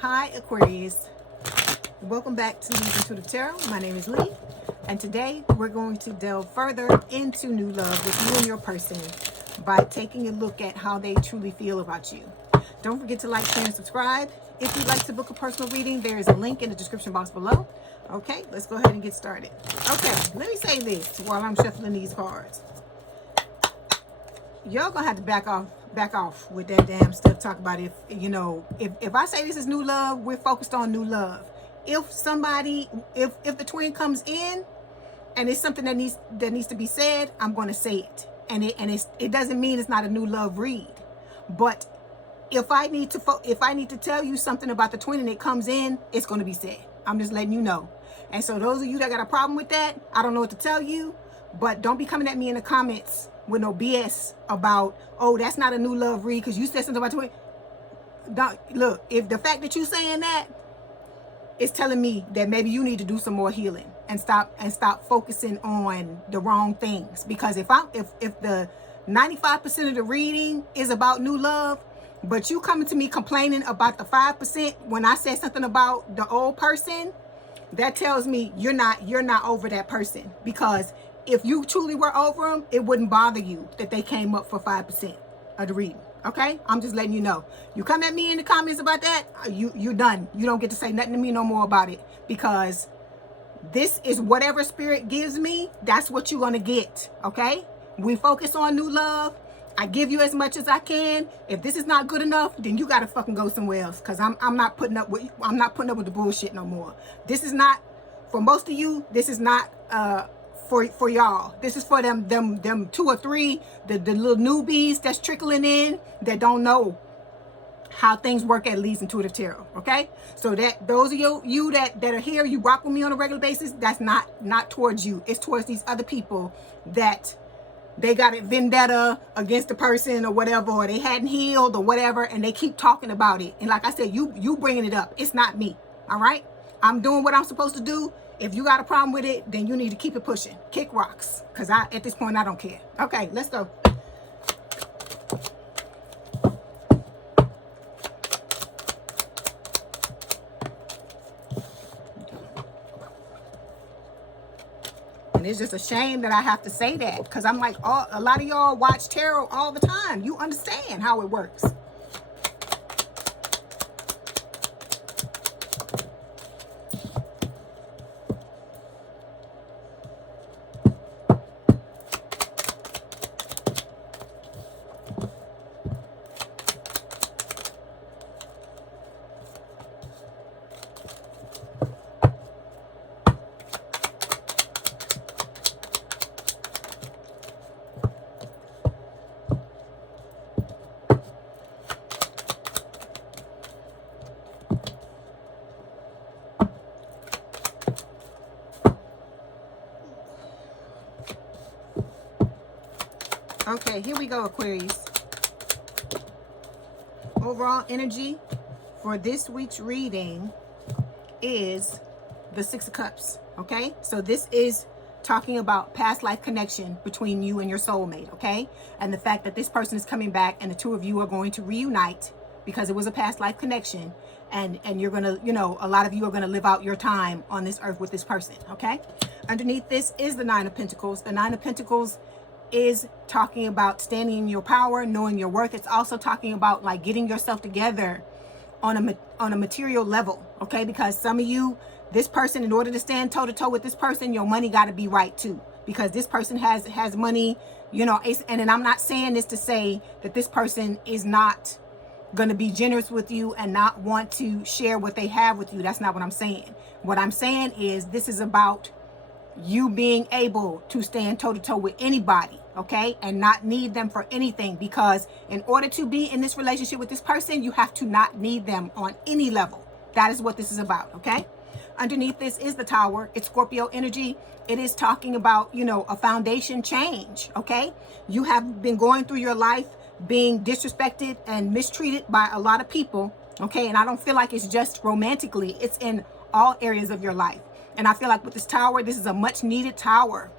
Hi Aquarius, welcome back to Leigh Intuitive Tarot. My name is Leigh, and today we're going to delve further into new love with you and your person by taking a look at how they truly feel about you. Don't forget to like, share, and subscribe. If you'd like to book a personal reading, there is a link in the description box below. Okay, let's go ahead and get started. Okay, let me say this while I'm shuffling these cards. Y'all gonna have to back off with that damn stuff. Talk about if I say this is new love, we're focused on new love. If the twin comes in and it's something that needs to be said, I'm going to say it. And it doesn't mean it's not a new love read. But if I need to tell you something about the twin and it comes in, it's going to be said. I'm just letting you know. And so those of you that got a problem with that, I don't know what to tell you, but don't be coming at me in the comments with no BS about, oh, that's not a new love read because you said something about twin. Look, if the fact that you saying that is telling me that maybe you need to do some more healing and stop focusing on the wrong things. Because if the 95% of the reading is about new love, but you coming to me complaining about the 5% when I said something about the old person, that tells me you're not over that person. Because if you truly were over them, it wouldn't bother you that they came up for 5% of the reading. Okay, I'm just letting you know. You come at me in the comments about that, you're done. You don't get to say nothing to me no more about it, because this is whatever spirit gives me, that's what you're gonna get. Okay, we focus on new love. I give you as much as I can. If this is not good enough, then you gotta fucking go somewhere else, because I'm not putting up with the bullshit no more. This is not for most of you. This is not for y'all. This is for them 2 or 3, the little newbies that's trickling in that don't know how things work at Leigh's Intuitive Tarot. Okay, so that those of you that are here, you rock with me on a regular basis, that's not towards you. It's towards these other people that they got a vendetta against the person or whatever, or they hadn't healed or whatever, and they keep talking about it. And like I said, you bringing it up. It's not me. All right, I'm doing what I'm supposed to do. If you got a problem with it, then you need to keep it pushing. Kick rocks. Because at this point, I don't care. Okay, let's go. And it's just a shame that I have to say that. Because I'm like, a lot of y'all watch tarot all the time. You understand how it works. Okay, here we go, Aquarius. Overall energy for this week's reading is the 6 of Cups. Okay, so this is talking about past life connection between you and your soulmate. Okay, and the fact that this person is coming back and the two of you are going to reunite because it was a past life connection, and you're gonna, a lot of you are gonna live out your time on this earth with this person. Okay, underneath this is the 9 of Pentacles. The 9 of Pentacles is talking about standing in your power, knowing your worth. It's also talking about like getting yourself together on a material level. Okay, because some of you, this person, in order to stand toe to toe with this person, your money got to be right too, because this person has money, and I'm not saying this to say that this person is not going to be generous with you and not want to share what they have with you. That's not what I'm saying. What I'm saying is this is about you being able to stand toe to toe with anybody, okay, and not need them for anything, because in order to be in this relationship with this person, you have to not need them on any level. That is what this is about. Okay, underneath this is the Tower. It's Scorpio energy. It is talking about, a foundation change. Okay, you have been going through your life being disrespected and mistreated by a lot of people. Okay, and I don't feel like it's just romantically, it's in all areas of your life. And I feel like with this Tower, this is a much needed Tower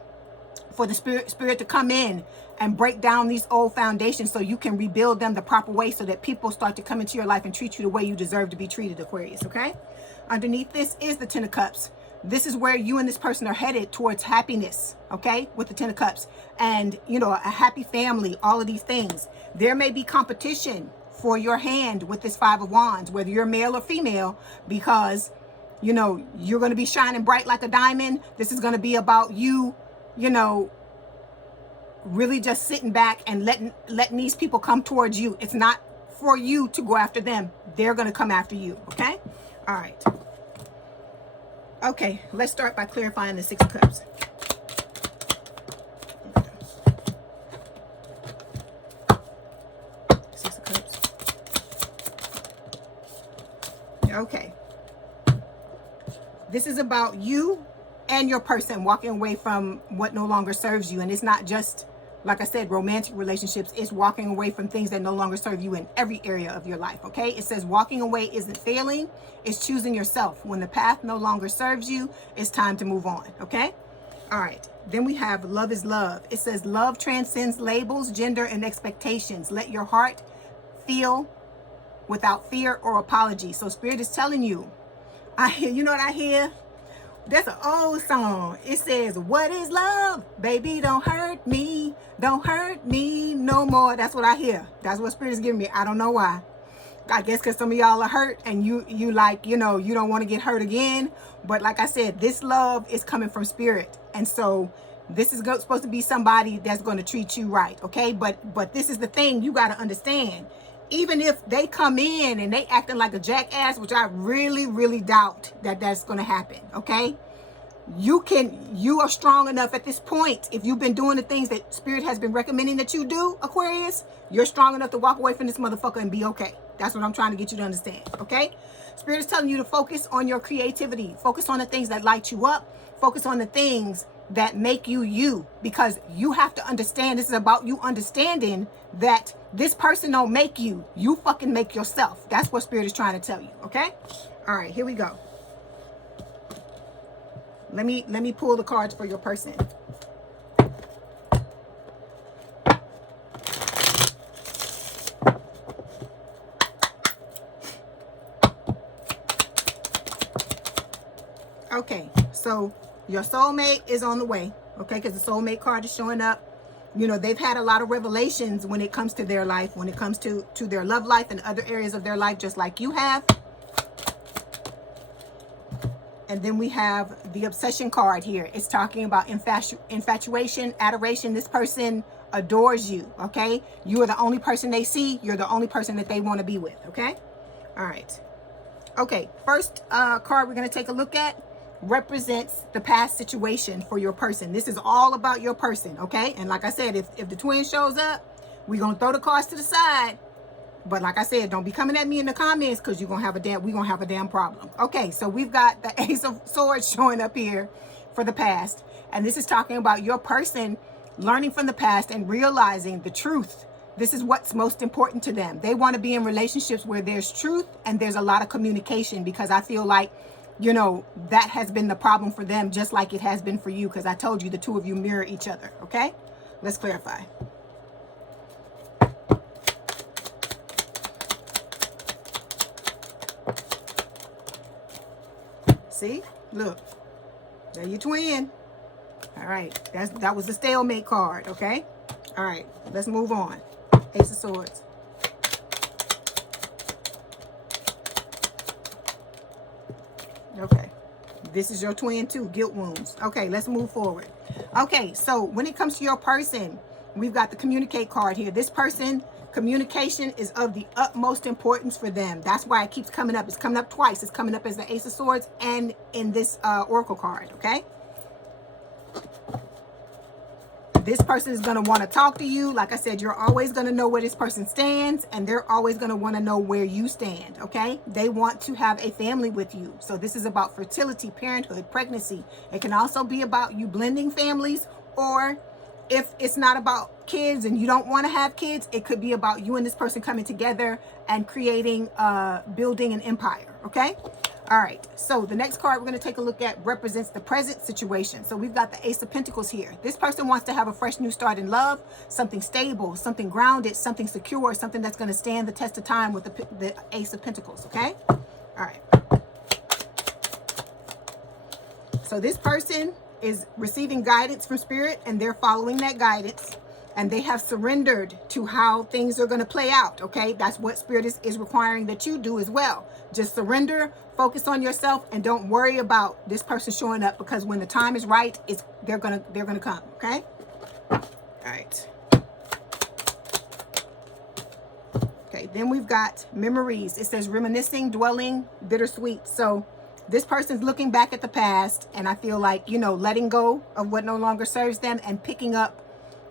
for the spirit to come in and break down these old foundations so you can rebuild them the proper way, so that people start to come into your life and treat you the way you deserve to be treated, Aquarius, okay? Underneath this is the Ten of Cups. This is where you and this person are headed towards happiness, okay, with the Ten of Cups. And, you know, a happy family, all of these things. There may be competition for your hand with this Five of Wands, whether you're male or female, because, you know, you're going to be shining bright like a diamond. This is going to be about you, you know, really just sitting back and letting these people come towards you. It's not for you to go after them. They're going to come after you, okay? All right. Okay, let's start by clarifying the Six of Cups. Six of Cups. Okay. This is about you and your person walking away from what no longer serves you. And it's not just, like I said, romantic relationships. It's walking away from things that no longer serve you in every area of your life, okay? It says walking away isn't failing. It's choosing yourself. When the path no longer serves you, it's time to move on, okay? All right. Then we have love is love. It says love transcends labels, gender, and expectations. Let your heart feel without fear or apology. So Spirit is telling you, I hear, you know what I hear? That's an old song. It says, what is love? Baby, don't hurt me. Don't hurt me no more. That's what I hear. That's what Spirit is giving me. I don't know why. I guess because some of y'all are hurt and you like, you know, you don't want to get hurt again. But like I said, this love is coming from Spirit. And so this is supposed to be somebody that's going to treat you right. Okay. But this is the thing you got to understand. Even if they come in and they acting like a jackass, which I really, really doubt that that's going to happen. Okay. You are strong enough at this point. If you've been doing the things that Spirit has been recommending that you do, Aquarius, you're strong enough to walk away from this motherfucker and be okay. That's what I'm trying to get you to understand. Okay. Spirit is telling you to focus on your creativity. Focus on the things that light you up. Focus on the things that make you you, because you have to understand, this is about you understanding that this person don't make you. You fucking make yourself. That's what Spirit is trying to tell you. Okay. All right, here we go. Let me pull the cards for your person. Okay, so your soulmate is on the way, okay, because the soulmate card is showing up. You know, they've had a lot of revelations when it comes to their life, when it comes to their love life and other areas of their life, just like you have. And then we have the obsession card here. It's talking about infatuation, adoration. This person adores you, okay? You are the only person they see. You're the only person that they want to be with, okay? All right. Okay, first card we're going to take a look at represents the past situation for your person. This is all about your person, okay? And like I said, if the twin shows up, we're going to throw the cards to the side. But like I said, don't be coming at me in the comments, because we're gonna have a damn problem. Okay, so we've got the Ace of Swords showing up here for the past. And this is talking about your person learning from the past and realizing the truth. This is what's most important to them. They want to be in relationships where there's truth and there's a lot of communication, because I feel like, you know, that has been the problem for them, just like it has been for you, because I told you the two of you mirror each other. Okay, let's clarify. See, look, there you twin. All right, that was the stalemate card. Okay, all right, let's move on. Ace of Swords. Okay, this is your twin too, guilt wounds. Okay, let's move forward. Okay, so when it comes to your person, we've got the communicate card here. This person, communication is of the utmost importance for them. That's why it keeps coming up. It's coming up twice. It's coming up as the Ace of Swords and in this Oracle card, okay? This person is going to want to talk to you. Like I said, you're always going to know where this person stands, and they're always going to want to know where you stand, okay? They want to have a family with you. So this is about fertility, parenthood, pregnancy. It can also be about you blending families, or if it's not about kids and you don't want to have kids, it could be about you and this person coming together and creating, building an empire, okay? All right, so the next card we're going to take a look at represents the present situation. So we've got the Ace of Pentacles here. This person wants to have a fresh new start in love, something stable, something grounded, something secure, something that's going to stand the test of time with the Ace of Pentacles, okay? All right. So this person is receiving guidance from Spirit, and they're following that guidance, and they have surrendered to how things are going to play out, okay? That's what Spirit is requiring that you do as well. Just surrender, focus on yourself, and don't worry about this person showing up, because when the time is right, they're gonna come, okay? All right. Okay, then we've got memories. It says reminiscing, dwelling, bittersweet. So this person's looking back at the past, and I feel like, you know, letting go of what no longer serves them and picking up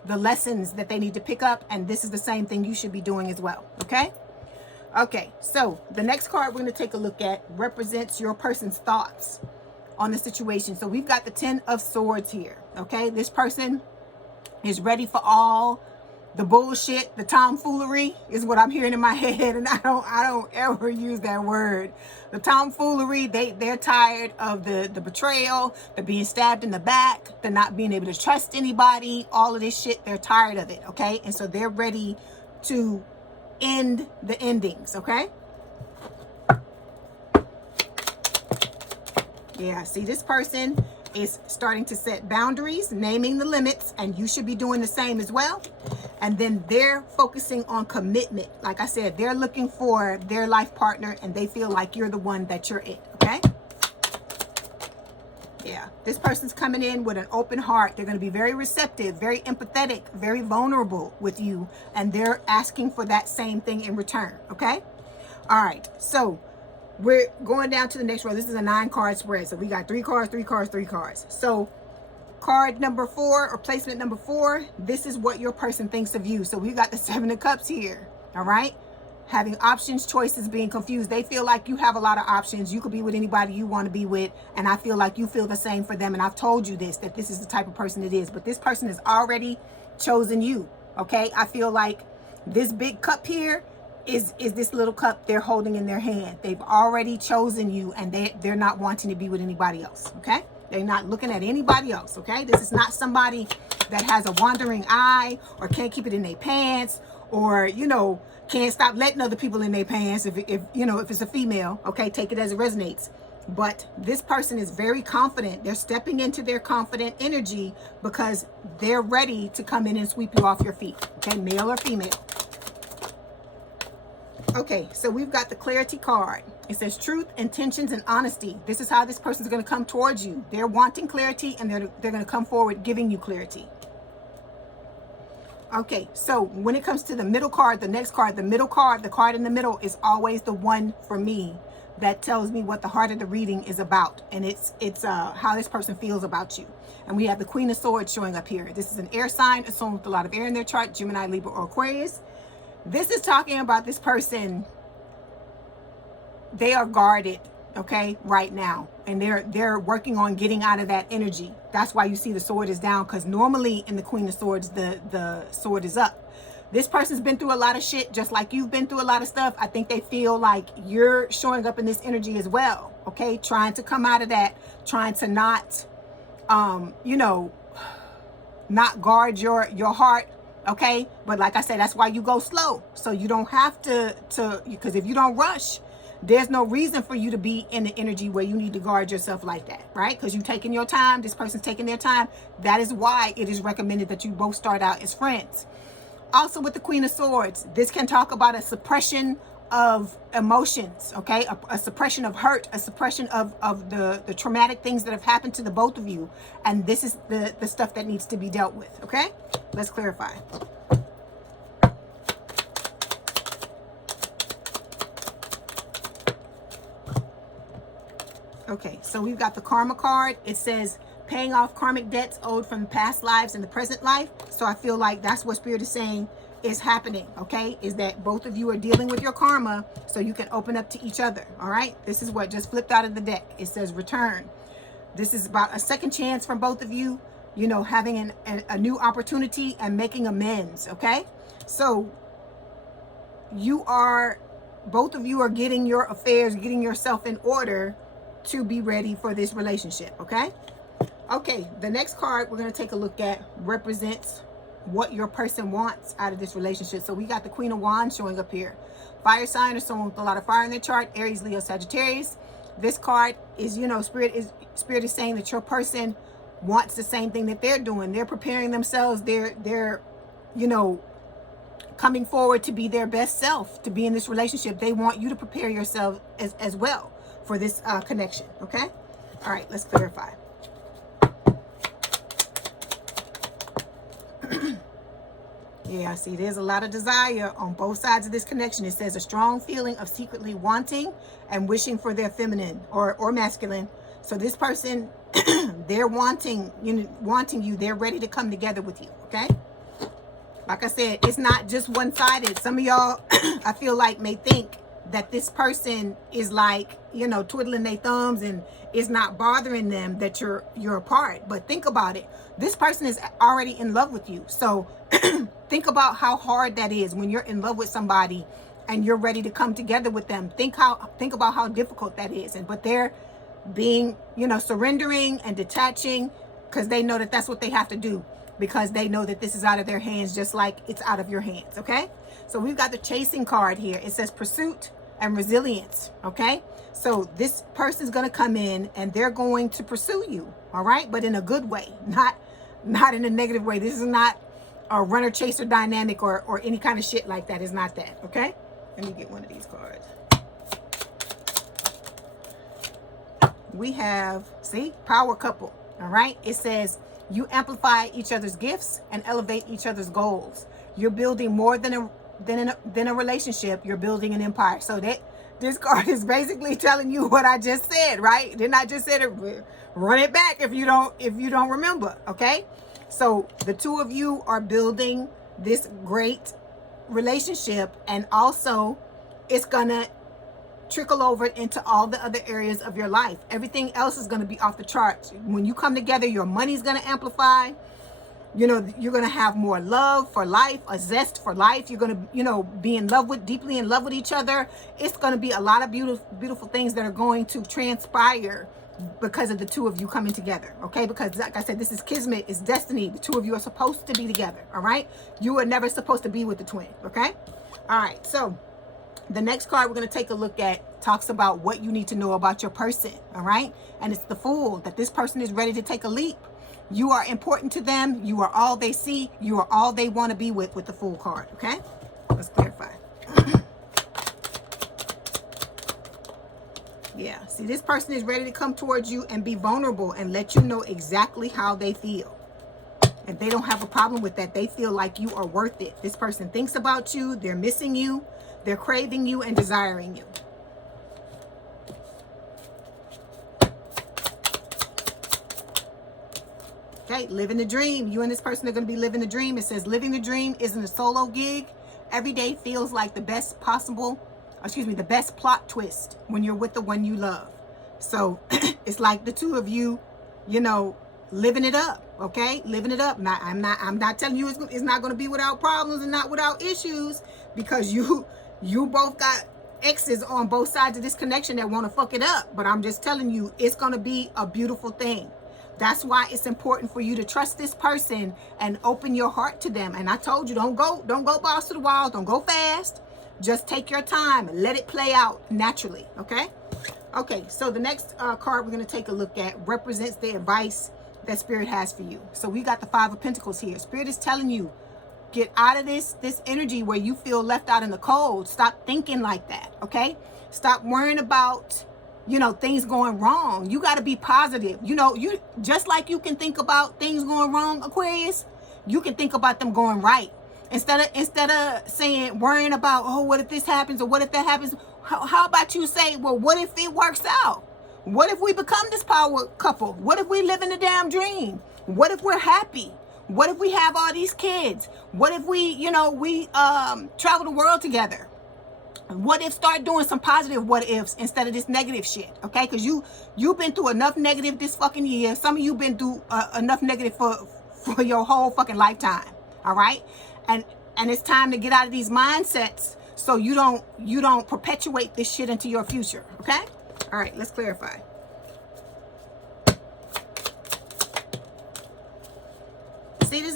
the lessons that they need to pick up. And this is the same thing you should be doing as well, okay? Okay, so the next card we're going to take a look at represents your person's thoughts on the situation. So we've got the 10 of Swords here, okay? This person is ready for all the bullshit, the tomfoolery is what I'm hearing in my head, and I don't ever use that word. The tomfoolery, they're tired of the betrayal, the being stabbed in the back, the not being able to trust anybody, all of this shit, they're tired of it, okay? And so they're ready to end the endings, okay? Yeah, see, this person is starting to set boundaries, naming the limits, and you should be doing the same as well. And then they're focusing on commitment. Like I said, they're looking for their life partner, and they feel like you're the one, that you're it, okay? Yeah, this person's coming in with an open heart. They're going to be very receptive, very empathetic, very vulnerable with you, and they're asking for that same thing in return, okay? All right, so we're going down to the next row. This is a 9-card spread, so we got 3 cards, 3 cards, 3 cards. So card number 4, or placement number 4, this is what your person thinks of you. So we got the 7 of Cups here, all right? Having options, choices, being confused. They feel like you have a lot of options. You could be with anybody you want to be with, and I feel like you feel the same for them. And I've told you this, that this is the type of person it is. But this person has already chosen you, okay? I feel like this big cup here is this little cup they're holding in their hand. They've already chosen you, and they're not wanting to be with anybody else, okay? They're not looking at anybody else, okay? This is not somebody that has a wandering eye, or can't keep it in their pants, or, you know, can't stop letting other people in their pants if you know, if it's a female, okay? Take it as it resonates. But this person is very confident. They're stepping into their confident energy because they're ready to come in and sweep you off your feet, okay? Male or female. Okay, so we've got the clarity card. It says truth, intentions, and honesty. This is how this person is going to come towards you. They're wanting clarity, and they're going to come forward giving you clarity. Okay, so when it comes to the middle card, the next card, the middle card, the card in the middle is always the one for me that tells me what the heart of the reading is about. And it's how this person feels about you. And we have the Queen of Swords showing up here. This is an air sign, a soul with a lot of air in their chart, Gemini, Libra, or Aquarius. This is talking about this person. They are guarded, okay, right now. And they're working on getting out of that energy. That's why you see the sword is down, because normally in the Queen of Swords, the sword is up. This person's been through a lot of shit, just like you've been through a lot of stuff. I think they feel like you're showing up in this energy as well, okay? Trying to come out of that, trying to not, you know, not guard your heart, okay? But like I said, that's why you go slow. So you don't have to because if you don't rush, there's no reason for you to be in the energy where you need to guard yourself like that, right? Because you're taking your time. This person's taking their time. That is why it is recommended that you both start out as friends. Also with the Queen of Swords, this can talk about a suppression of emotions, okay? A suppression of hurt, a suppression of the traumatic things that have happened to the both of you. And this is the stuff that needs to be dealt with, okay? Let's clarify. Okay, so we've got the Karma card. It says paying off karmic debts owed from past lives and the present life. So I feel like that's what Spirit is saying is happening, okay? Is that both of you are dealing with your karma so you can open up to each other, all right? This is what just flipped out of the deck. It says return. This is about a second chance from both of you, you know, having a new opportunity and making amends, okay? So both of you are getting your affairs, getting yourself in order to be ready for this relationship, okay? Okay, the next card we're going to take a look at represents what your person wants out of this relationship. So we got the Queen of Wands showing up here. Fire sign or someone with a lot of fire in their chart, Aries, Leo, Sagittarius. This card is, you know, Spirit is saying that your person wants the same thing that they're doing. They're preparing themselves. They're you know, coming forward to be their best self, to be in this relationship. They want you to prepare yourself as well for this connection, okay? All right, let's clarify. Yeah, see, there's a lot of desire on both sides of this connection. It says a strong feeling of secretly wanting and wishing for their feminine or masculine. So this person, they're wanting you. They're ready to come together with you, okay? Like I said, it's not just one-sided. Some of y'all, I feel like, may think that this person is like, you know, twiddling their thumbs and it's not bothering them that you're apart. But think about it. This person is already in love with you. So think about how hard that is when you're in love with somebody and you're ready to come together with them. Think about how difficult that is. But they're being, you know, surrendering and detaching because they know that that's what they have to do, because they know that this is out of their hands just like it's out of your hands, okay? So we've got the chasing card here. It says pursuit and resilience, okay? So this person's going to come in and they're going to pursue you, all right? But in a good way, not in a negative way. This is not a runner-chaser dynamic or any kind of shit like that. It's not that, okay? Let me get one of these cards. We have, see, power couple, all right? It says you amplify each other's gifts and elevate each other's goals. You're building more than a relationship. You're building an empire. So that this card is basically telling you what I just said, right? Then I just said it. Run it back if you don't remember, okay? So the two of you are building this great relationship, and also it's gonna trickle over into all the other areas of your life. Everything else is going to be off the charts. When you come together, your money's going to amplify. You know, you're going to have more love for life, a zest for life. You're going to, you know, be deeply in love with each other. It's going to be a lot of beautiful things that are going to transpire because of the two of you coming together, okay? Because like I said, this is kismet, it's destiny. The two of you are supposed to be together, all right? You are never supposed to be with the twin, okay? All right, so the next card we're going to take a look at talks about what you need to know about your person, all right? And it's the Fool, that this person is ready to take a leap. You are important to them. You are all they see. You are all they want to be with the Fool card, okay? Let's clarify. Yeah, see, this person is ready to come towards you and be vulnerable and let you know exactly how they feel. And they don't have a problem with that. They feel like you are worth it. This person thinks about you. They're missing you. They're craving you and desiring you. Okay, living the dream. You and this person are going to be living the dream. It says living the dream isn't a solo gig. Every day feels like the best plot twist when you're with the one you love. So it's like the two of you, you know, living it up, okay? Living it up. Now, I'm not telling you it's not going to be without problems and not without issues, because you both got exes on both sides of this connection that want to fuck it up. But I'm just telling you, it's going to be a beautiful thing. That's why it's important for you to trust this person and open your heart to them. And I told you, don't go balls to the wall. Don't go fast. Just take your time and let it play out naturally, okay? Okay, so the next card we're going to take a look at represents the advice that Spirit has for you. So we got the Five of Pentacles here. Spirit is telling you, get out of this energy where you feel left out in the cold. Stop thinking like that, okay? Stop worrying about, you know, things going wrong. You got to be positive. You know, you just like you can think about things going wrong, Aquarius, you can think about them going right. Instead of saying, worrying about, oh, what if this happens or what if that happens? How about you say, well, what if it works out? What if we become this power couple? What if we live in a damn dream? What if we're happy? What if we have all these kids? What if we, you know, we travel the world together? What if start doing some positive what ifs instead of this negative shit, okay? Because you've been through enough negative this fucking year. Some of you been through enough negative for your whole fucking lifetime, all right? And it's time to get out of these mindsets so you don't perpetuate this shit into your future, okay? All right, let's clarify.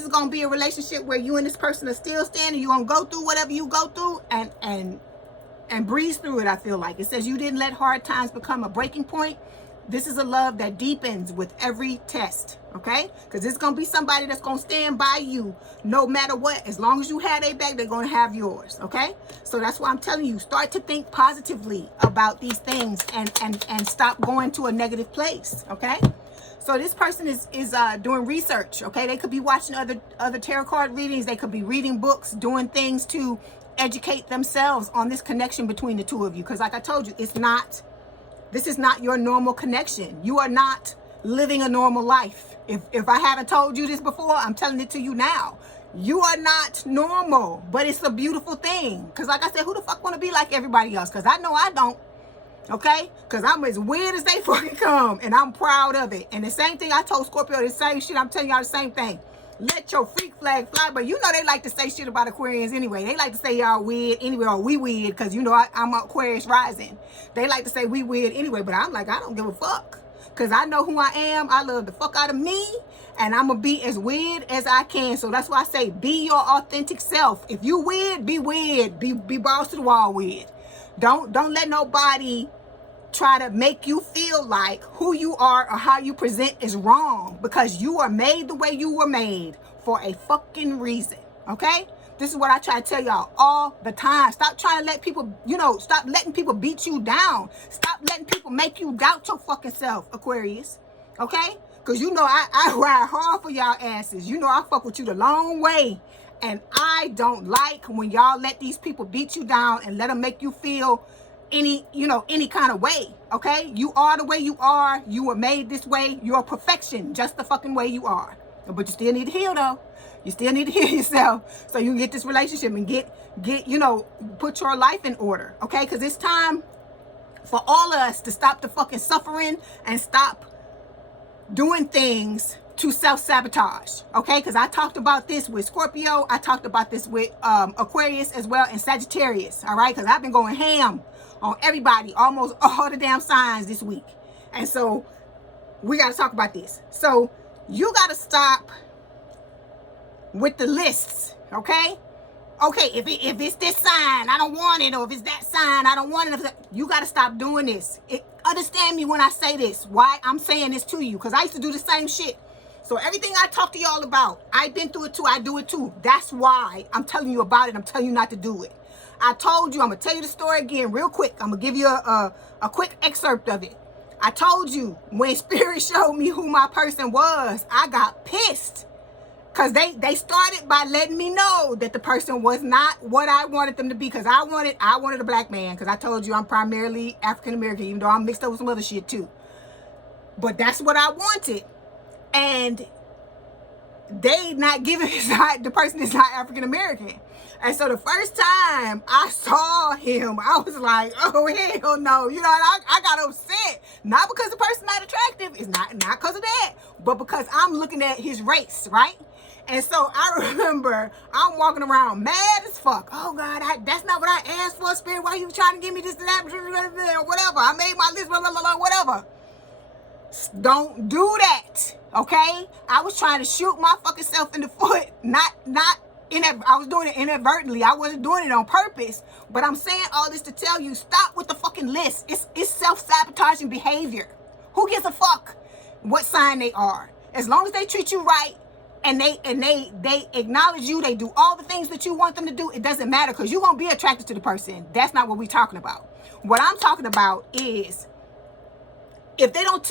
is going to be a relationship where you and this person are still standing. You're going to go through whatever you go through and breeze through it, I feel like. It says you didn't let hard times become a breaking point. This is a love that deepens with every test, okay? Because it's going to be somebody that's going to stand by you no matter what. As long as you have their back, they're going to have yours, okay? So that's why I'm telling you, start to think positively about these things and stop going to a negative place, okay? So this person is doing research, okay? They could be watching other tarot card readings. They could be reading books, doing things to educate themselves on this connection between the two of you. Because like I told you, this is not your normal connection. You are not living a normal life. If I haven't told you this before, I'm telling it to you now. You are not normal, but it's a beautiful thing. Because like I said, who the fuck want to be like everybody else? Because I know I don't. Okay? Because I'm as weird as they fucking come. And I'm proud of it. And the same thing I told Scorpio, the same shit. I'm telling y'all the same thing. Let your freak flag fly. But you know they like to say shit about Aquarians anyway. They like to say y'all weird anyway, or we weird, because you know I'm Aquarius rising. They like to say we weird anyway, but I'm like, I don't give a fuck. Because I know who I am. I love the fuck out of me. And I'm going to be as weird as I can. So that's why I say be your authentic self. If you weird, be weird. Be balls to the wall weird. Don't let nobody try to make you feel like who you are or how you present is wrong, because you are made the way you were made for a fucking reason. Okay? This is what I try to tell y'all all the time. Stop trying to let people, stop letting people beat you down. Stop letting people make you doubt your fucking self, Aquarius. Okay? Because I ride hard for y'all asses. I fuck with you the long way. And I don't like when y'all let these people beat you down and let them make you feel any kind of way. Okay? You are the way you are. You were made this way. You're perfection just the fucking way you are. But you still need to heal though. You still need to heal yourself so you can get this relationship and put your life in order. Okay? Because it's time for all of us to stop the fucking suffering and stop doing things to self-sabotage. Okay? Because I talked about this with Scorpio. I talked about this with Aquarius as well, and Sagittarius. All right? Because I've been going ham on everybody, almost all the damn signs this week. And so we got to talk about this. So you got to stop with the lists, okay? Okay, if it's this sign, I don't want it, or if it's that sign, I don't want it. You got to stop doing this. Understand me when I say this, why I'm saying this to you, because I used to do the same shit. So everything I talk to y'all about, I've been through it too, I do it too. That's why I'm telling you about it. I'm telling you not to do it. I told you, I'm going to tell you the story again real quick. I'm going to give you a quick excerpt of it. I told you, when Spirit showed me who my person was, I got pissed. Because they started by letting me know that the person was not what I wanted them to be. Because I wanted a black man. Because I told you I'm primarily African-American, even though I'm mixed up with some other shit too. But that's what I wanted. And they not giving the person is not African-American. And so the first time I saw him, I was like, oh, hell no. And I got upset. Not because the person's not attractive. It's not because of that. But because I'm looking at his race, right? And so I remember I'm walking around mad as fuck. Oh, God, that's not what I asked for, Spirit. Why you trying to give me this and that, or whatever. I made my list, blah, blah, blah, whatever. Don't do that, okay? I was trying to shoot my fucking self in the foot. I was doing it inadvertently. I wasn't doing it on purpose. But I'm saying all this to tell you, stop with the fucking list. It's self-sabotaging behavior. Who gives a fuck what sign they are? As long as they treat you right, and they acknowledge you, they do all the things that you want them to do, it doesn't matter, because you're going to be attracted to the person. That's not what we're talking about. What I'm talking about is if they don't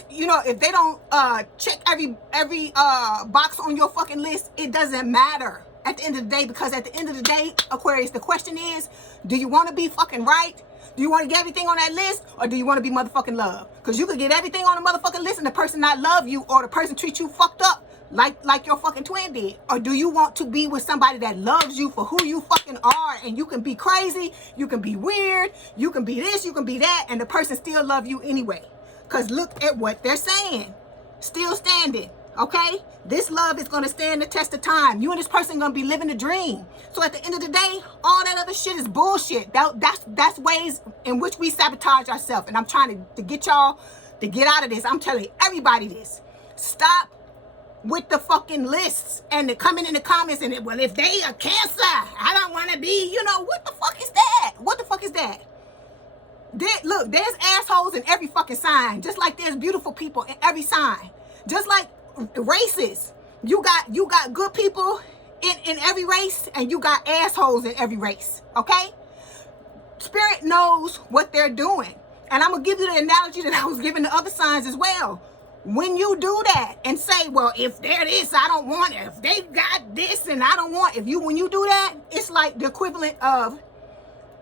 check every box on your fucking list, it doesn't matter at the end of the day, because at the end of the day, Aquarius, the question is, do you want to be fucking right? Do you want to get everything on that list, or do you want to be motherfucking loved? Because you could get everything on the motherfucking list and the person not love you, or the person treat you fucked up like your fucking twin did. Or do you want to be with somebody that loves you for who you fucking are, and you can be crazy, you can be weird, you can be this, you can be that, and the person still love you anyway? Because look at what they're saying. Still standing, okay? This love is going to stand the test of time. You and this person going to be living a dream. So at the end of the day, all that other shit is bullshit. That's ways in which we sabotage ourselves. And I'm trying to get y'all to get out of this. I'm telling everybody this. Stop with the fucking lists and the coming in the comments and well, if they are Cancer, I don't want to be, you know, what the fuck is that? What the fuck is that? Look, there's assholes in every fucking sign, just like there's beautiful people in every sign. Just like races, you got good people in every race, and you got assholes in every race. Okay, Spirit knows what they're doing, and I'm gonna give you the analogy that I was giving the other signs as well. When you do that and say, well, if they're this, I don't want it. If they got this and I don't want it. When you do that, it's like the equivalent of,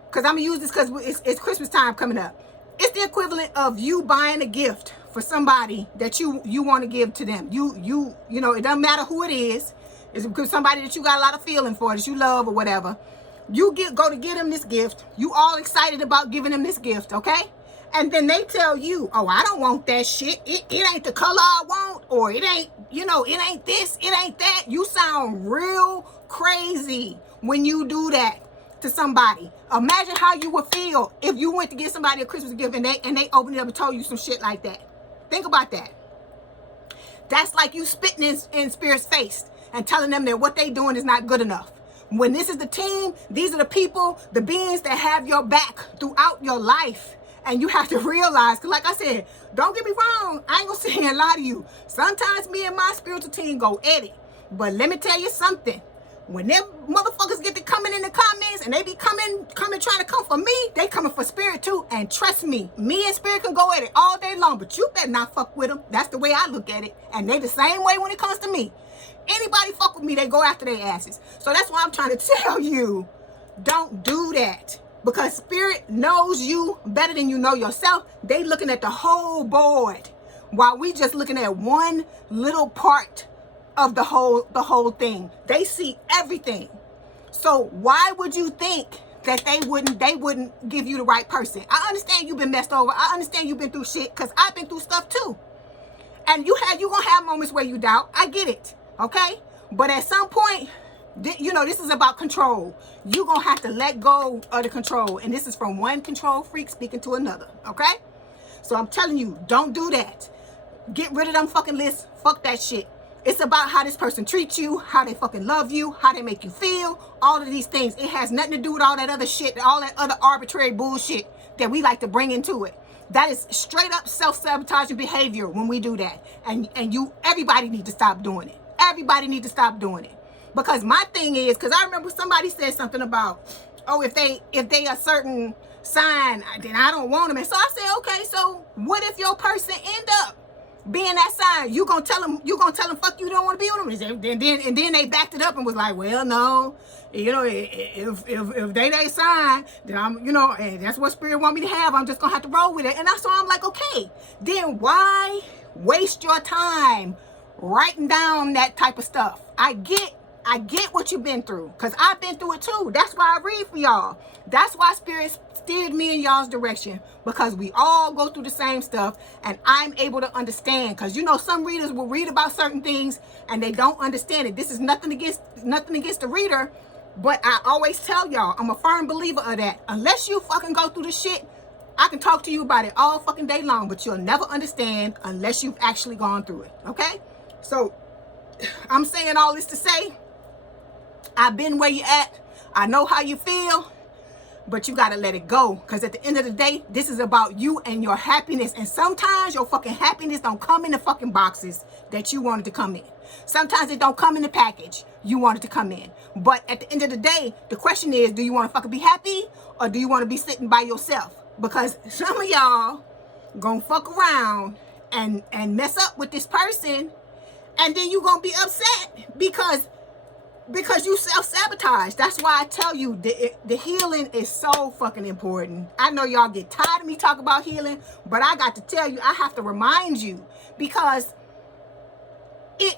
because I'm gonna use this because it's Christmas time coming up. It's the equivalent of you buying a gift for somebody that you want to give to them. You know, it doesn't matter who it is. It's because somebody that you got a lot of feeling for, that you love or whatever. You go to get them this gift. You all excited about giving them this gift, okay? And then they tell you, oh, I don't want that shit. It ain't the color I want, or it ain't, you know, it ain't this, it ain't that. You sound real crazy when you do that to somebody. Imagine how you would feel if you went to get somebody a Christmas gift and they opened it up and told you some shit like that. Think about that. That's like you spitting in Spirit's face and telling them that what they doing is not good enough. When this is the team, these are the people, the beings that have your back throughout your life. And you have to realize, because like I said, don't get me wrong, I ain't gonna sit here and lie to you. Sometimes me and my spiritual team go at it. But let me tell you something. When them motherfuckers get to coming in the comments and they be coming trying to come for me, they coming for Spirit too. And trust me and Spirit can go at it all day long, but you better not fuck with them. That's the way I look at it. And they the same way when it comes to me. Anybody fuck with me, they go after their asses. So that's why I'm trying to tell you, don't do that. Because Spirit knows you better than you know yourself. They looking at the whole board, while we just looking at one little part of the whole thing. They see everything. So why would you think that they wouldn't give you the right person? I understand you've been messed over. I understand you've been through shit, because I've been through stuff too. And you gonna have moments where you doubt. I get it. Okay? But at some point, you know, this is about control. You're gonna have to let go of the control. And this is from one control freak speaking to another. Okay? So I'm telling you, don't do that. Get rid of them fucking lists. Fuck that shit. It's about how this person treats you, how they fucking love you, how they make you feel, all of these things. It has nothing to do with all that other shit, all that other arbitrary bullshit that we like to bring into it. That is straight up self-sabotaging behavior when we do that. And everybody need to stop doing it. Everybody need to stop doing it. Because my thing is, because I remember somebody said something about, oh, if they a certain sign, then I don't want them. And so I said, okay, so what if your person end up being that sign? You gonna tell them fuck you, don't want to be with them? And then they backed it up and was like, well, no, you know, if they sign, then I'm, you know, and that's what Spirit want me to have, I'm just gonna have to roll with it. And that's why I'm like, okay, then why waste your time writing down that type of stuff? I get what you've been through, because I've been through it too. That's why I read for y'all. That's why Spirit steered me in y'all's direction, because we all go through the same stuff, and I'm able to understand. Because you know, some readers will read about certain things and they don't understand it. This is nothing against the reader, but I always tell y'all, I'm a firm believer of that. Unless you fucking go through the shit, I can talk to you about it all fucking day long, but you'll never understand unless you've actually gone through it. Okay? So I'm saying all this to say, I've been where you at. I know how you feel, but you got to let it go. Because at the end of the day, this is about you and your happiness. And sometimes your fucking happiness don't come in the fucking boxes that you wanted to come in. Sometimes it don't come in the package you wanted to come in. But at the end of the day, the question is, do you want to fucking be happy, or do you want to be sitting by yourself? Because some of y'all gonna fuck around and mess up with this person, and then you gonna be upset because you self-sabotage. That's why I tell you, the healing is so fucking important. I know y'all get tired of me talking about healing, but I got to tell you, I have to remind you, because it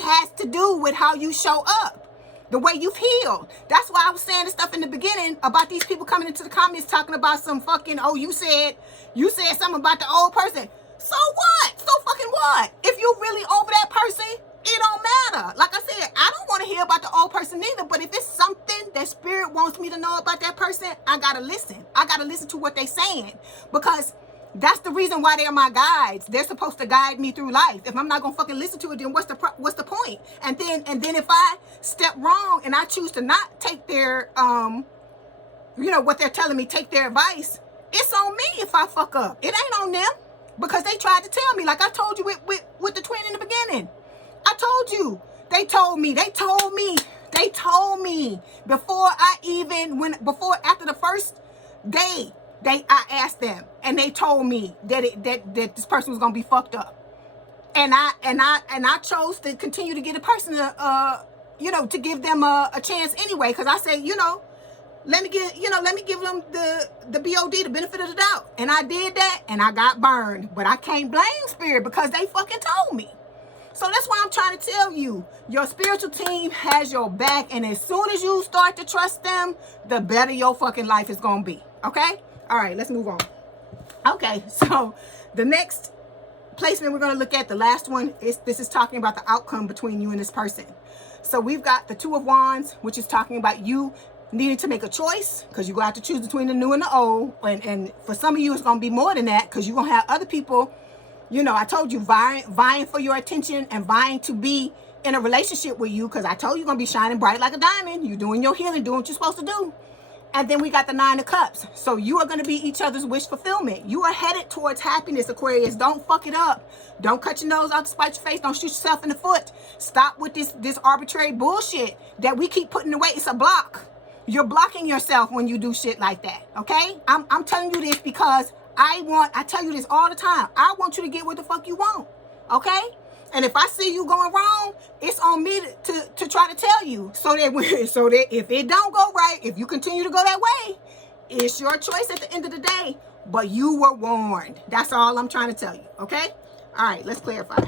has to do with how you show up, the way you've healed. That's why I was saying the stuff in the beginning about these people coming into the comments talking about some fucking, oh, you said something about the old person. So what? So fucking what? If you really over that person, it don't matter. Like I said, I don't want to hear about the old person either, but if it's something that Spirit wants me to know about that person, I gotta listen. I gotta listen to what they saying, because That's the reason why they're my guides. They're supposed to guide me through life. If I'm not gonna fucking listen to it, then what's the point? And then if I step wrong and I choose to not take their you know, what they're telling me, take their advice, it's on me if I fuck up. It ain't on them, because they tried to tell me, like I told you with the twin in the beginning. I told you. They told me before I even after the first day. I asked them, and they told me that that this person was gonna be fucked up, and I chose to continue to get a person you know, to give them a chance anyway, because I said, you know, let me give them the BOD, the benefit of the doubt, and I did that, and I got burned. But I can't blame spirit, because they fucking told me. So that's why I'm trying to tell you, your spiritual team has your back, and as soon as you start to trust them, the better your fucking life is gonna be. Okay. All right, let's move on. Okay, so the next placement we're going to look at, the last one, this is talking about the outcome between you and this person. So we've got the Two of Wands, which is talking about you needing to make a choice, because you're going to have to choose between the new and the old. And for some of you, it's going to be more than that, because you're going to have other people, you know, I told you, vying for your attention and vying to be in a relationship with you, because I told you you're going to be shining bright like a diamond. You're doing your healing, doing what you're supposed to do. And then we got the Nine of Cups. So you are going to be each other's wish fulfillment. You are headed towards happiness, Aquarius. Don't fuck it up. Don't cut your nose out to spite your face. Don't shoot yourself in the foot. Stop with this arbitrary bullshit that we keep putting away. It's a block. You're blocking yourself when you do shit like that. Okay? I'm telling you this because I tell you this all the time. I want you to get what the fuck you want. Okay? And if I see you going wrong, it's on me to try to tell you, so that if it don't go right, if you continue to go that way, it's your choice at the end of the day. But you were warned. That's all I'm trying to tell you. Okay? All right, let's clarify.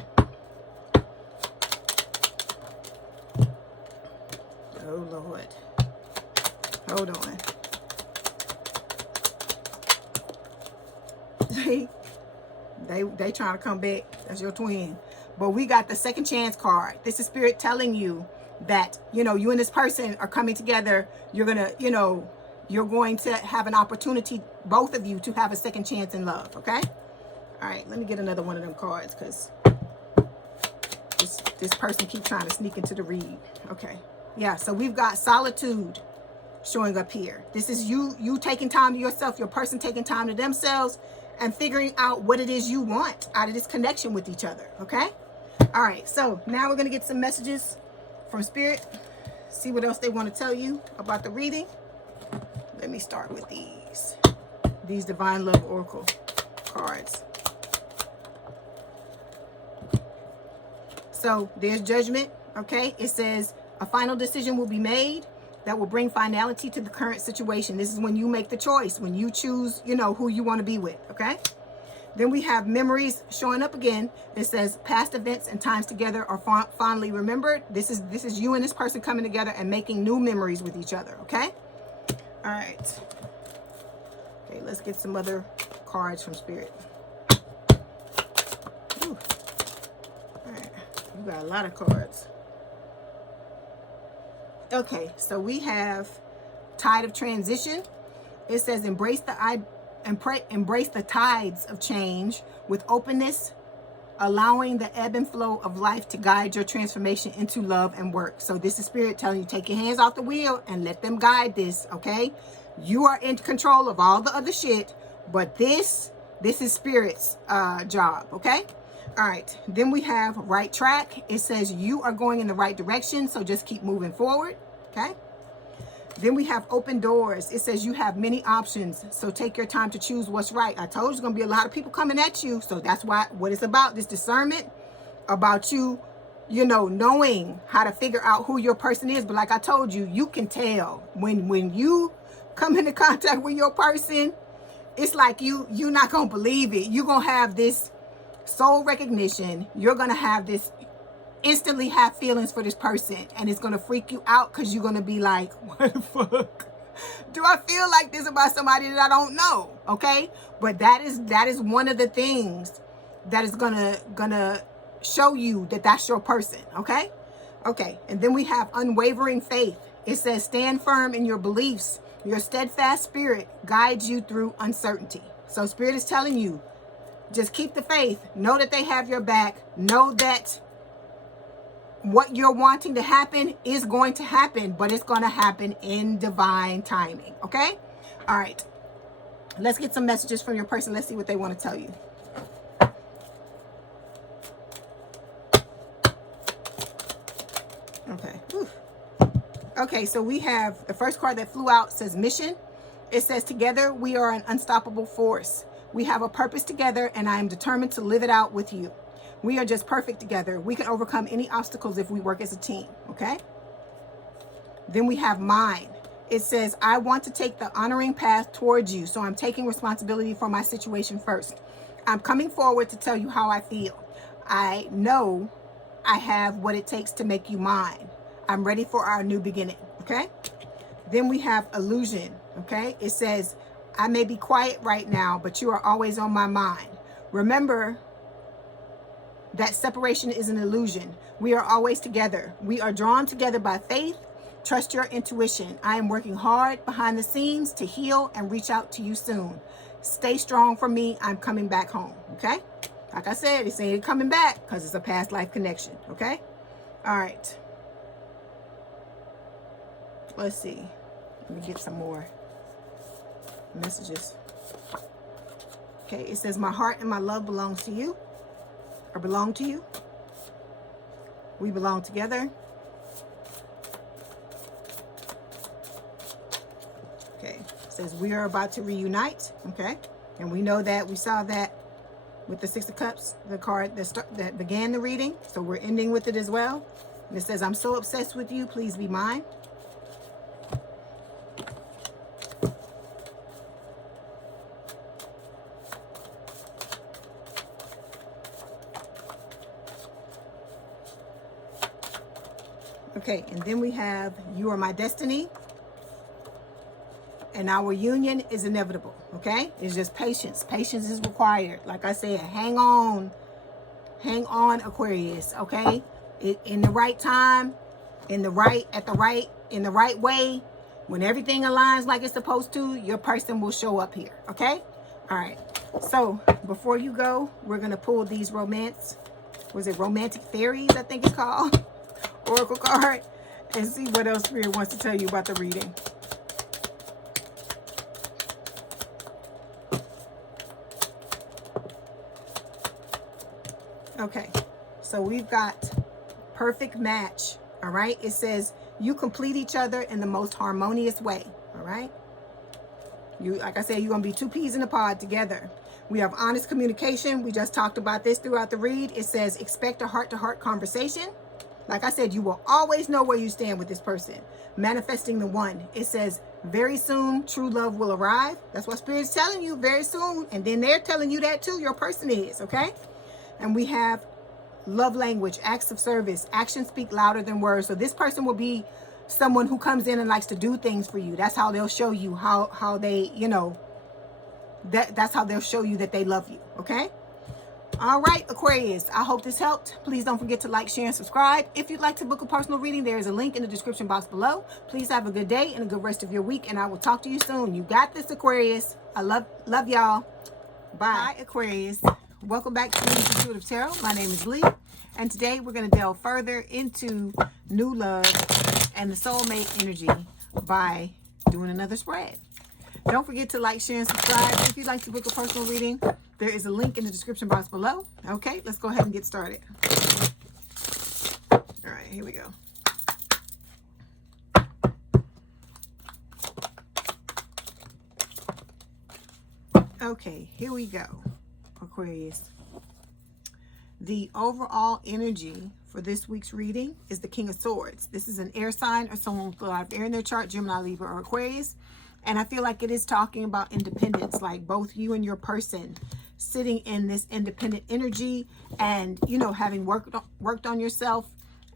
Oh Lord. Hold on. They trying to come back. That's your twin. But we got the second chance card. This is spirit telling you that, you know, you and this person are coming together. You're going to, you know, you're going to have an opportunity, both of you, to have a second chance in love. Okay? All right. Let me get another one of them cards, because this person keeps trying to sneak into the read. Okay. Yeah. So we've got solitude showing up here. This is you taking time to yourself, your person taking time to themselves, and figuring out what it is you want out of this connection with each other. Okay? All right, so now we're going to get some messages from Spirit. See what else they want to tell you about the reading. Let me start with these Divine Love Oracle cards. So there's Judgment, okay? It says a final decision will be made that will bring finality to the current situation. This is when you make the choice, when you choose, you know, who you want to be with, okay? Then we have Memories showing up again. It says past events and times together are fondly remembered. This is you and this person coming together and making new memories with each other, okay? All right. Okay, let's get some other cards from Spirit. Ooh. All right, you got a lot of cards. Okay, so we have Tide of Transition. It says embrace the tides of change with openness, allowing the ebb and flow of life to guide your transformation into love and work. So this is Spirit telling you, take your hands off the wheel and let them guide this, okay? You are in control of all the other shit, but this is Spirit's job, okay? All right, then we have Right Track. It says you are going in the right direction, so just keep moving forward, okay? Then we have Open Doors. It says you have many options, so take your time to choose what's right. I told you there's going to be a lot of people coming at you, so that's what it's about, this discernment, about you, you know, knowing how to figure out who your person is. But like I told you, you can tell when you come into contact with your person, it's like you're not going to believe it. You're going to have this soul recognition. You're going to have this instantly have feelings for this person, and it's going to freak you out because you're going to be like, what the fuck do I feel like this about somebody that I don't know? Okay, but that is one of the things that is gonna show you that that's your person. Okay, and then we have Unwavering Faith. It says stand firm in your beliefs. Your steadfast spirit guides you through uncertainty. So Spirit is telling you, just keep the faith. Know that they have your back. Know that what you're wanting to happen is going to happen, but it's going to happen in divine timing. Okay? All right. Let's get some messages from your person. Let's see what they want to tell you. Okay. Whew. Okay, so we have the first card that flew out says mission. It says, together we are an unstoppable force. We have a purpose together, and I am determined to live it out with you. We are just perfect together. We can overcome any obstacles if we work as a team. Okay? Then we have mine. It says, I want to take the honoring path towards you, so I'm taking responsibility for my situation first. I'm coming forward to tell you how I feel. I know I have what it takes to make you mine. I'm ready for our new beginning. Okay? Then we have illusion. Okay? It says, I may be quiet right now, but you are always on my mind. Remember that separation is an illusion. We are always together. We are drawn together by faith. Trust your intuition. I am working hard behind the scenes to heal and reach out to you soon. Stay strong for me. I'm coming back home. Okay? Like I said, it's saying coming back because it's a past life connection. Okay? All right. Let's see. Let me get some more messages. Okay, it says, my heart and my love belongs to you, or belong to you. We belong together. Okay, it says we are about to reunite. Okay, and we know that we saw that with the Six of Cups, the card that began the reading. So we're ending with it as well. And it says, I'm so obsessed with you. Please be mine. Okay, and then we have, you are my destiny, and our union is inevitable. Okay, it's just patience. Patience is required. Like I said, hang on, Aquarius. Okay, in the right time, in the right way, when everything aligns like it's supposed to, your person will show up here. Okay, all right. So before you go, we're gonna pull these romantic fairies, I think it's called. Oracle card, and see what else Spirit wants to tell you about the reading. Okay, so we've got perfect match. All right, it says you complete each other in the most harmonious way. All right, like I said, you're gonna be two peas in a pod together. We have honest communication. We just talked about this throughout the read. It says expect a heart-to-heart conversation. Like I said, you will always know where you stand with this person. Manifesting the one. It says, very soon, true love will arrive. That's what Spirit's telling you, very soon. And then they're telling you that too, your person is, okay? And we have love language, acts of service. Actions speak louder than words. So this person will be someone who comes in and likes to do things for you. That's how they'll show you how they, that's how they'll show you that they love you, okay? All right, Aquarius, I hope this helped. Please don't forget to like, share, and subscribe. If you'd like to book a personal reading, there is a link in the description box below. Please have a good day and a good rest of your week, and I will talk to you soon. You got this, Aquarius. I love y'all. Bye, Aquarius. Welcome back to the Intuitive Tarot. My name is Leigh, and today we're going to delve further into new love and the soulmate energy by doing another spread. Don't forget to like, share, and subscribe. If you'd like to book a personal reading, there is a link in the description box below. Okay, let's go ahead and get started. All right, here we go. Okay, here we go, Aquarius. The overall energy for this week's reading is the King of Swords. This is an air sign or someone with a lot of air in their chart, Gemini, Libra, or Aquarius. And I feel like it is talking about independence, like both you and your person sitting in this independent energy and, having worked on yourself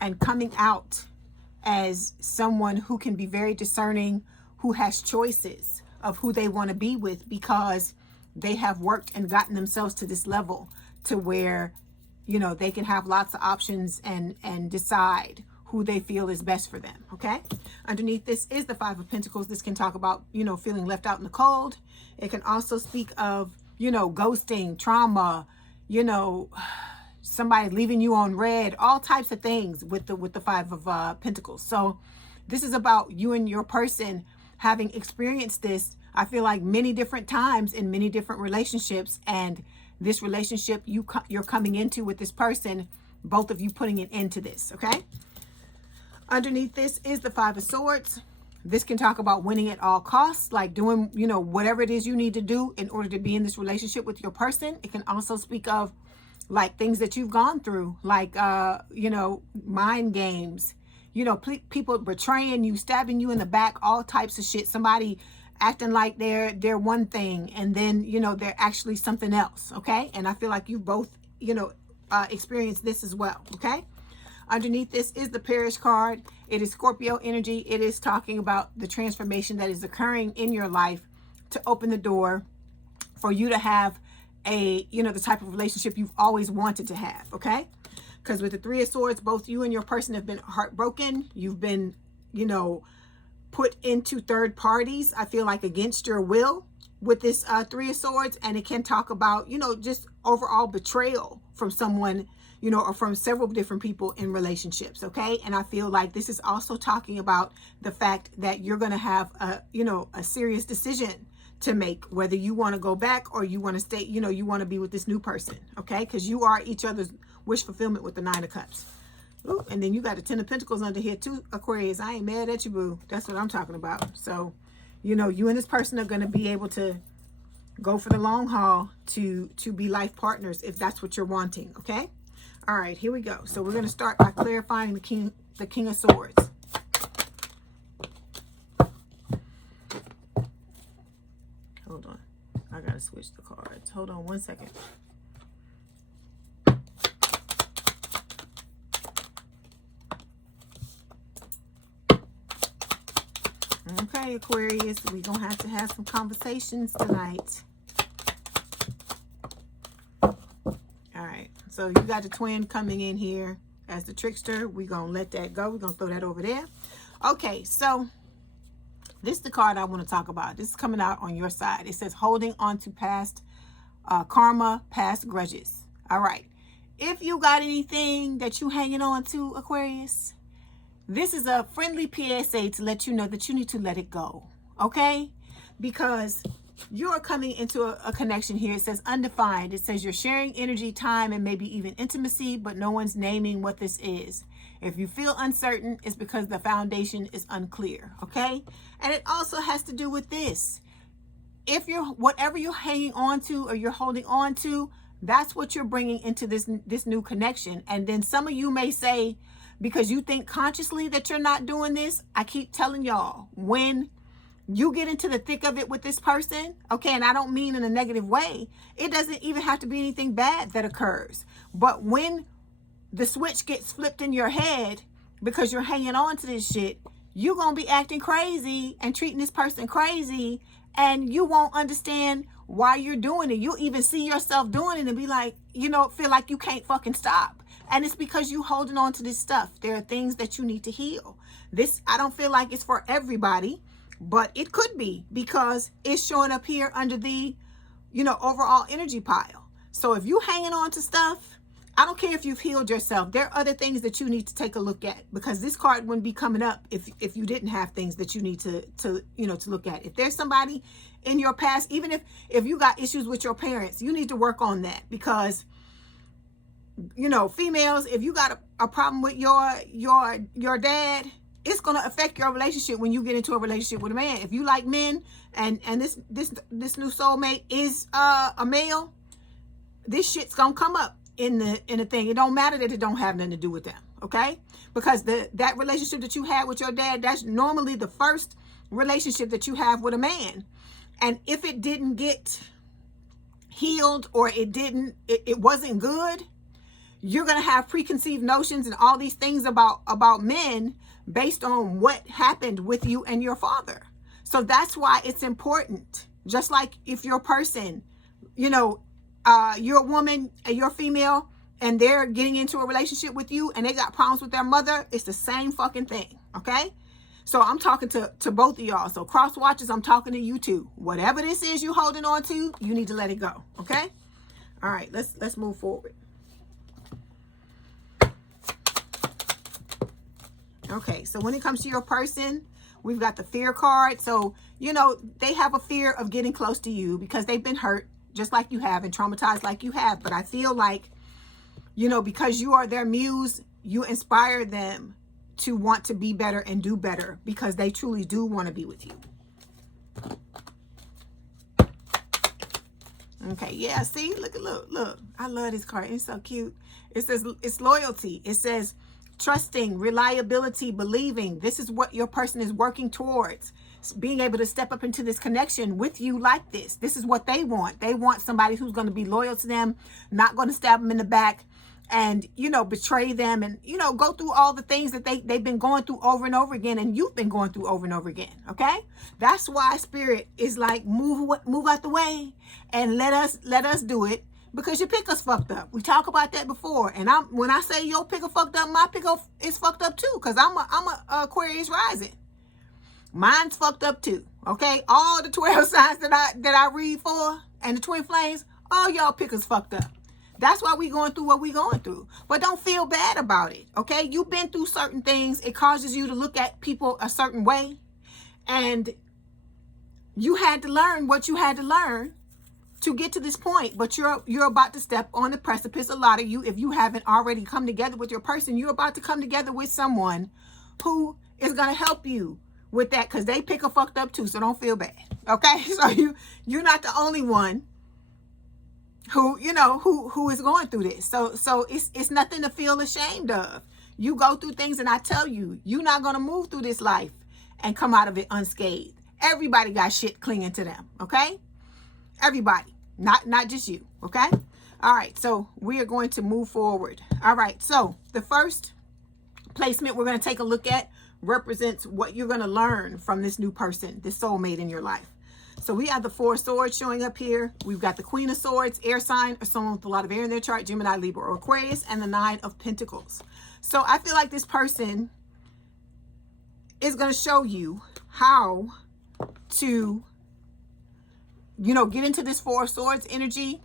and coming out as someone who can be very discerning, who has choices of who they want to be with because they have worked and gotten themselves to this level to where, they can have lots of options and decide who they feel is best for them, okay? Underneath this is the Five of Pentacles. This can talk about, feeling left out in the cold. It can also speak of you know, ghosting, trauma, you know, somebody leaving you on red, all types of things with the Five of Pentacles. So this is about you and your person having experienced this, I feel like, many different times in many different relationships. And this relationship you're coming into with this person, both of you putting an end to this, okay? Underneath this is the Five of Swords. This can talk about winning at all costs, like doing, you know, whatever it is you need to do in order to be in this relationship with your person. It can also speak of like things that you've gone through, like, you know, mind games, you know, people betraying you, stabbing you in the back, all types of shit. Somebody acting like they're one thing and then, you know, they're actually something else, okay? And I feel like you both, you know, experienced this as well, okay? Underneath this is the Parish card. It is Scorpio energy. It is talking about the transformation that is occurring in your life to open the door for you to have a, you know, the type of relationship you've always wanted to have, okay? Because with the Three of Swords, both you and your person have been heartbroken. You've been, you know, put into third parties, I feel like, against your will with this Three of Swords. And it can talk about, you know, just overall betrayal from someone, you know, or from several different people in relationships, okay? And I feel like this is also talking about the fact that you're going to have a, you know, a serious decision to make, whether you want to go back or you want to stay, you know, you want to be with this new person, okay? Because you are each other's wish fulfillment with the Nine of Cups. Ooh, and then you got the Ten of Pentacles under here too, Aquarius. I ain't mad at you, boo. That's what I'm talking about. So, you know, you and this person are going to be able to go for the long haul to be life partners if that's what you're wanting, okay? All right, here we go. So we're going to start by clarifying the King of Swords. Hold on. I got to switch the cards. Hold on one second. Okay, Aquarius, we're going to have some conversations tonight. So you got the twin coming in here as the trickster. We're going to let that go. We're going to throw that over there. Okay, so this is the card I want to talk about. This is coming out on your side. It says holding on to past karma, past grudges. All right. If you got anything that you hanging on to, Aquarius, this is a friendly PSA to let you know that you need to let it go. Okay? Because you're coming into a connection here. It says undefined. It says you're sharing energy, time, and maybe even intimacy, but no one's naming what this is. If you feel uncertain, it's because the foundation is unclear, okay? And it also has to do with this. If you're, whatever you're hanging on to or you're holding on to, that's what you're bringing into this new connection. And then some of you may say, because you think consciously that you're not doing this, I keep telling y'all, when you get into the thick of it with this person, okay, and I don't mean in a negative way. It doesn't even have to be anything bad that occurs. But when the switch gets flipped in your head because you're hanging on to this shit, you're going to be acting crazy and treating this person crazy, and you won't understand why you're doing it. You'll even see yourself doing it and be like, you know, feel like you can't fucking stop. And it's because you holding on to this stuff. There are things that you need to heal. This, I don't feel like it's for everybody. But it could be because it's showing up here under the, you know, overall energy pile. So if you hanging on to stuff, I don't care if you've healed yourself. There are other things that you need to take a look at, because this card wouldn't be coming up if you didn't have things that you need to you know, to look at. If there's somebody in your past, even if you got issues with your parents, you need to work on that, because, you know, females, if you got a problem with your dad, it's going to affect your relationship when you get into a relationship with a man. If you like men and this new soulmate is a male, this shit's going to come up in the thing. It don't matter that it don't have nothing to do with them, okay? Because that relationship that you had with your dad, that's normally the first relationship that you have with a man. And if it didn't get healed or it wasn't good, you're going to have preconceived notions and all these things about men based on what happened with you and your father. So that's why it's important. Just like if your person, you know, you're a woman and you're female and they're getting into a relationship with you and they got problems with their mother, it's the same fucking thing, okay? So I'm talking to both of y'all. So cross watchers, I'm talking to you too. Whatever this is you holding on to, you need to let it go. Okay? All right, let's move forward. Okay, so when it comes to your person, we've got the fear card. So, you know, they have a fear of getting close to you because they've been hurt just like you have and traumatized like you have. But I feel like, you know, because you are their muse, you inspire them to want to be better and do better because they truly do want to be with you. Okay, yeah, see, look. I love this card. It's so cute. It says it's loyalty. It says trusting, reliability, believing. This is what your person is working towards. Being able to step up into this connection with you like this. This is what they want. They want somebody who's going to be loyal to them, not going to stab them in the back and, you know, betray them and, you know, go through all the things that they've been going through over and over again and you've been going through over and over again, okay? That's why Spirit is like, move out the way and let us do it. Because your picker's fucked up. We talked about that before. And when I say your picker fucked up, my picker is fucked up too. Because I'm a Aquarius rising. Mine's fucked up too. Okay? All the 12 signs that I read for and the twin flames, all y'all pickers fucked up. That's why we going through what we going through. But don't feel bad about it. Okay? You've been through certain things. It causes you to look at people a certain way. And you had to learn what you had to learn to get to this point, but you're about to step on the precipice. A lot of you, if you haven't already come together with your person, you're about to come together with someone who is going to help you with that because they pick a fucked up too, so don't feel bad. Okay? So you're not the only one who, you know, who is going through this. So it's nothing to feel ashamed of. You go through things and I tell you, you're not going to move through this life and come out of it unscathed. Everybody got shit clinging to them, okay? Everybody, not just you, okay? All right, so we are going to move forward. All right, so the first placement we're going to take a look at represents what you're going to learn from this new person, this soulmate in your life. So we have the 4 of Swords showing up here. We've got the Queen of Swords, air sign, or someone with a lot of air in their chart, Gemini, Libra, or Aquarius, and the 9 of Pentacles. So I feel like this person is going to show you how to, you know, get into this 4 of Swords energy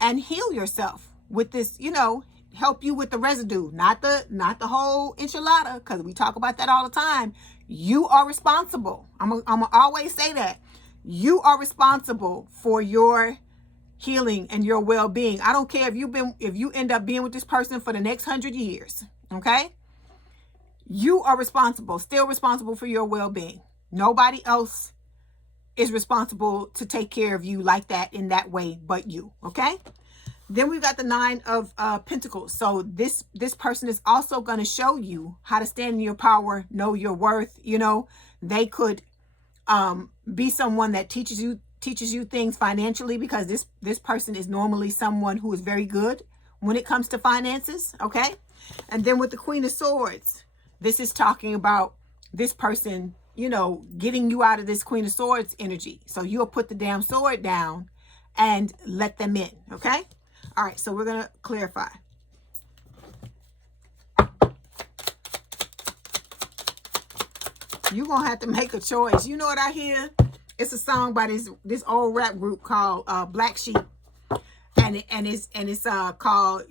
and heal yourself with this, you know, help you with the residue, not the whole enchilada, because we talk about that all the time. You are responsible. I'm gonna always say that. You are responsible for your healing and your well-being. I don't care if you end up being with this person for the next 100 years, okay? You are responsible, still responsible for your well-being. Nobody else is responsible to take care of you like that in that way but you, okay? Then we've got the 9 of Pentacles. So this person is also going to show you how to stand in your power, know your worth. You know, they could be someone that teaches you things financially, because this person is normally someone who is very good when it comes to finances, okay? And then with the Queen of Swords, this is talking about this person, you know, getting you out of this Queen of Swords energy. So you'll put the damn sword down and let them in, okay? All right, so we're going to clarify. You're going to have to make a choice. You know what I hear? It's a song by this old rap group called Black Sheep. And it's called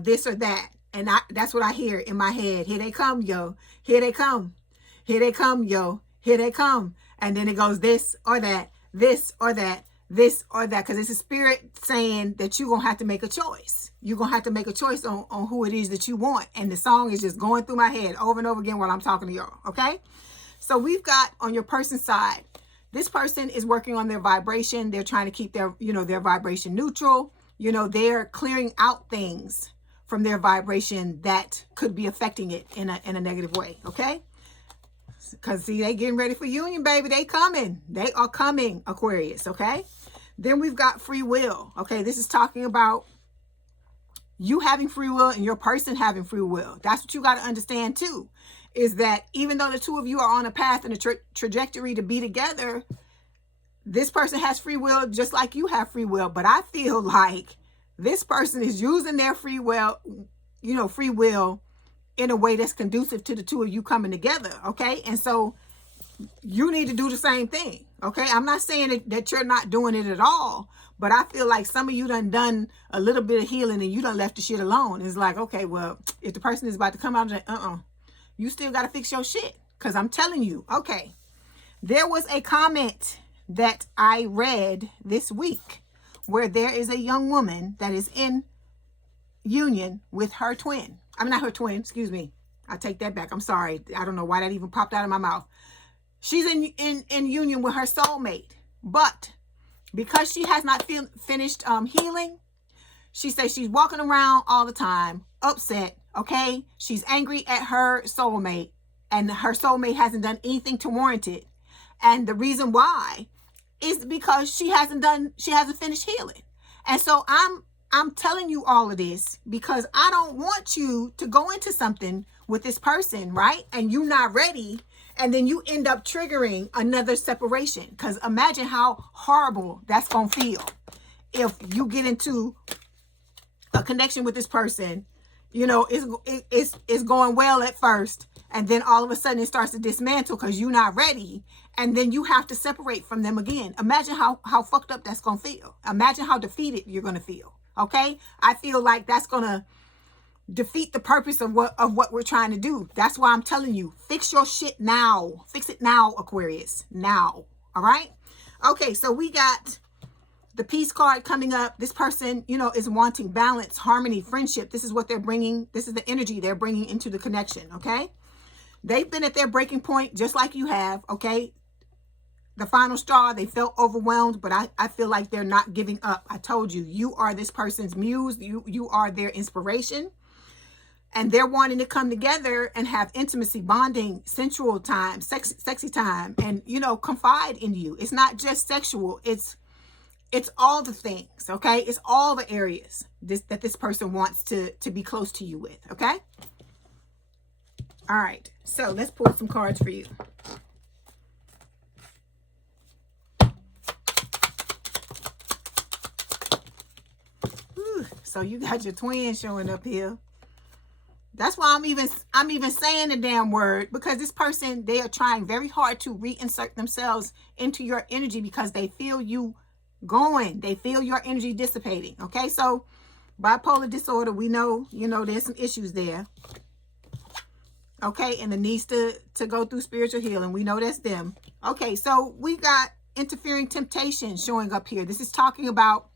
This or That. And that's what I hear in my head. Here they come, yo. Here they come. Here they come, yo. Here they come. And then it goes this or that, this or that, this or that. Because it's a spirit saying that you're going to have to make a choice. You're going to have to make a choice on who it is that you want. And the song is just going through my head over and over again while I'm talking to y'all. Okay? So we've got on your person's side, this person is working on their vibration. They're trying to keep their, you know, their vibration neutral. You know, they're clearing out things from their vibration that could be affecting it in a negative way. Okay? Because, see, they getting ready for union, baby. They coming. They are coming, Aquarius, okay? Then we've got free will, okay? This is talking about you having free will and your person having free will. That's what you got to understand, too, is that even though the two of you are on a path and a trajectory to be together, this person has free will just like you have free will. But I feel like this person is using their free will, you know, free will in a way that's conducive to the two of you coming together, okay? And so you need to do the same thing. Okay, I'm not saying that you're not doing it at all, but I feel like some of you done a little bit of healing and you done left the shit alone. It's like, okay, well, if the person is about to come out and say, you still got to fix your shit. Because I'm telling you, okay, there was a comment that I read this week where there is a young woman that is in union with her twin. I'm not her twin, excuse me. I take that back. I'm sorry. I don't know why that even popped out of my mouth. She's in union with her soulmate. But because she has not finished healing, she says she's walking around all the time, upset, okay? She's angry at her soulmate, and her soulmate hasn't done anything to warrant it. And the reason why is because she hasn't finished healing. And so I'm telling you all of this because I don't want you to go into something with this person, right? And you're not ready, and then you end up triggering another separation. Because imagine how horrible that's going to feel if you get into a connection with this person. You know, it's going well at first, and then all of a sudden it starts to dismantle because you're not ready, and then you have to separate from them again. Imagine how fucked up that's going to feel. Imagine how defeated you're going to feel. Okay? I feel like that's going to defeat the purpose of what we're trying to do. That's why I'm telling you, fix your shit now. Fix it now, Aquarius. Now. All right? Okay, so we got the peace card coming up. This person, you know, is wanting balance, harmony, friendship. This is what they're bringing. This is the energy they're bringing into the connection, okay? They've been at their breaking point just like you have, okay? The final straw, they felt overwhelmed, but I feel like they're not giving up. I told you, you are this person's muse. You are their inspiration. And they're wanting to come together and have intimacy, bonding, sensual time, sexy time, and, you know, confide in you. It's not just sexual. It's all the things, okay? It's all the areas that this person wants to be close to you with, okay? All right, so let's pull some cards for you. Whew, so you got your twin showing up here. That's why I'm even saying the damn word, because this person, they are trying very hard to reinsert themselves into your energy because they feel you going. They feel your energy dissipating. Okay, so bipolar disorder, we know, you know, there's some issues there. Okay, and it needs to go through spiritual healing. We know that's them. Okay, so we got interfering temptation showing up here. This is talking about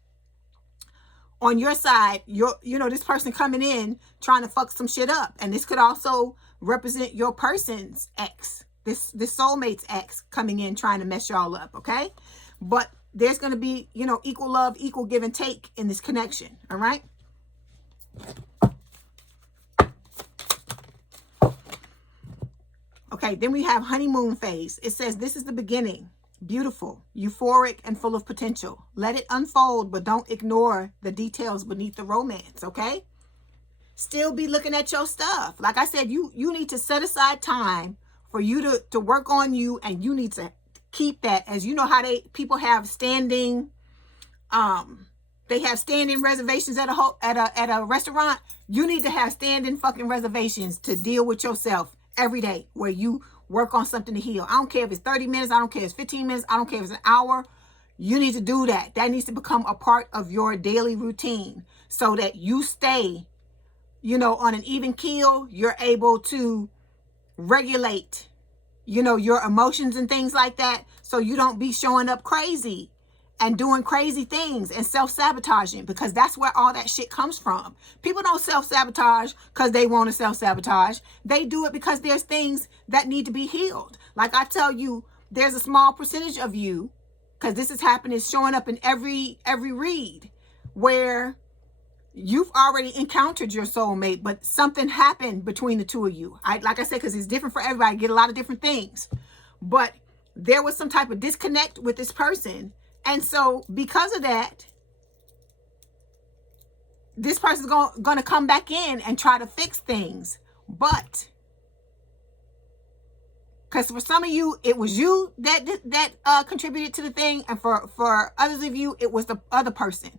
on your side, you know, this person coming in trying to fuck some shit up. And this could also represent your person's ex, this soulmate's ex coming in trying to mess y'all up, okay? But there's going to be, you know, equal love, equal give and take in this connection, all right? Okay, then we have honeymoon phase. It says this is the beginning. Beautiful, euphoric, and full of potential. Let it unfold, but don't ignore the details beneath the romance, okay? Still be looking at your stuff. Like I said, you need to set aside time for you to work on you, and you need to keep that. As you know how people have standing they have standing reservations at a restaurant. You need to have standing fucking reservations to deal with yourself every day, where you work on something to heal. I don't care if it's 30 minutes. I don't care if it's 15 minutes. I don't care if it's an hour. You need to do that. That needs to become a part of your daily routine so that you stay, you know, on an even keel. You're able to regulate, you know, your emotions and things like that, so you don't be showing up crazy and doing crazy things and self-sabotaging, because that's where all that shit comes from. People don't self-sabotage because they want to self-sabotage. They do it because there's things that need to be healed. Like I tell you, there's a small percentage of you, because this is happening, showing up in every read, where you've already encountered your soulmate, but something happened between the two of you. Like I said, because it's different for everybody. You get a lot of different things. But there was some type of disconnect with this person. And so because of that, this person's going to come back in and try to fix things. But because for some of you, it was you that contributed to the thing. And for others of you, it was the other person.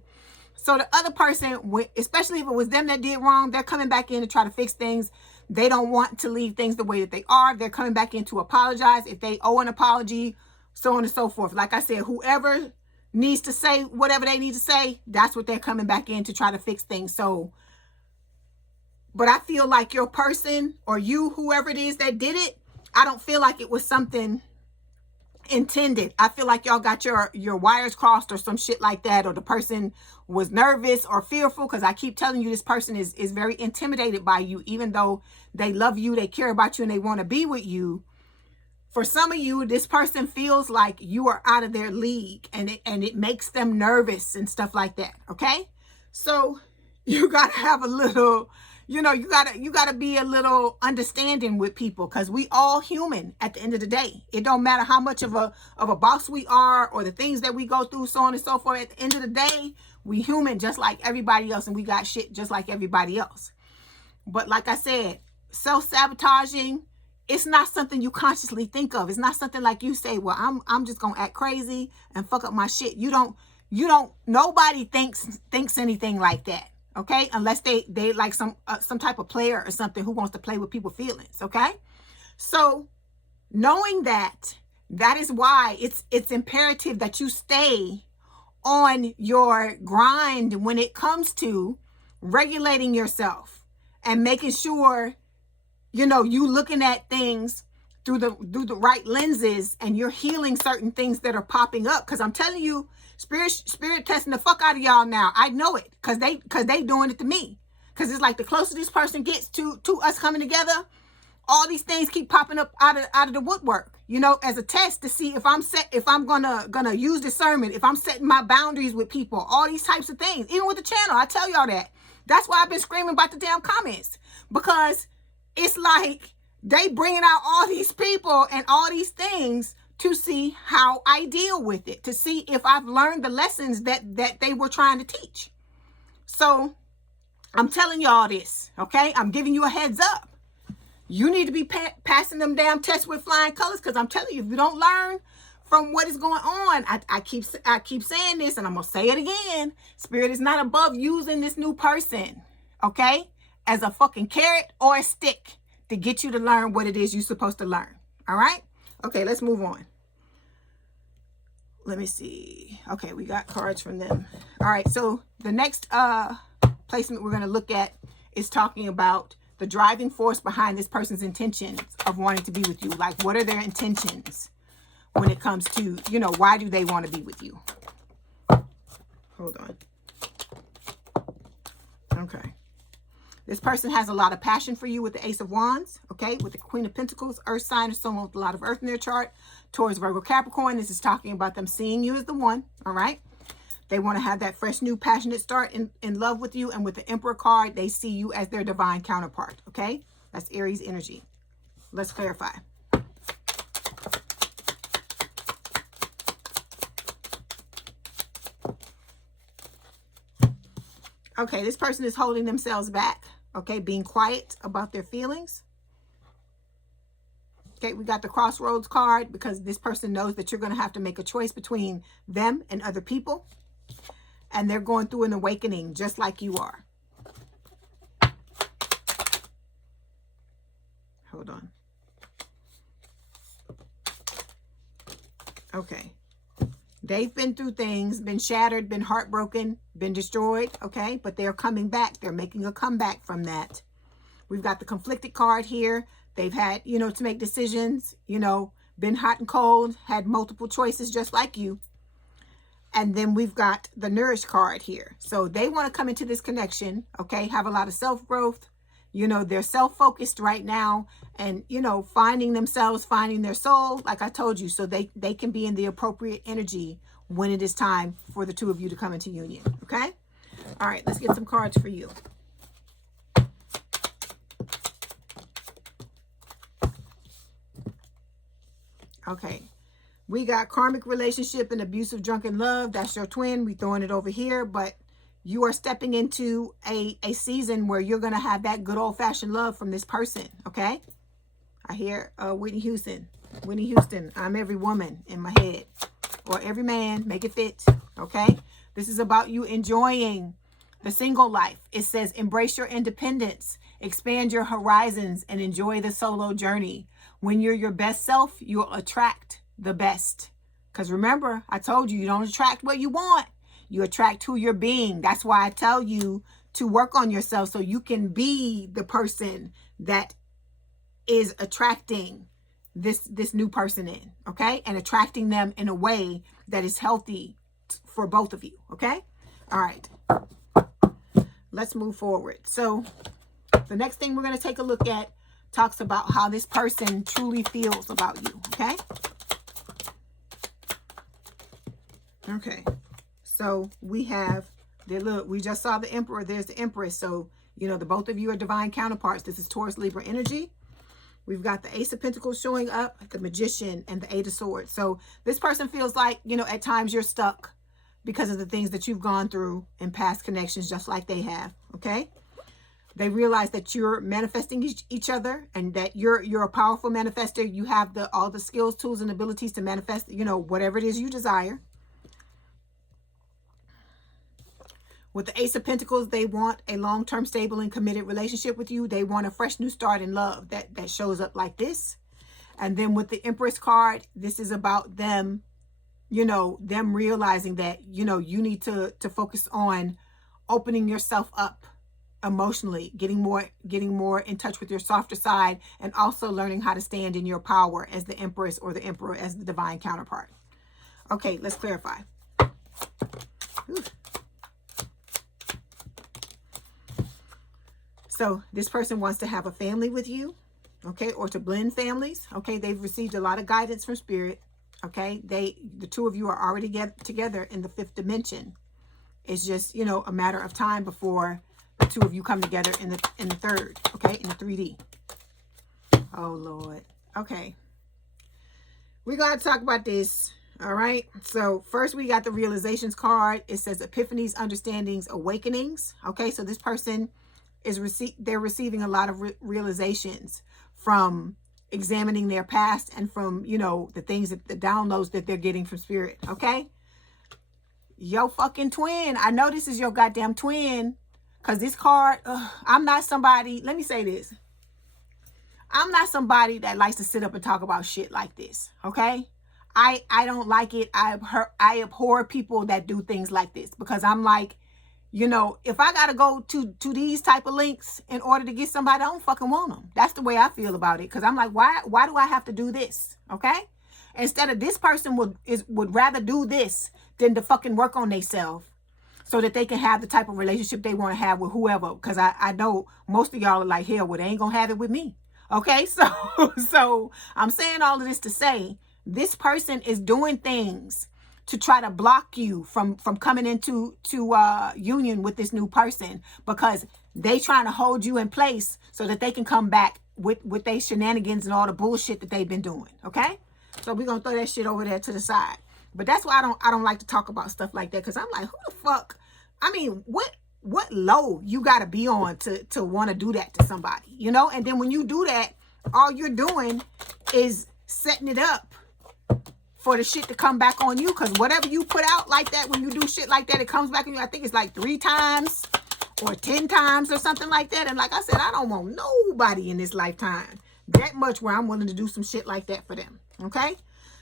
So the other person, especially if it was them that did wrong, they're coming back in to try to fix things. They don't want to leave things the way that they are. They're coming back in to apologize if they owe an apology, so on and so forth. Like I said, whoever needs to say whatever they need to say, that's what they're coming back in to try to fix things. So, but I feel like your person or you, whoever it is that did it, I don't feel like it was something intended. I feel like y'all got your wires crossed or some shit like that, or the person was nervous or fearful, because I keep telling you this person is very intimidated by you, even though they love you, they care about you, and they want to be with you. For some of you, this person feels like you are out of their league, and it makes them nervous and stuff like that. Okay, so you gotta have a little, you know, you gotta be a little understanding with people, because we all human at the end of the day. It don't matter how much of a boss we are or the things that we go through, so on and so forth. At the end of the day, we human just like everybody else, and we got shit just like everybody else. But like I said, self-sabotaging, it's not something you consciously think of. It's not something like you say, well, I'm just gonna act crazy and fuck up my shit. You don't, nobody thinks anything like that. Okay, unless they like some type of player or something who wants to play with people's feelings. Okay, so knowing that is why it's imperative that you stay on your grind when it comes to regulating yourself and making sure, you know, you looking at things through the right lenses, and you're healing certain things that are popping up. Because I'm telling you, Spirit testing the fuck out of y'all now. I know it, because they doing it to me. Because it's like the closer this person gets to us coming together, all these things keep popping up out of the woodwork, you know, as a test to see if I'm gonna use discernment, if I'm setting my boundaries with people, all these types of things. Even with the channel, I tell y'all that. That's why I've been screaming about the damn comments, because it's like they bringing out all these people and all these things to see how I deal with it, to see if I've learned the lessons that they were trying to teach. So I'm telling y'all this, okay? I'm giving you a heads up. You need to be passing them damn tests with flying colors, because I'm telling you, if you don't learn from what is going on, I keep saying this, and I'm gonna say it again. Spirit is not above using this new person, okay, as a fucking carrot or a stick to get you to learn what it is you're supposed to learn. All right? Okay, let's move on. Let me see. Okay, we got cards from them. All right, so the next placement we're going to look at is talking about the driving force behind this person's intentions of wanting to be with you. Like, what are their intentions when it comes to, you know, why do they want to be with you? Hold on. Okay. This person has a lot of passion for you with the Ace of Wands, okay? With the Queen of Pentacles, Earth sign, or someone with a lot of Earth in their chart. Taurus, Virgo, Capricorn. This is talking about them seeing you as the one, all right? They want to have that fresh, new, passionate start in love with you. And with the Emperor card, they see you as their divine counterpart, okay? That's Aries energy. Let's clarify. Okay, this person is holding themselves back, okay? Being quiet about their feelings. Okay, we got the Crossroads card, because this person knows that you're going to have to make a choice between them and other people. And they're going through an awakening just like you are. Hold on. Okay. They've been through things, been shattered, been heartbroken, been destroyed, okay? But they're coming back. They're making a comeback from that. We've got the conflicted card here. They've had, you know, to make decisions, you know, been hot and cold, had multiple choices just like you. And then we've got the Nourished card here. So they want to come into this connection, okay? Have a lot of self-growth. You know, they're self-focused right now and, you know, finding themselves, finding their soul, like I told you, so they can be in the appropriate energy when it is time for the two of you to come into union, okay? All right, let's get some cards for you. Okay, we got karmic relationship and abusive drunken love. That's your twin. We throwing it over here, but you are stepping into a season where you're going to have that good old-fashioned love from this person, okay? I hear Whitney Houston. Whitney Houston, I'm every woman in my head. Or every man, make it fit, okay? This is about you enjoying The single life, it says, embrace your independence, expand your horizons, and enjoy the solo journey. When you're your best self, you'll attract the best. Because remember, I told you, you don't attract what you want. You attract who you're being. That's why I tell you to work on yourself so you can be the person that is attracting this new person in, okay? And attracting them in a way that is healthy for both of you, okay? All right. Let's move forward. So the next thing we're going to take a look at talks about how this person truly feels about you, okay? Okay. So we have the look, we just saw the Emperor, there's the Empress. So, you know, the both of you are divine counterparts. This is Taurus Libra energy. We've got the Ace of Pentacles showing up, the Magician, and the Eight of Swords. So this person feels like, you know, at times you're stuck because of the things that you've gone through in past connections, just like they have, okay? They realize that you're manifesting each other and that you're a powerful manifester. You have all the skills, tools, and abilities to manifest, you know, whatever it is you desire. With the Ace of Pentacles, they want a long-term, stable, and committed relationship with you. They want a fresh new start in love that shows up like this. And then with the Empress card, this is about them, you know, them realizing that, you know, you need to focus on opening yourself up emotionally, getting more in touch with your softer side, and also learning how to stand in your power as the Empress or the Emperor as the divine counterpart. Okay, let's clarify. Whew. So this person wants to have a family with you, okay, or to blend families, okay? They've received a lot of guidance from Spirit, okay? The two of you are already together in the fifth dimension. It's just, you know, a matter of time before the two of you come together in the third, okay, in the 3D. Oh, Lord. Okay. We're going to talk about this, all right? So first we got the realizations card. It says epiphanies, understandings, awakenings, okay? So this person they're receiving a lot of realizations from examining their past and from, you know, the things the downloads that they're getting from Spirit, okay? Yo fucking twin. I know this is your goddamn twin, because this card, I'm not somebody, let me say this. I'm not somebody that likes to sit up and talk about shit like this, okay? I don't like it. I abhor people that do things like this, because I'm like, you know, if I got to go to these type of links in order to get somebody, I don't fucking want them. That's the way I feel about it. Because I'm like, why do I have to do this? Okay? Instead of this person would rather do this than to fucking work on themselves so that they can have the type of relationship they want to have with whoever. Because I know most of y'all are like, hell, well, they ain't going to have it with me. Okay? So I'm saying all of this to say this person is doing things to try to block you from coming into union with this new person, because they trying to hold you in place so that they can come back with their shenanigans and all the bullshit that they've been doing. Okay, so we're gonna throw that shit over there to the side. But that's why I don't like to talk about stuff like that, because I'm like, who the fuck? I mean, what low you gotta be on to want to do that to somebody, you know? And then when you do that, all you're doing is setting it up for the shit to come back on you, because whatever you put out like that, when you do shit like that, it comes back on you. I think it's like 3 times or 10 times or something like that. And like I said, I don't want nobody in this lifetime that much where I'm willing to do some shit like that for them. Okay?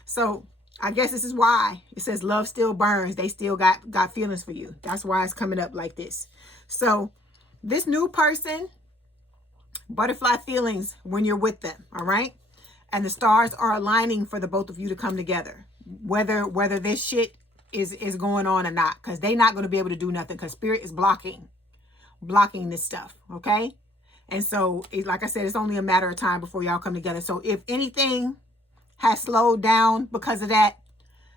So I guess this is why it says love still burns. They still got feelings for you. That's why it's coming up like this. So this new person, butterfly feelings when you're with them. All right? And the stars are aligning for the both of you to come together, whether this shit is going on or not, because they're not going to be able to do nothing, because Spirit is blocking this stuff, okay? And so, like I said, it's only a matter of time before y'all come together. So if anything has slowed down because of that,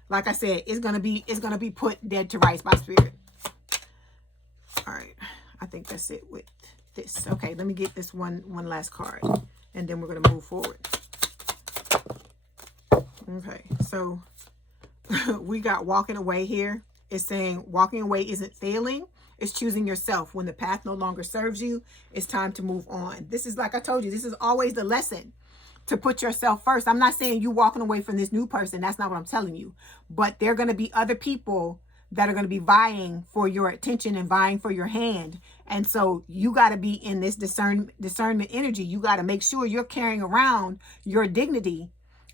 like I said, it's gonna be put dead to rights by Spirit. All right, I think that's it with this. Okay, let me get this one last card, and then we're gonna move forward. Okay, so we got walking away here. It's saying walking away isn't failing. It's choosing yourself. When the path no longer serves you, it's time to move on. This is, like I told you, this is always the lesson, to put yourself first. I'm not saying you walking away from this new person. That's not what I'm telling you. But there are going to be other people that are going to be vying for your attention and vying for your hand. And so you got to be in this discernment energy. You got to make sure you're carrying around your dignity,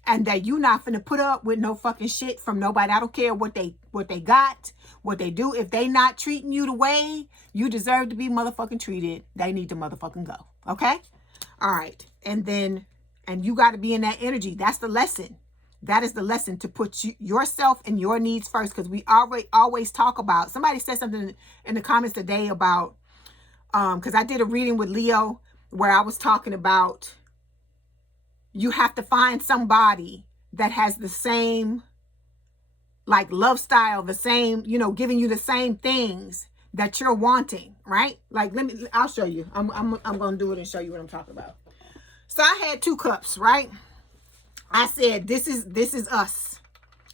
and that you not finna put up with no fucking shit from nobody. I don't care what they got, what they do. If they not treating you the way you deserve to be motherfucking treated, they need to motherfucking go. Okay? All right. And you got to be in that energy. That's the lesson. That is the lesson, to put yourself and your needs first. Because we always talk about, somebody said something in the comments today about, because I did a reading with Leo where I was talking about, you have to find somebody that has the same like love style, the same, you know, giving you the same things that you're wanting, right? Like, I'll show you. I'm going to do it and show you what I'm talking about. So I had 2 cups, right? I said, this is us.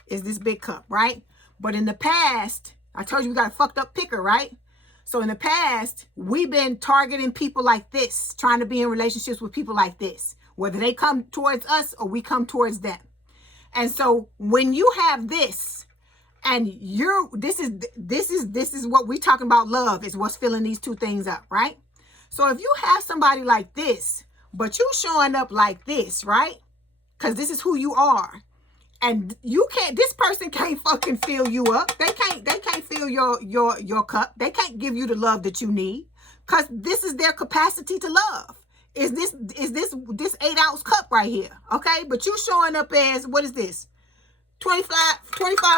Is this big cup, right? But in the past, I told you we got a fucked up picker, right? So in the past, we've been targeting people like this, trying to be in relationships with people like this, whether they come towards us or we come towards them. And so when you have this, and this is what we're talking about, love is what's filling these 2 things up, right? So if you have somebody like this, but you showing up like this, right? Because this is who you are. And this person can't fucking fill you up. They can't fill your cup. They can't give you the love that you need, because this is their capacity to love. Is this 8-ounce cup right here, okay? But you showing up as, what is this? 25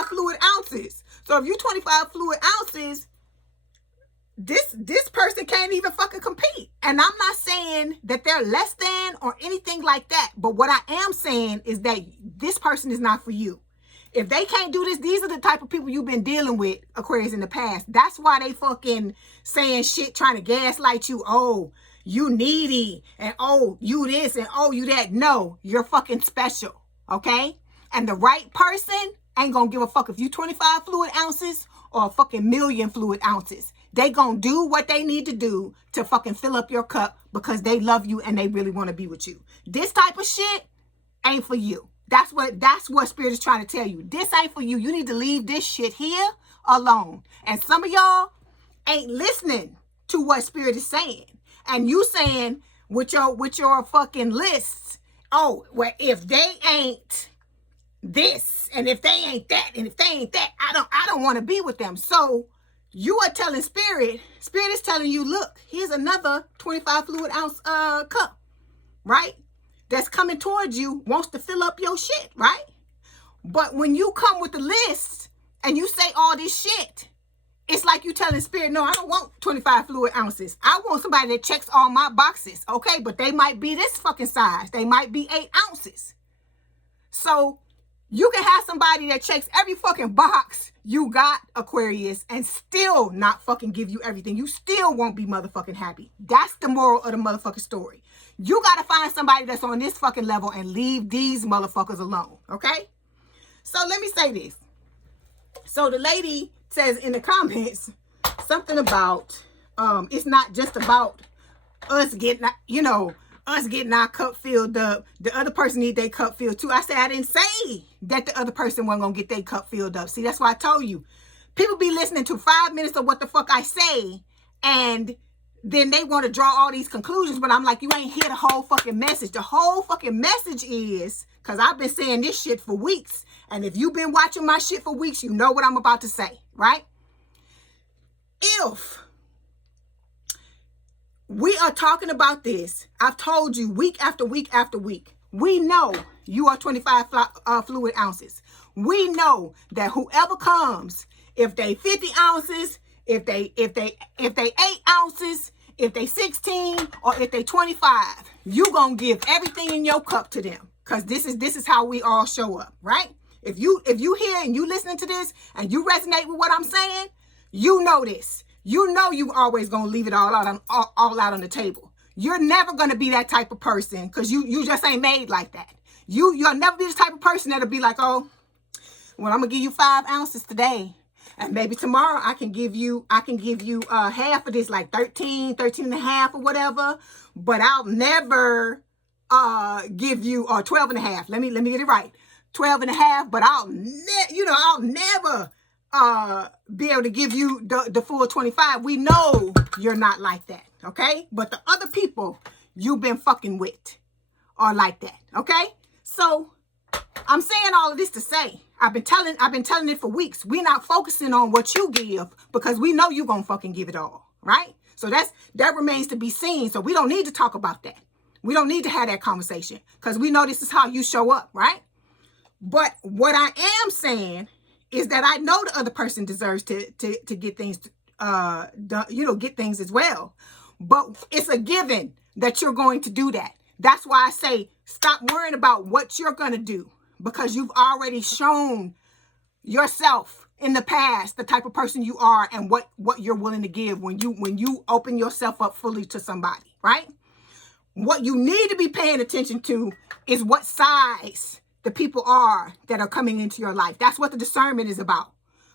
fluid ounces. So if you 25 fluid ounces, this person can't even fucking compete. And I'm not saying that they're less than or anything like that. But what I am saying is that this person is not for you. If they can't do this, these are the type of people you've been dealing with, Aquarius, in the past. That's why they fucking saying shit, trying to gaslight you. Oh, you needy, and oh, you this, and oh, you that. No, you're fucking special, okay? And the right person ain't gonna give a fuck if you 25 fluid ounces or a fucking million fluid ounces. They gonna do what they need to do to fucking fill up your cup, because they love you and they really want to be with you. This type of shit ain't for you. That's what Spirit is trying to tell you. This ain't for you. You need to leave this shit here alone. And some of y'all ain't listening to what Spirit is saying. And you saying with your fucking lists, oh, well, if they ain't this, and if they ain't that, and if they ain't that, I don't want to be with them. So you are telling Spirit is telling you, look, here's another 25 fluid ounce cup, right? That's coming towards you, wants to fill up your shit, right? But when you come with the list and you say all this shit, it's like you telling Spirit, no, I don't want 25 fluid ounces. I want somebody that checks all my boxes, okay? But they might be this fucking size. They might be 8 ounces. So you can have somebody that checks every fucking box you got, Aquarius, and still not fucking give you everything. You still won't be motherfucking happy. That's the moral of the motherfucking story. You got to find somebody that's on this fucking level and leave these motherfuckers alone, okay? So let me say this. So the lady says in the comments something about, it's not just about us getting, us getting our cup filled up. The other person need their cup filled too. I said, I didn't say that the other person wasn't going to get their cup filled up. See, that's why I told you. People be listening to 5 minutes of what the fuck I say, and then they want to draw all these conclusions. But I'm like, you ain't hear the whole fucking message. The whole fucking message is, because I've been saying this shit for weeks. And if you've been watching my shit for weeks, you know what I'm about to say, right? If we are talking about this, I've told you week after week after week, we know you are 25 fluid ounces. We know that whoever comes, if they 50 ounces, if they 8 ounces, if they 16, or if they 25, you gonna give everything in your cup to them. Because this is how we all show up, right? If you hear and you listening to this and you resonate with what I'm saying, you know this. You know you always gonna leave it all out on the table. You're never gonna be that type of person, because you just ain't made like that. You'll never be the type of person that'll be like, oh, well, I'm gonna give you 5 ounces today, and maybe tomorrow I can give you half of this, like 13 and a half or whatever, but I'll never give you 12 and a half. Let me get it right. 12 and a half, but I'll never be able to give you the full 25. We know you're not like that, okay? But the other people you've been fucking with are like that, okay? So I'm saying all of this to say, I've been telling it for weeks. We're not focusing on what you give because we know you're gonna fucking give it all, right? So that remains to be seen. So we don't need to talk about that. We don't need to have that conversation because we know this is how you show up, right? But what I am saying is that I know the other person deserves to get things, done, get things as well. But it's a given that you're going to do that. That's why I say stop worrying about what you're going to do because you've already shown yourself in the past the type of person you are and what you're willing to give when you open yourself up fully to somebody, right? What you need to be paying attention to is what size the people are that are coming into your life. That's what the discernment is about.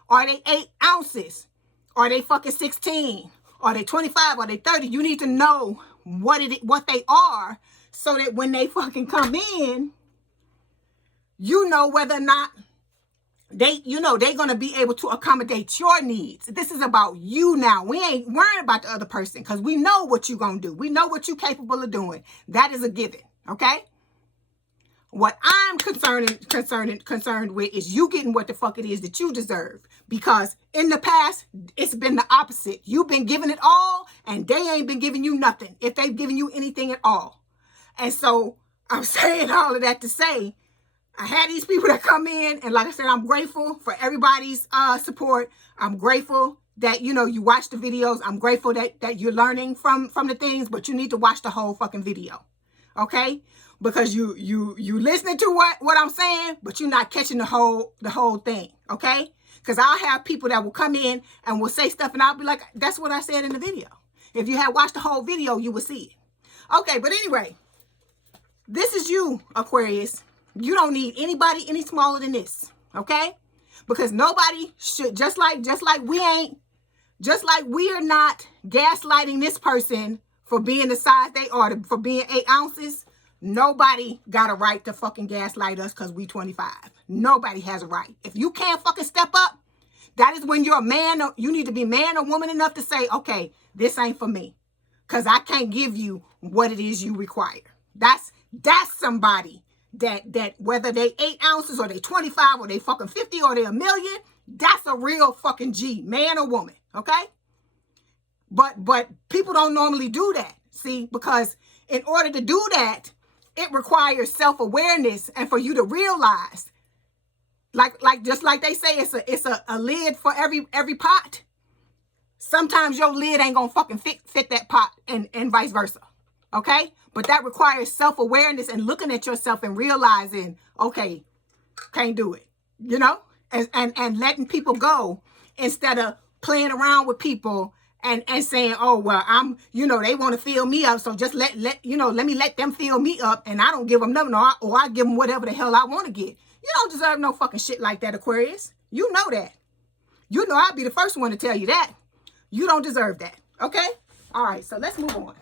Are they 8 ounces? Are they fucking 16? Are they 25? Are they 30? You need to know what they are so that when they fucking come in, you know whether or not they're going to be able to accommodate your needs. This is about you now. We ain't worrying about the other person because we know what you're going to do. We know what you're capable of doing. That is a given, okay? What I'm concerned with is you getting what the fuck it is that you deserve. Because in the past, it's been the opposite. You've been giving it all and they ain't been giving you nothing if they've given you anything at all. And so I'm saying all of that to say, I had these people that come in, and like I said, I'm grateful for everybody's support. I'm grateful that, you watch the videos. I'm grateful that you're learning from the things, but you need to watch the whole fucking video, okay? Because you listening to what I'm saying, but you're not catching the whole thing, okay? Because I'll have people that will come in and will say stuff, and I'll be like, that's what I said in the video. If you had watched the whole video, you would see it. Okay, but anyway, this is you, Aquarius. You don't need anybody any smaller than this, okay? Because nobody should, just like we are not gaslighting this person for being the size they are, for being 8 ounces. Nobody got a right to fucking gaslight us because we 25. Nobody has a right. If you can't fucking step up, that is when you're a man. You need to be man or woman enough to say, okay, this ain't for me because I can't give you what it is you require. That's somebody that whether they 8 ounces or they 25 or they fucking 50 or they a million, that's a real fucking G, man or woman, okay? But people don't normally do that, see, because in order to do that, it requires self-awareness and for you to realize, just like they say, it's a lid for every pot. Sometimes your lid ain't gonna fucking fit that pot and vice versa, okay? But that requires self-awareness and looking at yourself and realizing, okay, can't do it, and letting people go instead of playing around with people and saying, oh, well, I'm, they want to fill me up. So just let me let them fill me up and I don't give them nothing or I give them whatever the hell I want to get. You don't deserve no fucking shit like that, Aquarius. You know that. I'll be the first one to tell you that. You don't deserve that. Okay? All right. So let's move on.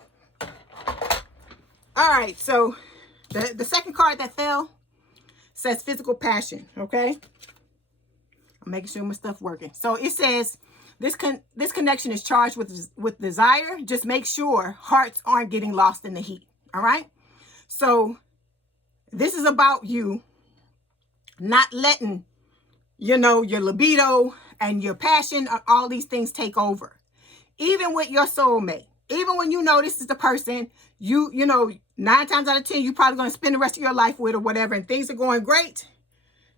All right, so the second card that fell says physical passion, okay? I'm making sure my stuff working. So it says this connection is charged with desire. Just make sure hearts aren't getting lost in the heat, all right? So this is about you not letting, your libido and your passion, all these things take over. Even with your soulmate. Even when this is the person, 9 times out of 10, you're probably going to spend the rest of your life with or whatever, and things are going great.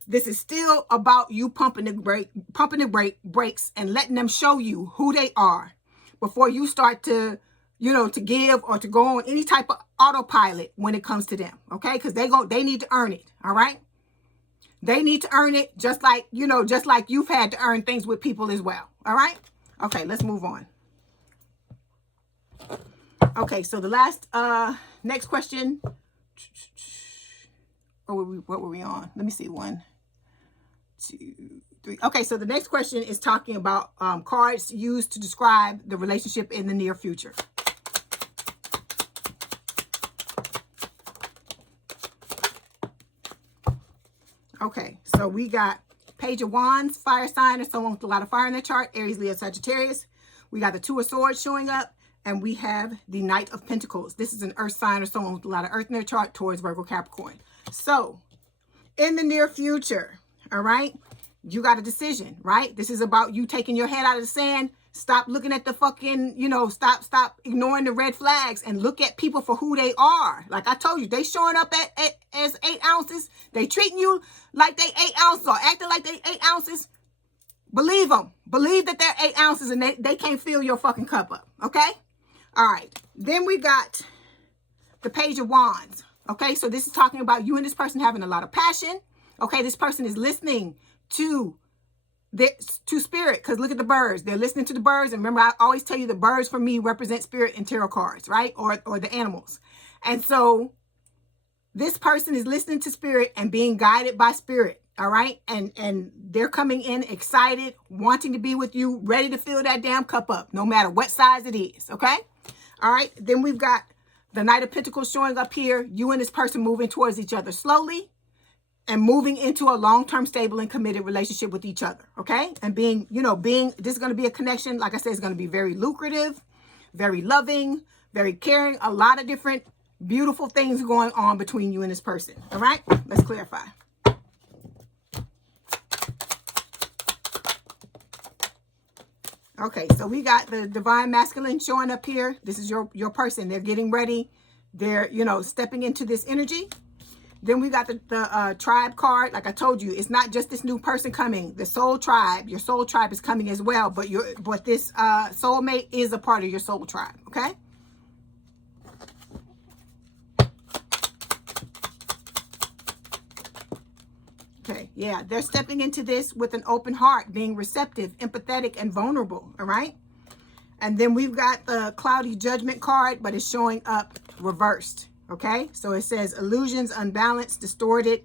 This is still about you pumping the brakes and letting them show you who they are before you start to, to give or to go on any type of autopilot when it comes to them, okay? Because they need to earn it, all right? They need to earn it just like you've had to earn things with people as well, all right? Okay, let's move on. Okay, so the last, next question. What were we on? Let me see. 1, 2, 3. Okay, so the next question is talking about cards used to describe the relationship in the near future. Okay, so we got Page of Wands, fire sign, or someone with a lot of fire in their chart, Aries, Leo, Sagittarius. We got the Two of Swords showing up, and we have the Knight of Pentacles. This is an earth sign or someone with a lot of earth in their chart, Taurus, Virgo, Capricorn. So, in the near future, all right, you got a decision, right? This is about you taking your head out of the sand. Stop looking at the fucking, stop ignoring the red flags and look at people for who they are. Like I told you, they showing up as 8 ounces. They treating you like they 8 ounces or acting like they 8 ounces. Believe them. Believe that they're 8 ounces and they can't fill your fucking cup up. Okay? All right. Then we got the Page of Wands. Okay? So this is talking about you and this person having a lot of passion. Okay? This person is listening to spirit, because look at the birds. They're listening to the birds. And remember, I always tell you the birds for me represent spirit in tarot cards, right? Or the animals. And so this person is listening to spirit and being guided by spirit. All right. And they're coming in excited, wanting to be with you, ready to fill that damn cup up, no matter what size it is. Okay. All right. Then we've got the Knight of Pentacles showing up here. You and this person moving towards each other slowly and moving into a long-term, stable, and committed relationship with each other. Okay. And being, this is going to be a connection. Like I said, it's going to be very lucrative, very loving, very caring. A lot of different beautiful things going on between you and this person. All right. Let's clarify. Okay, so we got the Divine Masculine showing up here. This is your person. They're getting ready. They're, stepping into this energy. Then we got the tribe card. Like I told you, it's not just this new person coming. The soul tribe, your soul tribe is coming as well. But this soulmate is a part of your soul tribe. Okay. Okay, yeah, they're stepping into this with an open heart, being receptive, empathetic, and vulnerable, all right? And then we've got the Cloudy Judgment card, but it's showing up reversed, okay? So it says illusions, unbalanced, distorted.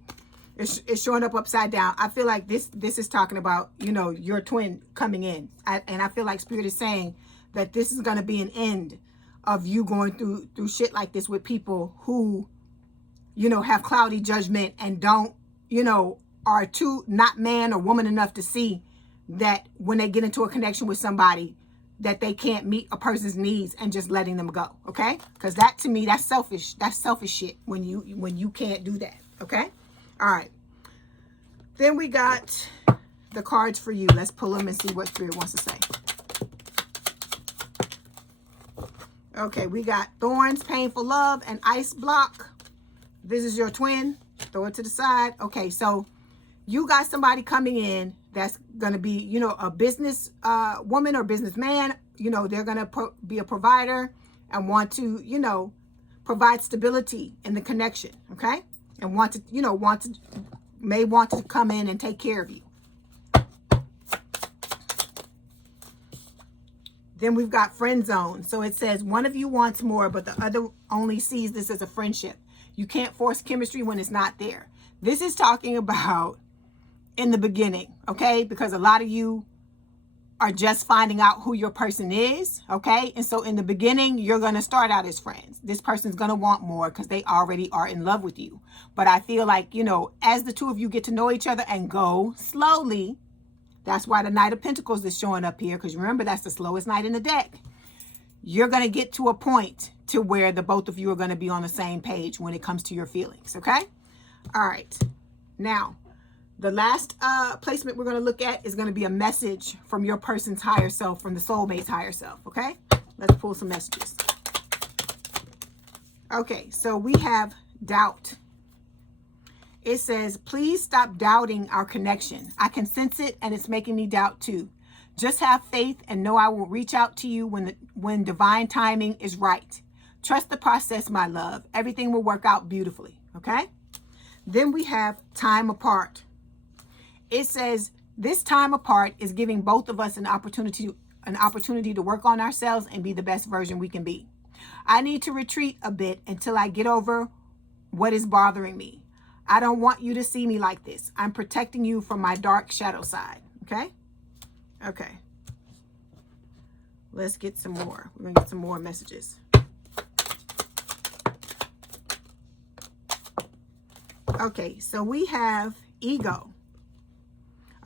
It's showing up upside down. I feel like this is talking about, your twin coming in. And I feel like Spirit is saying that this is going to be an end of you going through shit like this with people who, have cloudy judgment and don't, are too not man or woman enough to see that when they get into a connection with somebody that they can't meet a person's needs and just letting them go. Okay. Because that to me, that's selfish. That's selfish shit when you can't do that. Okay. All right. Then we got the cards for you. Let's pull them and see what Spirit wants to say. Okay. We got Thorns, Painful Love, and Ice Block. This is your twin. Throw it to the side. Okay. So you got somebody coming in that's going to be, a business woman or businessman. They're going to be a provider and want to, provide stability in the connection. Okay. And may want to come in and take care of you. Then we've got friend zone. So it says one of you wants more, but the other only sees this as a friendship. You can't force chemistry when it's not there. This is talking about in the beginning, okay? Because a lot of you are just finding out who your person is, okay? And so in the beginning, you're going to start out as friends. This person's going to want more because they already are in love with you. But I feel like, as the two of you get to know each other and go slowly, that's why the Knight of Pentacles is showing up here, because remember, that's the slowest knight in the deck. You're going to get to a point to where the both of you are going to be on the same page when it comes to your feelings, okay? All right. Now, the last placement we're going to look at is going to be a message from your person's higher self, from the soulmate's higher self, okay? Let's pull some messages. Okay, so we have doubt. It says, please stop doubting our connection. I can sense it and it's making me doubt too. Just have faith and know I will reach out to you when divine timing is right. Trust the process, my love. Everything will work out beautifully, okay? Then we have time apart. It says this time apart is giving both of us an opportunity to work on ourselves and be the best version we can be. I need to retreat a bit until I get over what is bothering me. I don't want you to see me like this. I'm protecting you from my dark shadow side. Okay? Okay. Let's get some more. We're going to get some more messages. Okay, so we have ego.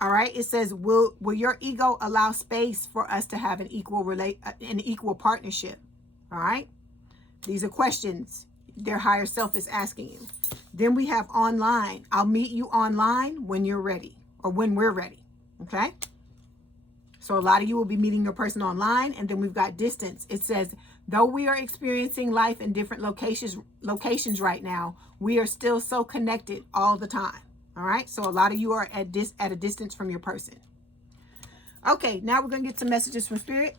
All right. It says, will your ego allow space for us to have an equal partnership? All right. These are questions their higher self is asking you. Then we have online. I'll meet you online when you're ready, or when we're ready. Okay. So a lot of you will be meeting your person online. And then we've got distance. It says, though we are experiencing life in different locations right now, we are still so connected all the time. All right. So a lot of you are at a distance from your person. Okay. Now we're going to get some messages from Spirit.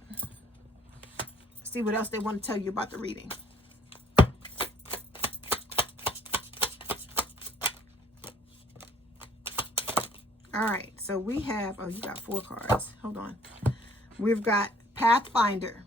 See what else they want to tell you about the reading. All right, so we have, oh, you got 4 cards. Hold on. We've got Pathfinder.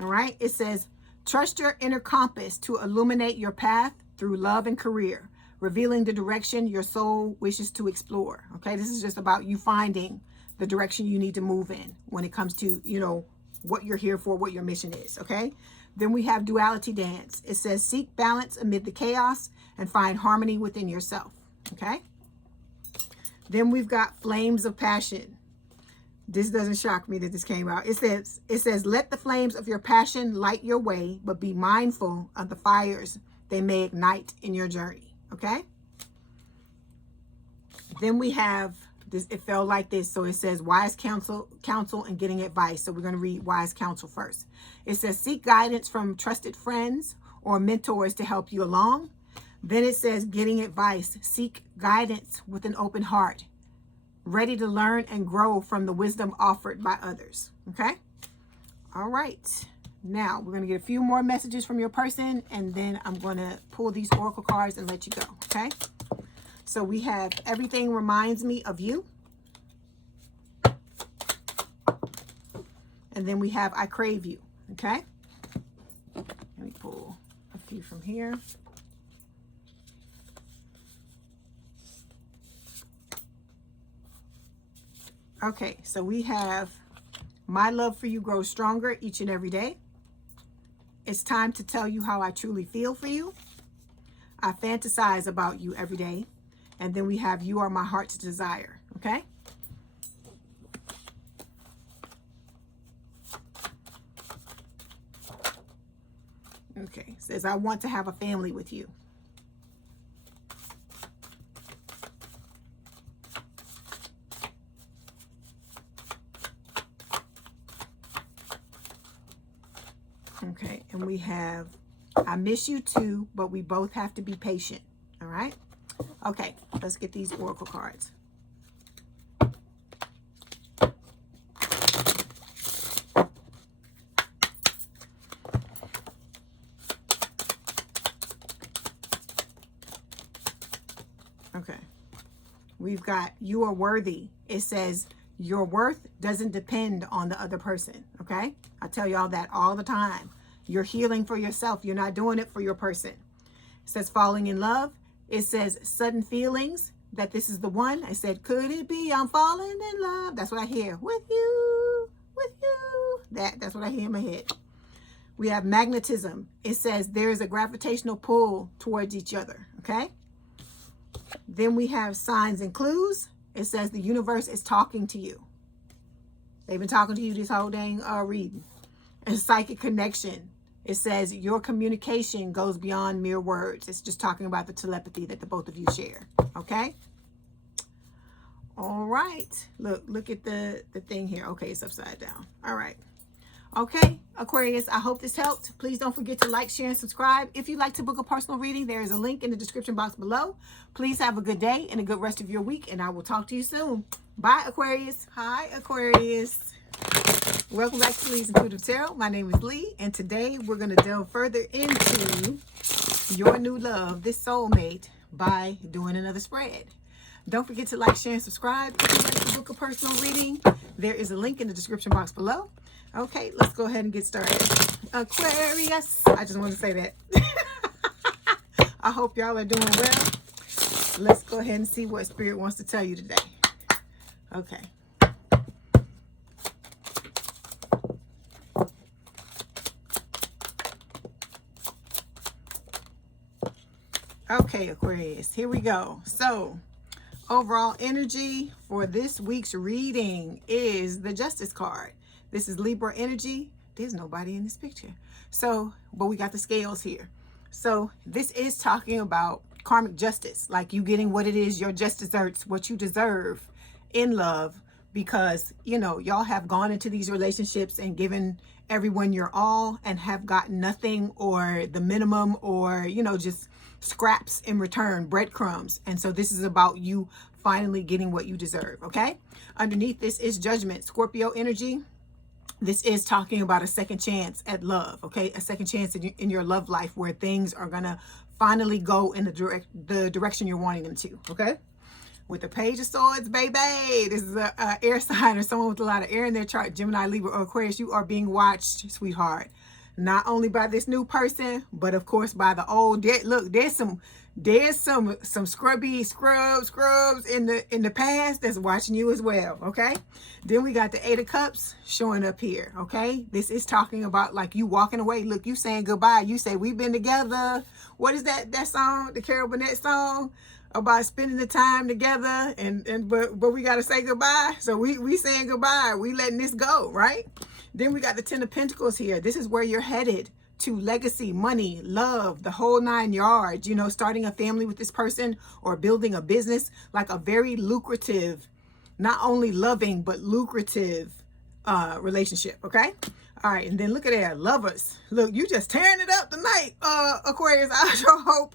All right, it says, trust your inner compass to illuminate your path through love and career, revealing the direction your soul wishes to explore. Okay, this is just about you finding the direction you need to move in when it comes to, you know, what you're here for, what your mission is. Okay, then we have Duality Dance. It says, seek balance amid the chaos and find harmony within yourself. Okay. Then we've got Flames of Passion. This doesn't shock me that this came out. It says, let the flames of your passion light your way, but be mindful of the fires they may ignite in your journey. Okay. Then we have this. It felt like this. So it says wise counsel and getting advice. So we're going to read wise counsel first. It says, seek guidance from trusted friends or mentors to help you along. Then it says getting advice, seek guidance with an open heart, ready to learn and grow from the wisdom offered by others. Okay. All right. Now we're going to get a few more messages from your person, and then I'm going to pull these oracle cards and let you go. Okay. So we have everything reminds me of you. And then we have I crave you. Okay. Let me pull a few from here. Okay, so we have my love for you grows stronger each and every day. It's time to tell you how I truly feel for you. I fantasize about you every day. And then we have you are my heart's desire. Okay. Okay, it says I want to have a family with you. Okay, and we have, I miss you too, but we both have to be patient. All right. Okay, let's get these oracle cards. Okay, we've got you are worthy. It says your worth doesn't depend on the other person. Okay, I tell y'all that all the time. You're healing for yourself. You're not doing it for your person. It says falling in love. It says sudden feelings that this is the one. I said, could it be I'm falling in love? That's what I hear. With you, with you. That's what I hear in my head. We have magnetism. It says there is a gravitational pull towards each other. Okay. Then we have signs and clues. It says the universe is talking to you. They've been talking to you this whole dang reading. And psychic connection. It says your communication goes beyond mere words. It's just talking about the telepathy that the both of you share. Okay. All right. Look at the thing here. Okay, it's upside down. All right. Okay, Aquarius, I hope this helped. Please don't forget to like, share, and subscribe. If you'd like to book a personal reading, there is a link in the description box below. Please have a good day and a good rest of your week, and I will talk to you soon. Bye, Aquarius. Hi, Aquarius. Welcome back to Leigh's Intuitive Tarot. My name is Leigh, and today we're going to delve further into your new love, this soulmate, by doing another spread. Don't forget to like, share, and subscribe. If you'd like to book a personal reading, there is a link in the description box below. Okay, let's go ahead and get started. Aquarius. I just want to say that. I hope y'all are doing well. Let's go ahead and see what Spirit wants to tell you today. Okay. Okay, Aquarius, here we go. So, Overall energy for this week's reading is the Justice card. This is Libra energy. There's nobody in this picture. So, but we got the scales here. So this is talking about karmic justice, like you getting what it is your just desserts, what you deserve in love, because, you know, y'all have gone into these relationships and given everyone your all and have gotten nothing or the minimum, or, you know, just scraps in return, breadcrumbs. And so this is about you finally getting what you deserve. Okay. Underneath this is Judgment, Scorpio energy. This is talking about a second chance at love. Okay. A second chance in your love life where things are going to finally go in the direction you're wanting them to. Okay. With the Page of Swords, baby. This is a air sign or someone with a lot of air in their chart, Gemini, Libra, or Aquarius. You are being watched, sweetheart. Not only by this new person, but of course by the old. Look, there's some scrubs in the past that's watching you as well. Okay. Then we got the Eight of Cups showing up here. Okay. This is talking about like you walking away. Look, you saying goodbye. You say we've been together. What is that song? The Carol Burnett song about spending the time together, but we got to say goodbye. So we saying goodbye. We letting this go, right? Then we got the Ten of Pentacles here. This is where you're headed to: legacy, money, love, the whole 9 yards, you know, starting a family with this person or building a business, like a very lucrative, not only loving, but lucrative relationship. Okay. All right. And then look at that, lovers. Look, you just tearing it up tonight, Aquarius. I sure hope,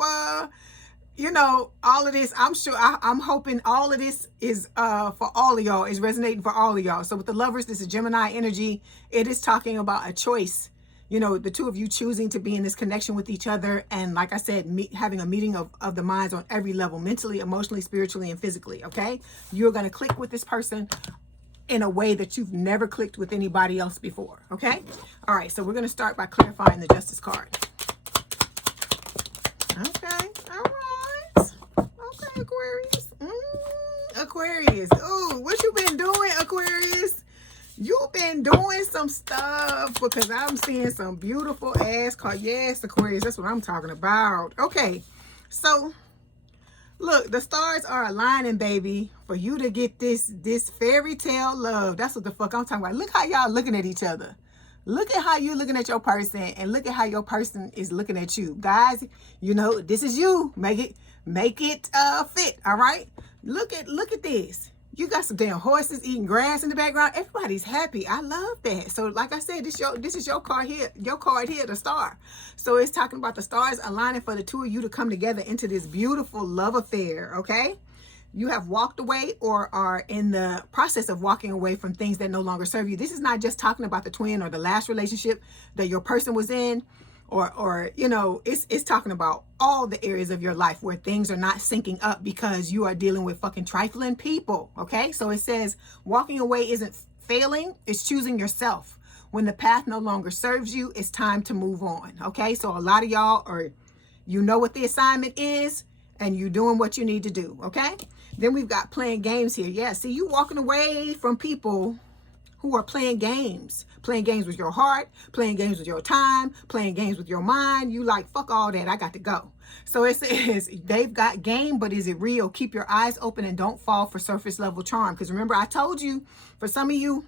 you know, all of this, I'm hoping all of this is for all of y'all, is resonating for all of y'all. So with the lovers, this is Gemini energy. It is talking about a choice, you know, the two of you choosing to be in this connection with each other. And like I said, having a meeting of the minds on every level, mentally, emotionally, spiritually, and physically. Okay. You're going to click with this person in a way that you've never clicked with anybody else before. Okay. All right. So we're going to start by clarifying the Justice card. Okay. All right. Okay, Aquarius. Aquarius. Oh, what you been doing, Aquarius? You've been doing some stuff, because I'm seeing some beautiful ass card. Yes, Aquarius, that's what I'm talking about. Okay, so look, the stars are aligning, baby, for you to get this fairy tale love. That's what the fuck I'm talking about. Look how y'all looking at each other. Look at how you're looking at your person, and look at how your person is looking at you. Guys, you know, this is you. Make it fit. All right. Look at this. You got some damn horses eating grass in the background. Everybody's happy. I love that. So like I said, this is your card here, the star. So it's talking about the stars aligning for the two of you to come together into this beautiful love affair. Okay. You have walked away or are in the process of walking away from things that no longer serve you. This is not just talking about the twin or the last relationship that your person was in, or you know, it's talking about all the areas of your life where things are not syncing up because you are dealing with fucking trifling people. Okay. So it says walking away isn't failing. It's choosing yourself. When the path no longer serves you, it's time to move on. Okay. So a lot of y'all you know what the assignment is, and you're doing what you need to do. Okay. Then we've got playing games here. Yeah, see, you walking away from people who are playing games with your heart, playing games with your time, playing games with your mind. You like, fuck all that. I got to go. So it says they've got game, but is it real? Keep your eyes open and don't fall for surface level charm. Because remember, I told you, for some of you,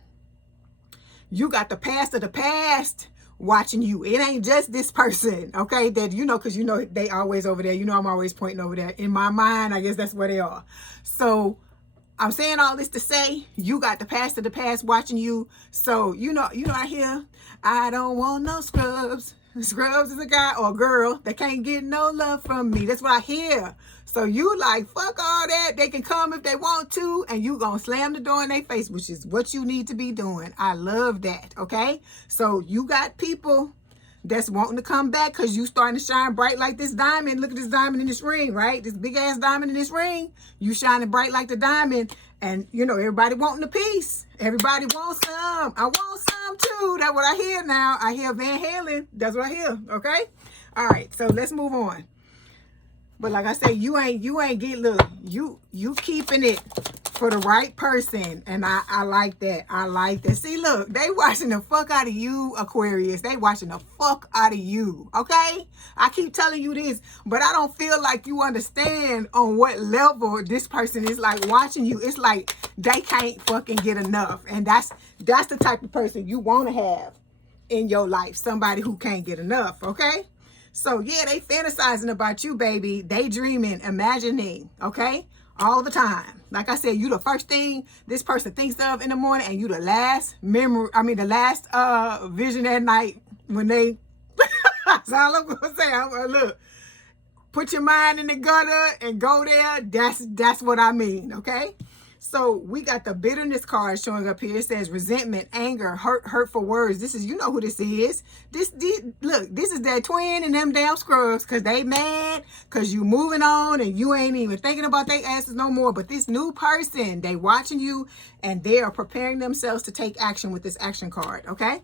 you got the past of the past watching you. It ain't just this person, okay, that you know, because you know they always over there. You know I'm always pointing over there. In my mind, I guess that's where they are. So I'm saying all this to say you got the past of the past watching you. So you know I hear, I don't want no scrubs. Scrubs is a guy or a girl that can't get no love from me. That's what I hear. So you like, fuck all that. They can come if they want to, and you gonna slam the door in their face, which is what you need to be doing. I love that. Okay. So you got people that's wanting to come back because you starting to shine bright like this diamond. Look at this diamond in this ring, right? This big ass diamond in this ring. You shining bright like the diamond. And, you know, everybody wanting a piece. Everybody wants some. I want some too. That's what I hear now. I hear Van Halen. That's what I hear. Okay? All right. So let's move on. But like I say, you ain't get, look, you keeping it for the right person. And I like that. I like that. See, look, they watching the fuck out of you, Aquarius. They watching the fuck out of you. Okay? I keep telling you this, but I don't feel like you understand on what level this person is like watching you. It's like they can't fucking get enough. And that's the type of person you want to have in your life. Somebody who can't get enough. Okay? So yeah, they fantasizing about you, baby. Daydreaming, imagining, okay? All the time. Like I said, you the first thing this person thinks of in the morning, and you the last memory, the last vision at night when they, that's all I'm gonna say. Look, put your mind in the gutter and go there. That's what I mean, okay? So we got the bitterness card showing up here. It says resentment, anger, hurtful words. This is, you know who this is. Look, this is that twin and them damn scrubs, because they mad because you moving on and you ain't even thinking about their asses no more. But this new person, they watching you and they are preparing themselves to take action with this action card, okay?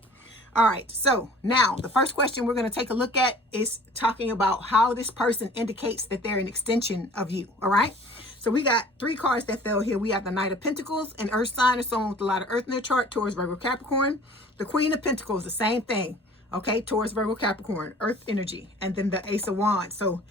All right, so now the first question we're going to take a look at is talking about how this person indicates that they're an extension of you, all right? So we got 3 cards that fell here. We have the Knight of Pentacles, an earth sign or someone with a lot of earth in their chart, Taurus, Virgo, Capricorn. The Queen of Pentacles, the same thing, okay? Taurus, Virgo, Capricorn, earth energy. And then the Ace of Wands. So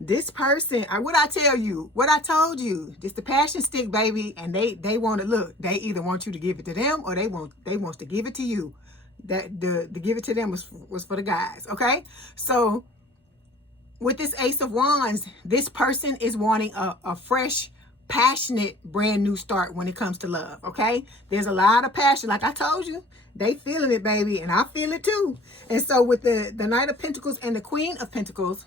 this person, what I tell you, what I told you, this the passion stick, baby. And they want to, look, they either want you to give it to them or they want to give it to you. That the give it to them was for the guys, okay? So with this Ace of Wands, this person is wanting a fresh, passionate, brand new start when it comes to love, okay? There's a lot of passion. Like I told you, they feeling it, baby, and I feel it too. And so with the Knight of Pentacles and the Queen of Pentacles,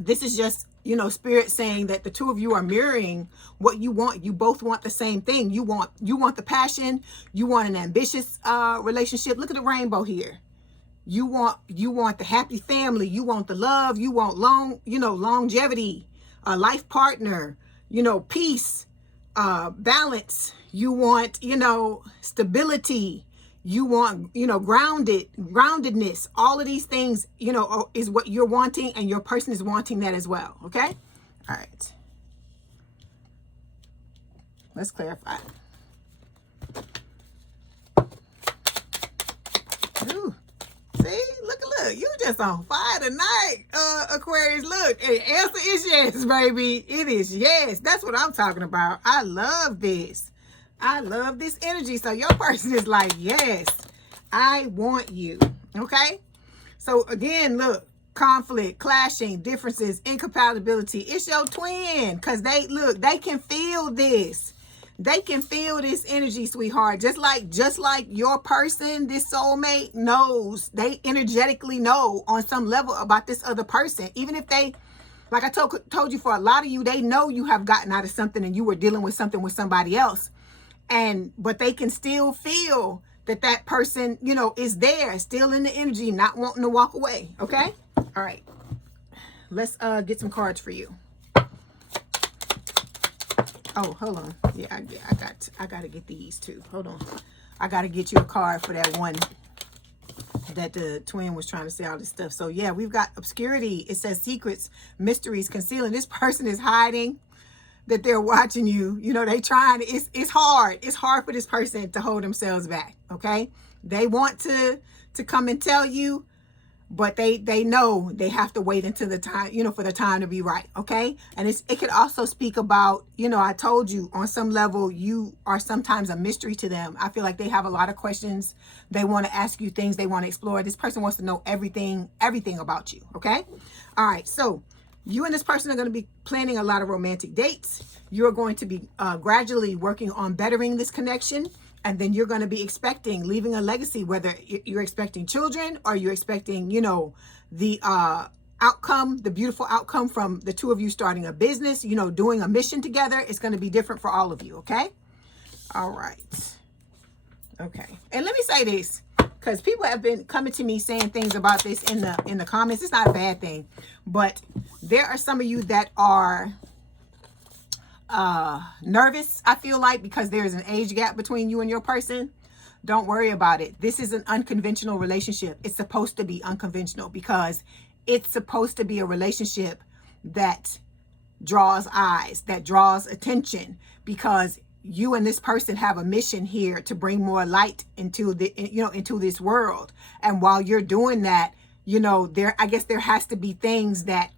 this is just, you know, Spirit saying that the two of you are mirroring what you want. You both want the same thing. You want the passion. You want an ambitious relationship. Look at the rainbow here. You want the happy family. You want the love. You want longevity, a life partner, peace, balance. You want, stability. You want, groundedness. All of these things, is what you're wanting, and your person is wanting that as well. Okay? All right. Let's clarify. Ooh. See, look, you just on fire tonight, Aquarius. Look, the answer is yes, baby. It is yes. That's what I'm talking about. I love this. I love this energy. So your person is like, yes, I want you. Okay? So again, look, conflict, clashing, differences, incompatibility. It's your twin, because they can feel this. They can feel this energy, sweetheart. Just like your person, this soulmate knows. They energetically know on some level about this other person. Even if they, like I told you, for a lot of you, they know you have gotten out of something and you were dealing with something with somebody else. But they can still feel that person, is there, still in the energy, not wanting to walk away. Okay? All right. Let's get some cards for you. Oh, hold on. Yeah, I got to get these too. Hold on. I got to get you a card for that one that the twin was trying to say all this stuff. So yeah, we've got obscurity. It says secrets, mysteries, concealing. This person is hiding that they're watching you. They trying to, it's hard. It's hard for this person to hold themselves back. Okay. They want to come and tell you, but they know they have to wait until the time, for the time to be right. Okay. And it could also speak about, I told you, on some level, you are sometimes a mystery to them. I feel like they have a lot of questions. They want to ask you things. They want to explore. This person wants to know everything about you. Okay. All right. So you and this person are going to be planning a lot of romantic dates. You're going to be gradually working on bettering this connection. And then you're going to be leaving a legacy, whether you're expecting children or you're expecting, the outcome, the beautiful outcome from the two of you starting a business, doing a mission together. It's going to be different for all of you. Okay. All right. Okay. And let me say this, because people have been coming to me saying things about this in the comments. It's not a bad thing, but there are some of you that are nervous, I feel like, because there's an age gap between you and your person. Don't worry about it. This is an unconventional relationship. It's supposed to be unconventional because it's supposed to be a relationship that draws eyes, that draws attention, because you and this person have a mission here to bring more light into the, into this world. And while you're doing that, I guess there has to be things that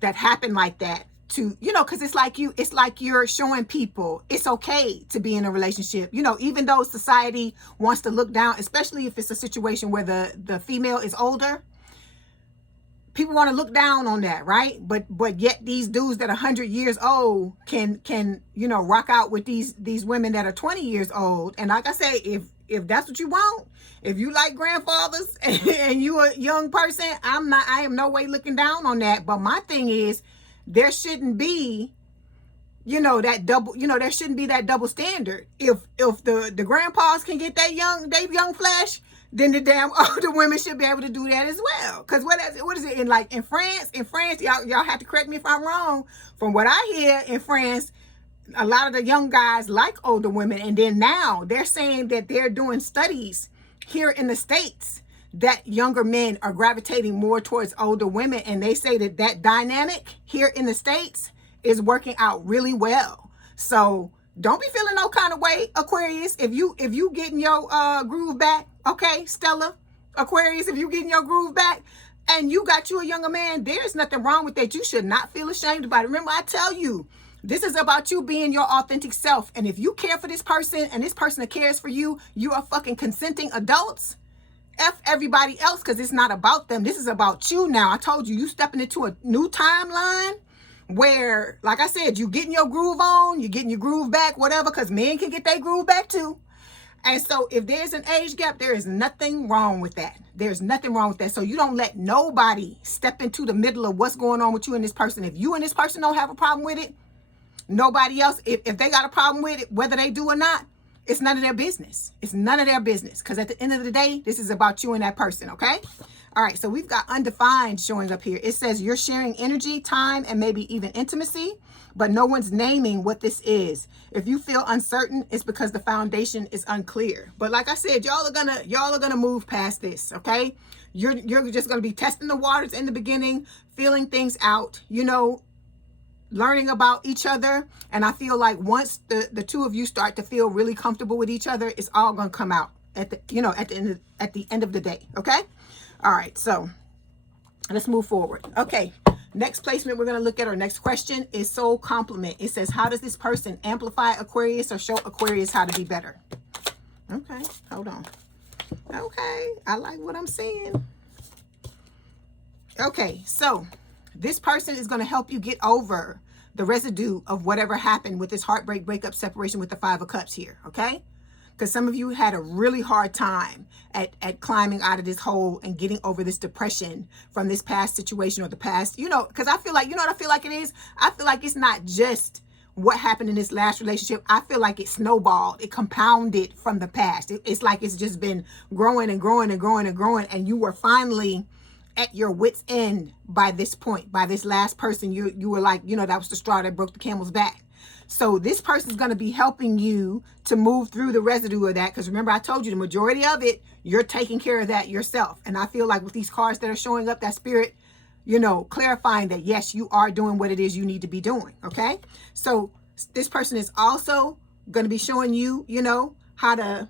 happen like that to, because it's like you're showing people it's okay to be in a relationship, even though society wants to look down, especially if it's a situation where the female is older. People want to look down on that, right? But yet these dudes that are 100 years old can rock out with these women that are 20 years old. And like I say, if that's what you want, if you like grandfathers and you a young person, I am no way looking down on that. But my thing is, there shouldn't be, that double, there shouldn't be that double standard. If the grandpas can get that young flesh, then the damn older women should be able to do that as well. Because what is it in France? In France, y'all have to correct me if I'm wrong. From what I hear, in France, a lot of the young guys like older women. And then now they're saying that they're doing studies here in the States that younger men are gravitating more towards older women. And they say that dynamic here in the States is working out really well. So don't be feeling no kind of way, Aquarius, if you getting your groove back. Okay, Stella, Aquarius, if you getting your groove back and you got you a younger man, there's nothing wrong with that. You should not feel ashamed about it. Remember, I tell you, this is about you being your authentic self. And if you care for this person and this person cares for you, you are fucking consenting adults. F everybody else, because it's not about them. This is about you now. I told you stepping into a new timeline where, like I said, you getting your groove on, you getting your groove back, whatever, because men can get their groove back too. And so if there's an age gap, there is nothing wrong with that. There's nothing wrong with that. So you don't let nobody step into the middle of what's going on with you and this person. If you and this person don't have a problem with it, nobody else, if they got a problem with it, whether they do or not, it's none of their business. It's none of their business. Because at the end of the day, this is about you and that person, okay? All right, so we've got undefined showing up here. It says you're sharing energy, time, and maybe even intimacy, but no one's naming what this is. If you feel uncertain, it's because the foundation is unclear. But like I said, y'all are gonna move past this, okay? You're just gonna be testing the waters in the beginning, feeling things out, learning about each other. And I feel like once the two of you start to feel really comfortable with each other, it's all gonna come out at the end of the day, okay? All right, so let's move forward. Okay, next placement we're going to look at, our next question, is soul compliment. It says, how does this person amplify Aquarius or show Aquarius how to be better? Okay, hold on. Okay, I like what I'm seeing. Okay, so this person is going to help you get over the residue of whatever happened with this heartbreak, breakup, separation with the Five of Cups here, okay? Because some of you had a really hard time at climbing out of this hole and getting over this depression from this past situation or the past, because I feel like, what I feel like it is? I feel like it's not just what happened in this last relationship. I feel like it snowballed, it compounded from the past. It's like it's just been growing and growing and growing and growing. And you were finally at your wit's end by this point, by this last person. You were like, that was the straw that broke the camel's back. So this person is going to be helping you to move through the residue of that. Because remember, I told you the majority of it, you're taking care of that yourself. And I feel like with these cards that are showing up, that spirit, clarifying that, yes, you are doing what it is you need to be doing. Okay. So this person is also going to be showing you, how to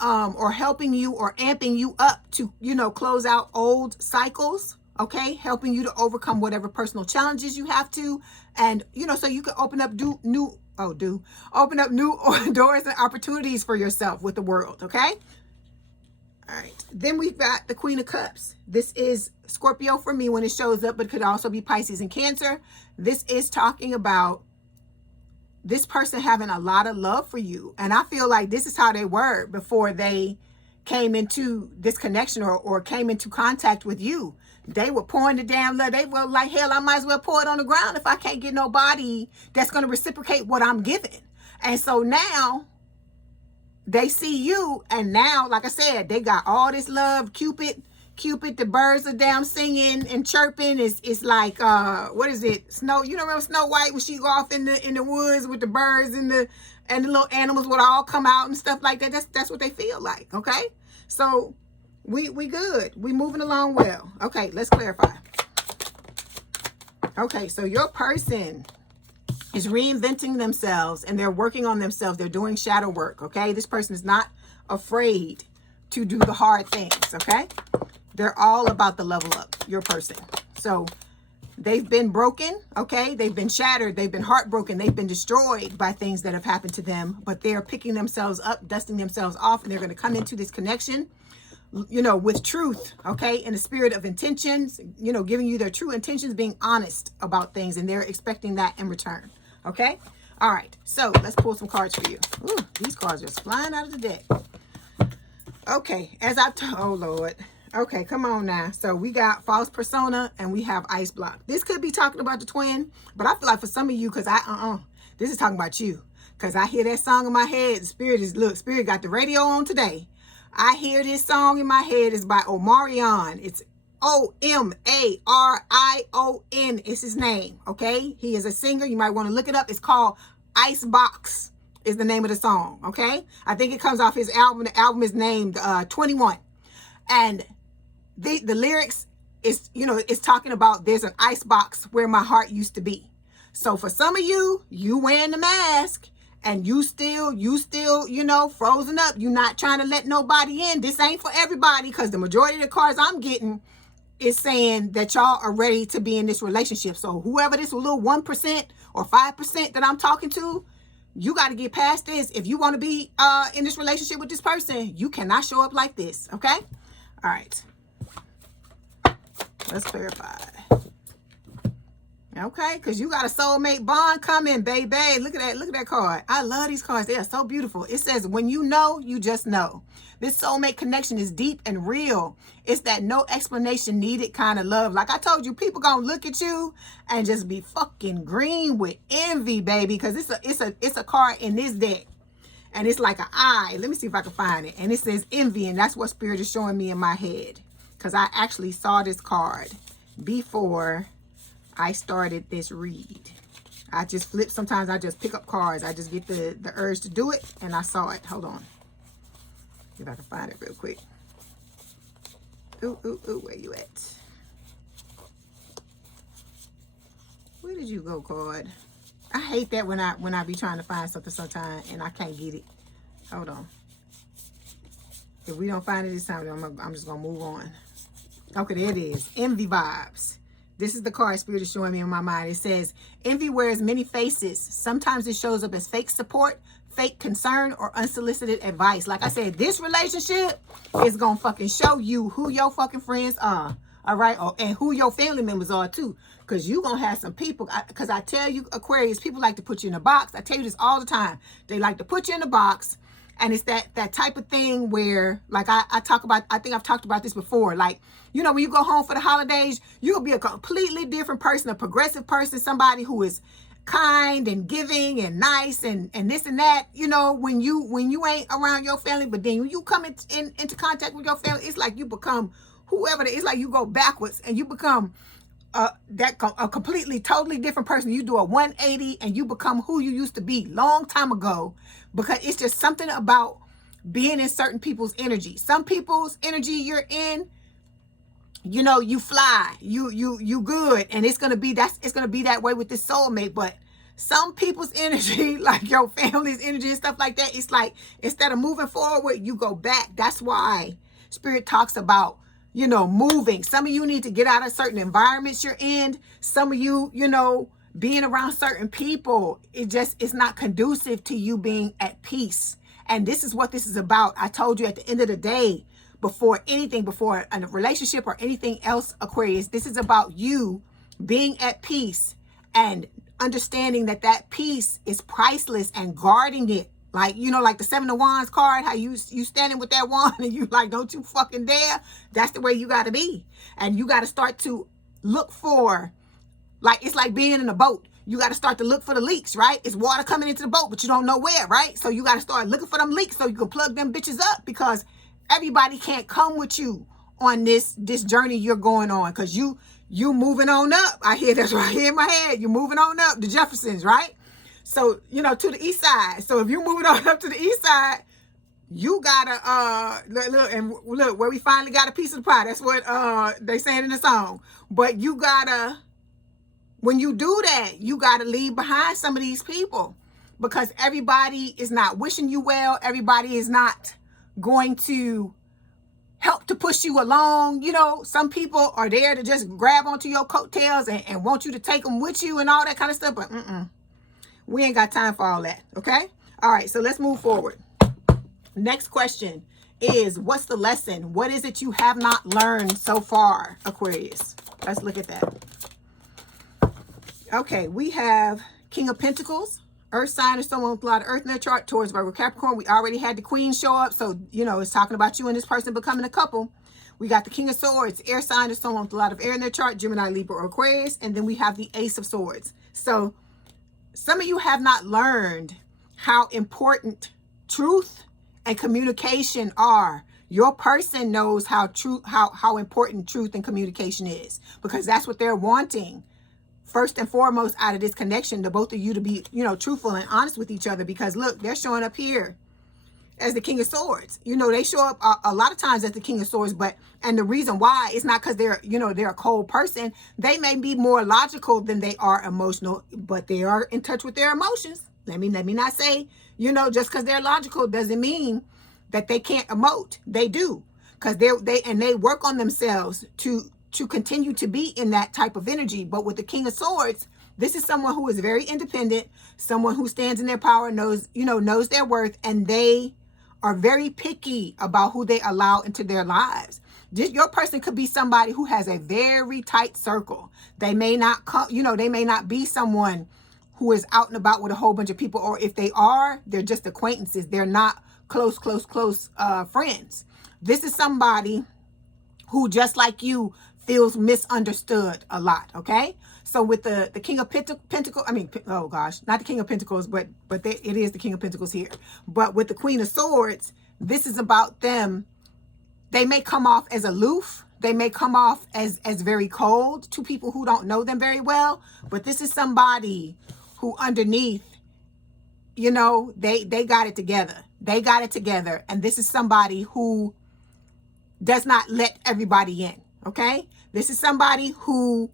or helping you or amping you up to, close out old cycles. Okay, helping you to overcome whatever personal challenges you have to, and so you can open up new doors and opportunities for yourself with the world. Okay. All right, then we've got the Queen of Cups. This is Scorpio for me when it shows up, but it could also be Pisces and Cancer. This is talking about this person having a lot of love for you, and I feel like this is how they were before they came into this connection or came into contact with you. They were pouring the damn love. They were like, hell, I might as well pour it on the ground if I can't get nobody that's going to reciprocate what I'm giving. And so now they see you, and now, like I said, they got all this love. Cupid, the birds are damn singing and chirping. It's like, what is it? Snow, remember Snow White when she go off in the woods with the birds and the little animals would all come out and stuff like that. That's what they feel like, okay? So we good. We moving along well. Okay, let's clarify. Okay, so your person is reinventing themselves and they're working on themselves. They're doing shadow work, okay? This person is not afraid to do the hard things, okay? They're all about the level up, your person. So they've been broken, okay? They've been shattered. They've been heartbroken. They've been destroyed by things that have happened to them, but they're picking themselves up, dusting themselves off, and they're going to come into this connection, you know, with truth, okay? In the spirit of intentions, you know, giving you their true intentions, being honest about things, and they're expecting that in return, okay? All right, so let's pull some cards for you. Ooh, these cards are just flying out of the deck. Okay, oh Lord. Okay, come on now. So we got false persona and we have ice block. This could be talking about the twin, but I feel like for some of you, because this is talking about you. Because I hear that song in my head. The spirit is, look, spirit got the radio on today. I hear this song in my head. It's by Omarion. It's Omarion. It's his name, okay? He is a singer. You might want to look it up. It's called Icebox is the name of the song, okay? I think it comes off his album. The album is named 21. And the lyrics is, you know, it's talking about there's an ice box where my heart used to be. So for some of you, you wearing the mask and you still, you know, frozen up. You're not trying to let nobody in. This ain't for everybody, because the majority of the cards I'm getting is saying that y'all are ready to be in this relationship. So whoever this little 1% or 5% that I'm talking to, you got to get past this. If you want to be in this relationship with this person, you cannot show up like this, okay? All right. Let's clarify. Okay, because you got a soulmate bond coming, baby. Look at that. Look at that card. I love these cards. They are so beautiful. It says, when you know, you just know. This soulmate connection is deep and real. It's that no explanation needed kind of love. Like I told you, people gonna look at you and just be fucking green with envy, baby. Because it's a card in this deck. And it's like an eye. Let me see if I can find it. And it says envy. And that's what spirit is showing me in my head. Because I actually saw this card before I started this read. I just flip. Sometimes I just pick up cards. I just get the urge to do it. And I saw it. Hold on. See if I can find it real quick. Ooh, where you at? Where did you go, card? I hate that when I be trying to find something sometime and I can't get it. Hold on. If we don't find it this time, I'm just going to move on. Okay, there it is. Envy vibes. This is the card spirit is showing me in my mind. It says, envy wears many faces. Sometimes it shows up as fake support, fake concern, or unsolicited advice. Like I said, this relationship is going to fucking show you who your fucking friends are. All right? And who your family members are too. Because you're going to have some people. Because I tell you, Aquarius, people like to put you in a box. I tell you this all the time. They like to put you in a box. And it's that type of thing where, like I talk about, I think I've talked about this before. Like, you know, when you go home for the holidays, you'll be a completely different person, a progressive person, somebody who is kind and giving and nice and this and that, you know, when you ain't around your family. But then when you come into contact with your family, it's like you become whoever. It's like you go backwards and you become a completely, totally different person. You do a 180 and you become who you used to be long time ago, because it's just something about being in certain people's energy. Some people's energy you're in, you know, you fly, you good, and it's gonna be that way with this soulmate. But some people's energy, like your family's energy and stuff like that, it's like instead of moving forward, you go back. That's why spirit talks about, you know, moving. Some of you need to get out of certain environments you're in. Some of you, you know, being around certain people, it's not conducive to you being at peace. And this is what this is about. I told you at the end of the day, before a relationship or anything else, Aquarius, this is about you being at peace and understanding that peace is priceless and guarding it. Like, you know, like the 7 of Wands card, how you standing with that wand and you like, don't you fucking dare. That's the way you got to be. And you got to start to look for, like, it's like being in a boat. You got to start to look for the leaks, right? It's water coming into the boat, but you don't know where, right? So you got to start looking for them leaks so you can plug them bitches up, because everybody can't come with you on this journey you're going on, because you moving on up. I hear that's right here in my head. You're moving on up, the Jeffersons, right? So, you know, to the east side. So if you're moving on up to the east side, you gotta look where we finally got a piece of the pie. That's what they saying in the song. But you gotta When you do that, you got to leave behind some of these people, because everybody is not wishing you well. Everybody is not going to help to push you along. You know, some people are there to just grab onto your coattails and want you to take them with you and all that kind of stuff. But we ain't got time for all that. Okay. All right. So let's move forward. Next question is, what's the lesson? What is it you have not learned so far, Aquarius? Let's look at that. Okay. We have King of Pentacles, Earth sign, or someone with a lot of earth in their chart, Taurus, Virgo, Capricorn. We already had the Queen show up. So, you know, it's talking about you and this person becoming a couple. We got the King of Swords, air sign, or someone with a lot of air in their chart, Gemini, Libra, or Aquarius. And then we have the Ace of Swords. So some of you have not learned how important truth and communication are. Your person knows how important truth and communication is, because that's what they're wanting. First and foremost, out of this connection, the both of you to be, you know, truthful and honest with each other. Because look, they're showing up here as the King of Swords. You know, they show up a lot of times as the King of Swords, and the reason why is not because they're, you know, they're a cold person. They may be more logical than they are emotional, but they are in touch with their emotions. Let me not say, you know, just because they're logical doesn't mean that they can't emote. They do, because they work on themselves to continue to be in that type of energy. But with the King of Swords, this is someone who is very independent, someone who stands in their power, knows their worth, and they are very picky about who they allow into their lives. Your person could be somebody who has a very tight circle. They may not come, you know, they may not be someone who is out and about with a whole bunch of people, or if they are, they're just acquaintances. They're not close friends. This is somebody who, just like you, feels misunderstood a lot. Okay, so with the King of Pentacles, I mean, oh gosh, not the King of Pentacles, but it is the King of Pentacles here. But with the Queen of Swords, this is about them. They may come off as aloof. They may come off as very cold to people who don't know them very well. But this is somebody who underneath, you know, they got it together. They got it together. And this is somebody who does not let everybody in. Okay, this is somebody who,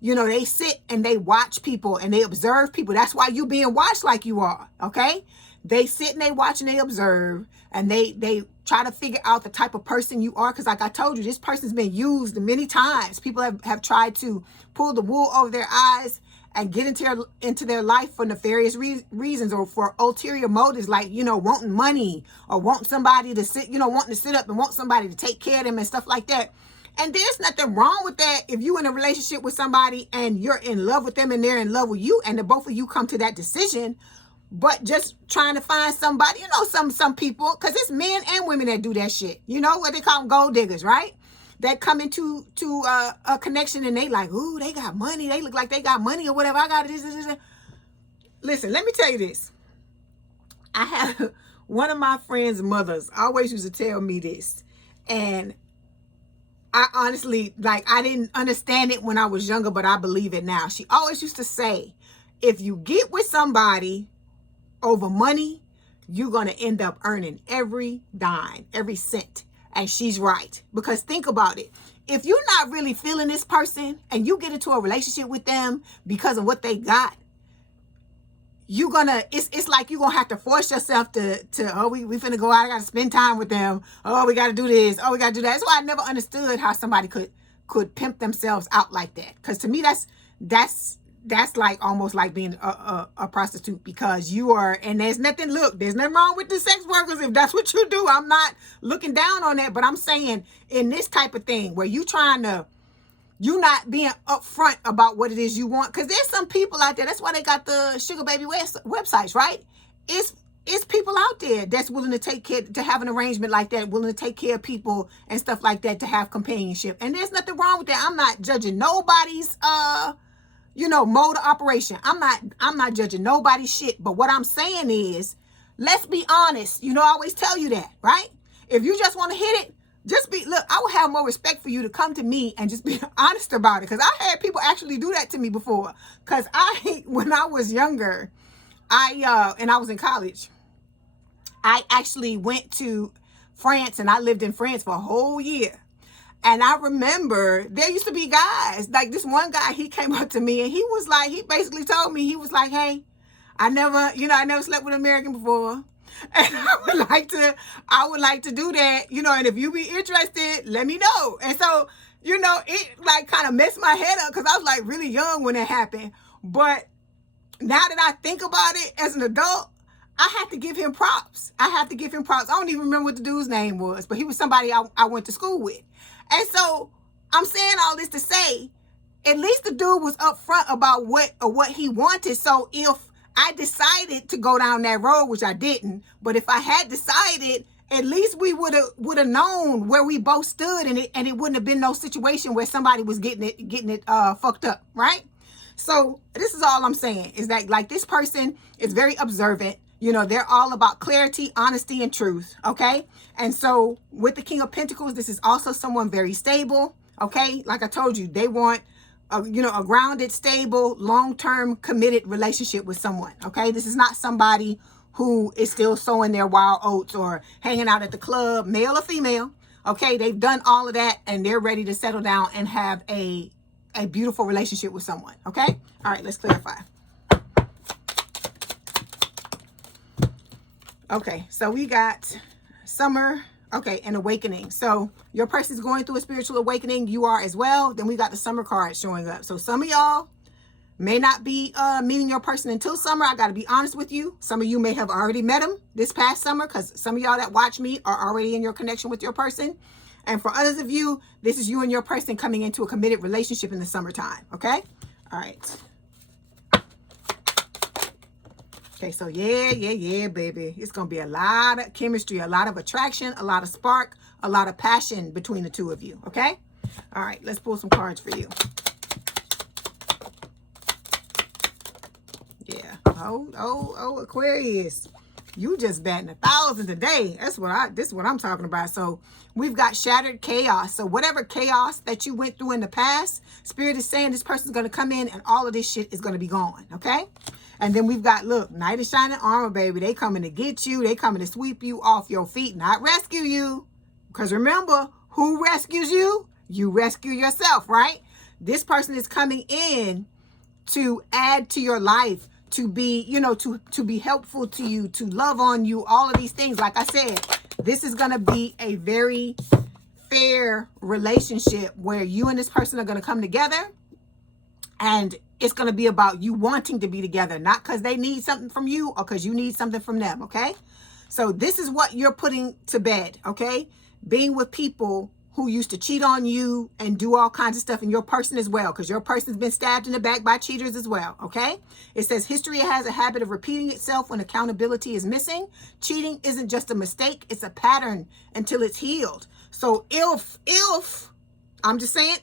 you know, they sit and they watch people and they observe people. That's why you being watched like you are. Okay, they sit and they watch and they observe, and they try to figure out the type of person you are. Because like I told you, this person's been used many times. People have tried to pull the wool over their eyes and get into their life for nefarious reasons, or for ulterior motives, like, you know, wanting money, or want somebody to sit, you know, wanting to sit up and want somebody to take care of them and stuff like that. And there's nothing wrong with that if you're in a relationship with somebody and you're in love with them and they're in love with you, and the both of you come to that decision. But just trying to find somebody, you know, some people, because it's men and women that do that shit. You know what they call them? Gold diggers, right? That come into a connection and they like, ooh, they got money. They look like they got money or whatever. I got this. Listen, let me tell you this. I have one of my friend's mothers always used to tell me this. And I honestly, like, I didn't understand it when I was younger, but I believe it now. She always used to say, if you get with somebody over money, you're going to end up earning every dime, every cent. And she's right. Because think about it. If you're not really feeling this person and you get into a relationship with them because of what they got, you're gonna, it's like you're gonna have to force yourself to oh, we finna go out, I gotta spend time with them, oh, we gotta do this, oh, we gotta do that. That's why I never understood how somebody could pimp themselves out like that. Because to me, that's like almost like being a prostitute, because you are, and there's nothing wrong with the sex workers if that's what you do. I'm not looking down on that, but I'm saying in this type of thing where you're not being upfront about what it is you want. Because there's some people out there, that's why they got the sugar baby websites, right? It's people out there that's willing to take care, to have an arrangement like that, willing to take care of people and stuff like that, to have companionship. And there's nothing wrong with that. I'm not judging nobody's mode of operation. I'm not judging nobody's shit. But what I'm saying is, let's be honest. You know, I always tell you that, right? If you just want to hit it, look, I would have more respect for you to come to me and just be honest about it. Because I had people actually do that to me before. Because when I was younger, and I was in college, I actually went to France, and I lived in France for a whole year. And I remember there used to be guys, like this one guy, he came up to me and he was like, he basically told me, he was like, hey, I never slept with an American before. And I would like to do that, and if you be interested, let me know. And so, it like kind of messed my head up because I was like really young when it happened. But now that I think about it as an adult, I have to give him props. I don't even remember what the dude's name was, but he was somebody I went to school with. And so I'm saying all this to say, at least the dude was upfront about what he wanted. So if I decided to go down that road, which I didn't, but if I had decided, at least we would have known where we both stood, and it wouldn't have been no situation where somebody was getting it fucked up, right? So this is all I'm saying, is that like this person is very observant. They're all about clarity, honesty, and truth. Okay. And so with the King of Pentacles, this is also someone very stable. Okay. Like I told you, they want a grounded, stable, long-term committed relationship with someone. Okay. This is not somebody who is still sowing their wild oats or hanging out at the club, male or female. Okay. They've done all of that and they're ready to settle down and have a beautiful relationship with someone. Okay. All right. Let's clarify. Okay, so we got summer, okay, and awakening. So your person's going through a spiritual awakening. You are as well. Then we got the summer card showing up. So some of y'all may not be meeting your person until summer. I got to be honest with you. Some of you may have already met him this past summer because some of y'all that watch me are already in your connection with your person. And for others of you, this is you and your person coming into a committed relationship in the summertime. Okay? All right. Okay, so yeah, baby. It's going to be a lot of chemistry, a lot of attraction, a lot of spark, a lot of passion between the two of you, okay? All right, let's pull some cards for you. Yeah. Oh, Aquarius. You just batting 1,000 today. This is what I'm talking about. So we've got shattered chaos. So whatever chaos that you went through in the past, Spirit is saying this person's going to come in and all of this shit is going to be gone, okay? And then we've got, look, knight of shining armor, baby. They coming to get you. They coming to sweep you off your feet, not rescue you. Because remember, who rescues you? You rescue yourself, right? This person is coming in to add to your life, to be, to be helpful to you, to love on you, all of these things. Like I said, this is going to be a very fair relationship where you and this person are going to come together. And it's going to be about you wanting to be together, not because they need something from you or because you need something from them, okay? So this is what you're putting to bed, okay? Being with people who used to cheat on you and do all kinds of stuff in your person as well, because your person's been stabbed in the back by cheaters as well, okay? It says history has a habit of repeating itself when accountability is missing. Cheating isn't just a mistake, it's a pattern until it's healed. So if I'm just saying,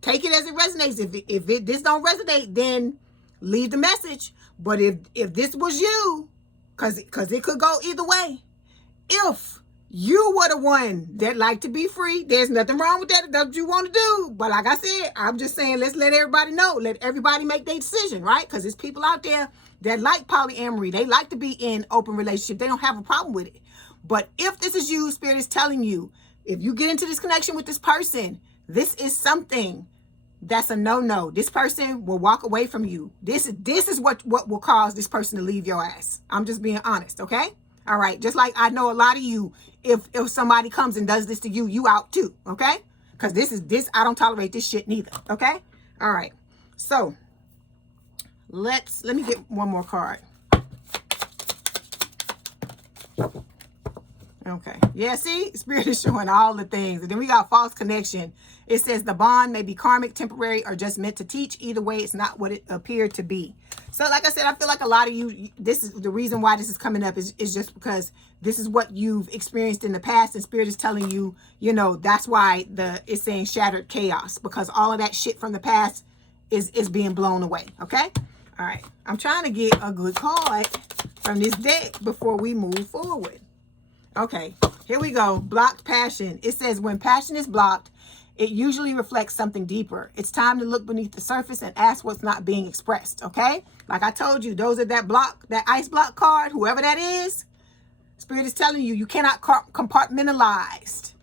take it as it resonates. If this don't resonate, then leave the message. But if this was you, because it could go either way. If you were the one that liked to be free, there's nothing wrong with that. That's what you want to do. But like I said, I'm just saying, let's let everybody know. Let everybody make their decision, right? Because there's people out there that like polyamory. They like to be in open relationship. They don't have a problem with it. But if this is you, Spirit is telling you, if you get into this connection with this person, this is something that's a no-no. This person will walk away from you. This is what will cause this person to leave your ass. I'm just being honest, okay? All right. Just like I know a lot of you, if somebody comes and does this to you, you out too, okay? Because this I don't tolerate this shit neither, okay? All right. So let me get one more card. Okay. Yeah, see? Spirit is showing all the things. And then we got false connection. It says the bond may be karmic, temporary, or just meant to teach. Either way, it's not what it appeared to be. So like I said, I feel like a lot of you, this is the reason why this is coming up is just because this is what you've experienced in the past. And Spirit is telling you, that's why it's saying shattered chaos. Because all of that shit from the past is being blown away. Okay? All right. I'm trying to get a good card from this deck before we move forward. Okay, here we go. Blocked passion. It says when passion is blocked, it usually reflects something deeper. It's time to look beneath the surface and ask what's not being expressed, okay? Like I told you, those are that ice block card, whoever that is, Spirit is telling you, you cannot compartmentalize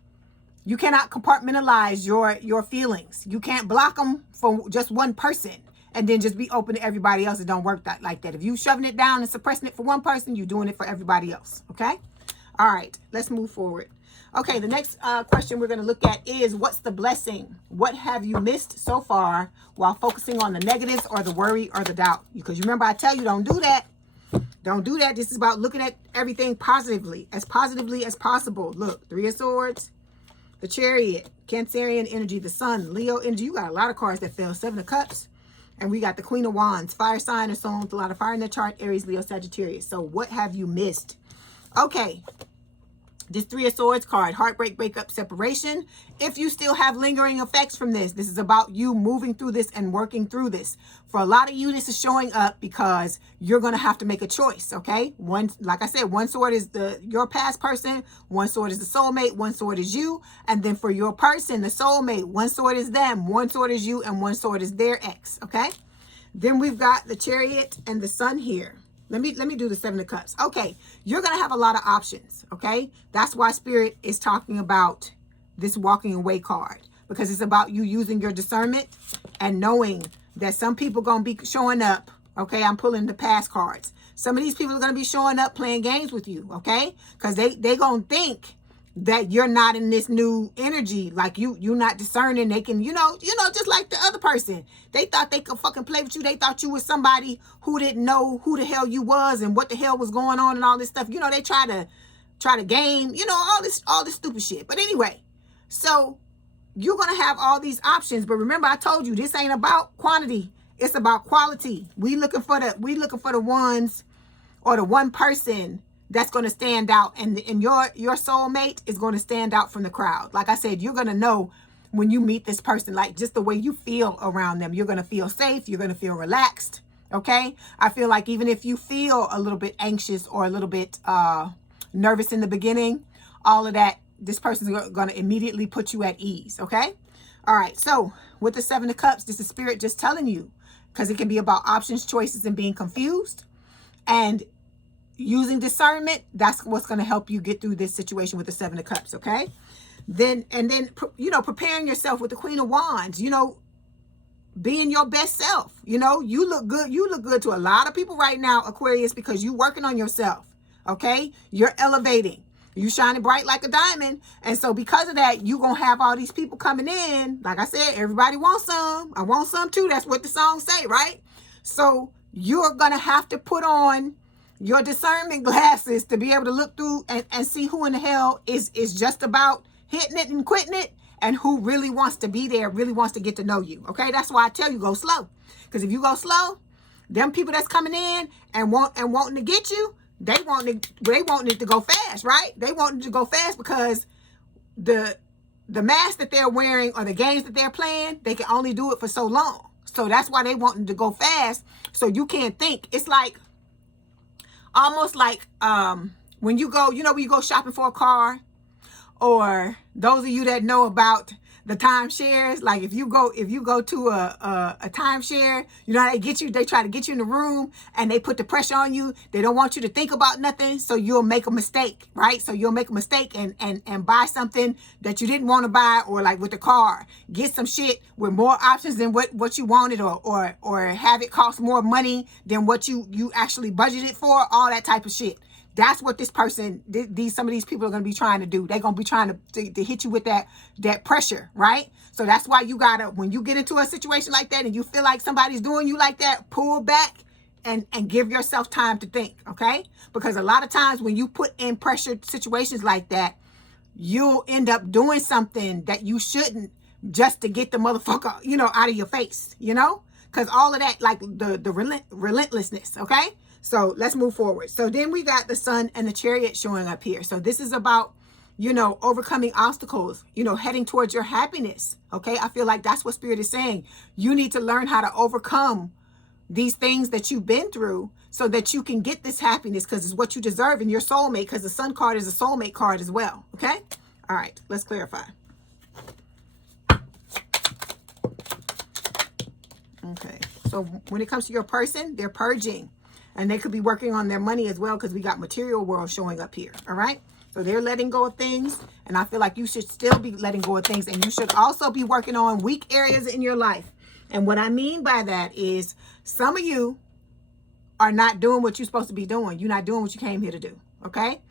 You cannot compartmentalize your feelings. You can't block them for just one person and then just be open to everybody else. It don't work like that. If you shoving it down and suppressing it for one person, you're doing it for everybody else. Okay? All right, let's move forward. Okay, the next question we're going to look at is, what's the blessing? What have you missed so far while focusing on the negatives or the worry or the doubt? Because remember, I tell you, don't do that. Don't do that. This is about looking at everything positively as possible. Look, Three of Swords, the Chariot, Cancerian energy, the Sun, Leo energy. You got a lot of cards that fell. Seven of Cups. And we got the Queen of Wands, fire sign or someone with a lot of fire in their chart, Aries, Leo, Sagittarius. So what have you missed? Okay. This Three of Swords card, heartbreak, breakup, separation. If you still have lingering effects from this is about you moving through this and working through this. For a lot of you, this is showing up because you're going to have to make a choice, okay? One, like I said, one sword is your past person, one sword is the soulmate, one sword is you. And then for your person, the soulmate, one sword is them, one sword is you, and one sword is their ex, okay? Then we've got the Chariot and the Sun here. Let me do the Seven of Cups. Okay, you're going to have a lot of options, okay? That's why Spirit is talking about this walking away card, because it's about you using your discernment and knowing that some people going to be showing up, okay? I'm pulling the past cards. Some of these people are going to be showing up playing games with you, okay? Because they going to think that you're not in this new energy, like you're not discerning. They can, just like the other person, they thought they could fucking play with you. They thought you was somebody who didn't know who the hell you was and what the hell was going on and all this stuff. They try to game, all this stupid shit. But anyway, so you're gonna have all these options. But remember, I told you this ain't about quantity; it's about quality. We looking for the ones, or the one person that's going to stand out, and your soulmate is going to stand out from the crowd. Like I said, you're going to know when you meet this person, like just the way you feel around them. You're going to feel safe. You're going to feel relaxed. Okay? I feel like even if you feel a little bit anxious or a little bit nervous in the beginning, all of that, this person's going to immediately put you at ease. Okay? All right. So with the Seven of Cups, this is Spirit just telling you, because it can be about options, choices, and being confused. And using discernment, that's what's going to help you get through this situation with the Seven of Cups, okay? Then preparing yourself with the Queen of Wands, being your best self. You look good. You look good to a lot of people right now, Aquarius, because you're working on yourself, okay? You're elevating. You shining bright like a diamond. And so because of that, you're going to have all these people coming in. Like I said, everybody wants some. I want some too. That's what the song say, right? So you're going to have to put on your discernment glasses to be able to look through and see who in the hell is just about hitting it and quitting it, and who really wants to be there, really wants to get to know you. Okay, that's why I tell you, go slow. Because if you go slow, them people that's coming in and wanting to get you, they want it to go fast, right? They want it to go fast because the mask that they're wearing or the games that they're playing, they can only do it for so long. So that's why they want it to go fast. So you can't think. It's like almost like when you go, when you go shopping for a car, or those of you that know about the timeshares, like if you go to a timeshare, you know how they try to get you in the room and they put the pressure on you. They don't want you to think about nothing, so you'll make a mistake, right? So you'll make a mistake and buy something that you didn't want to buy, or like with the car, get some shit with more options than what you wanted, or have it cost more money than what you actually budgeted for, all that type of shit. That's what this person, some of these people are going to be trying to do. They're going to be trying to hit you with that pressure, right? So that's why you got to, when you get into a situation like that and you feel like somebody's doing you like that, pull back and give yourself time to think, okay? Because a lot of times when you put in pressured situations like that, you'll end up doing something that you shouldn't, just to get the motherfucker, out of your face, Because all of that, like the relentlessness, okay? So let's move forward. So then we got the Sun and the Chariot showing up here. So this is about, overcoming obstacles, heading towards your happiness. Okay. I feel like that's what Spirit is saying. You need to learn how to overcome these things that you've been through so that you can get this happiness, because it's what you deserve in your soulmate, because the Sun card is a soulmate card as well. Okay. All right. Let's clarify. Okay. So when it comes to your person, they're purging. And they could be working on their money as well, because we got material world showing up here. All right. So they're letting go of things And I feel like you should still be letting go of things. And you should also be working on weak areas in your life. And what I mean by that is some of you are not doing what you're supposed to be doing. You're not doing what you came here to do. Okay?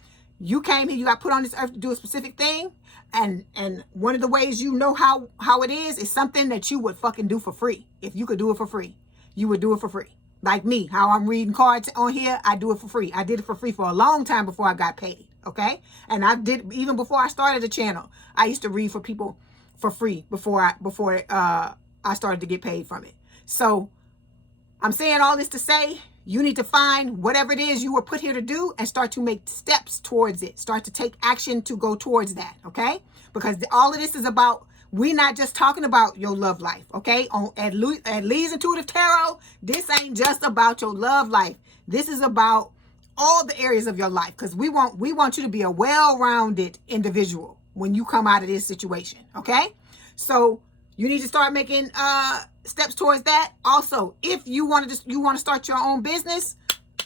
You came here, you got put on this earth to do a specific thing. And one of the ways you know how it is something that you would fucking do for free. If you could do it for free, you would do it for free. Like me, how I'm reading cards on here, I do it for free. I did it for free for a long time before I got paid. Okay? And I did, even before I started the channel, I used to read for people for free before I started to get paid from it. So I'm saying all this to say, you need to find whatever it is you were put here to do and start to make steps towards it. Start to take action to go towards that, okay? Because all of this is about, we're not just talking about your love life, okay? At Leigh's Intuitive Tarot, this ain't just about your love life. This is about all the areas of your life, because we want you to be a well-rounded individual when you come out of this situation, okay? So you need to start making steps towards that. Also, if you want to start your own business,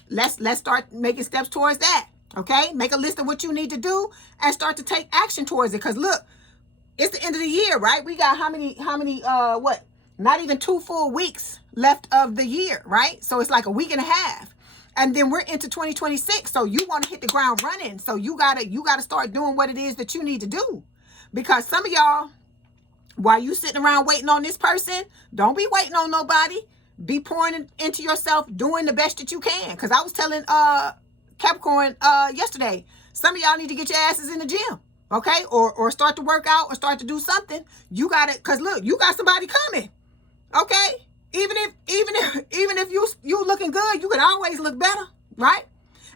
let's start making steps towards that. Okay, make a list of what you need to do and start to take action towards it. Because look, it's the end of the year, right? We got how many what? Not even 2 full weeks left of the year, right? So it's like a week and a half, and then we're into 2026. So you want to hit the ground running. So you gotta start doing what it is that you need to do, because some of y'all, while you sitting around waiting on this person, don't be waiting on nobody. Be pouring into yourself, doing the best that you can. Because I was telling Capricorn yesterday, some of y'all need to get your asses in the gym, okay? Or start to work out or start to do something. You got it, because look, you got somebody coming, okay? Even if you looking good, you can always look better, right?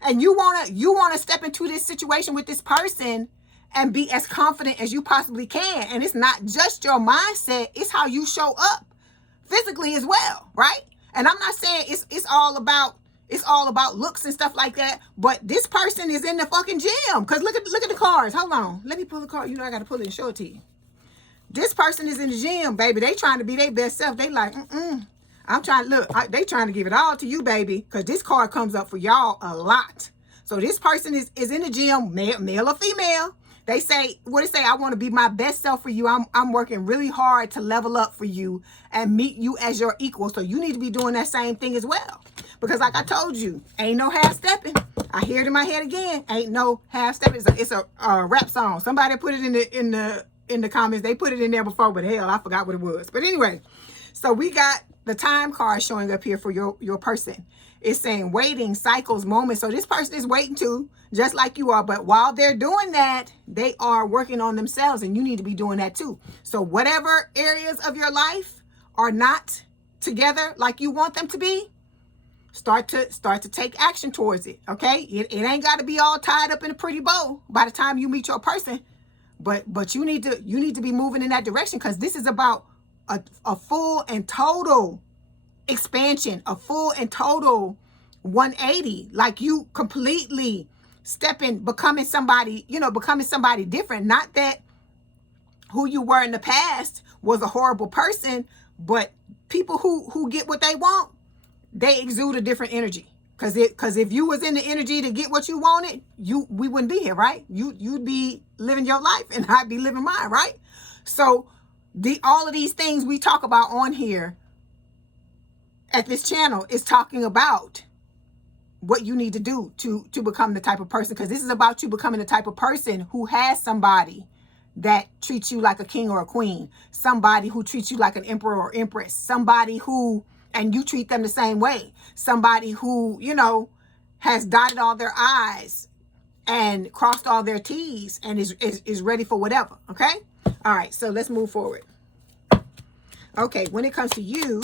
And you wanna step into this situation with this person and be as confident as you possibly can. And it's not just your mindset, it's how you show up physically as well, right? And I'm not saying it's all about looks and stuff like that, but this person is in the fucking gym. Because look at the cards. Hold on, let me pull the card. You know, I gotta pull it and show it to you. This person is in the gym, baby. They trying to be their best self. They like, I'm trying, look, they trying to give it all to you, baby, because this card comes up for y'all a lot. So this person is in the gym, male or female. They say, what it say? I want to be my best self for you. I'm working really hard to level up for you and meet you as your equal. So you need to be doing that same thing as well. Because like I told you, ain't no half stepping. I hear it in my head again. Ain't no half stepping. It's a rap song. Somebody put it in the comments. They put it in there before, but hell, I forgot what it was. But anyway, so we got the time card showing up here for your person. It's saying waiting, cycles, moments. So this person is waiting too, just like you are. But while they're doing that, they are working on themselves, and you need to be doing that too. So whatever areas of your life are not together like you want them to be, start to take action towards it. Okay, it ain't got to be all tied up in a pretty bow by the time you meet your person, but you need to be moving in that direction, because this is about a full and total expansion, a full and total 180. Like you completely becoming somebody different. Not that who you were in the past was a horrible person, but people who get what they want, they exude a different energy. Because if you was in the energy to get what you wanted, we wouldn't be here, right? You'd be living your life and I'd be living mine, right? So all of these things we talk about on here at this channel is talking about what you need to do to become the type of person, because this is about you becoming the type of person who has somebody that treats you like a king or a queen, somebody who treats you like an emperor or empress, somebody who, and you treat them the same way, somebody who, has dotted all their I's and crossed all their T's and is ready for whatever, okay? All right, so let's move forward. Okay, when it comes to you,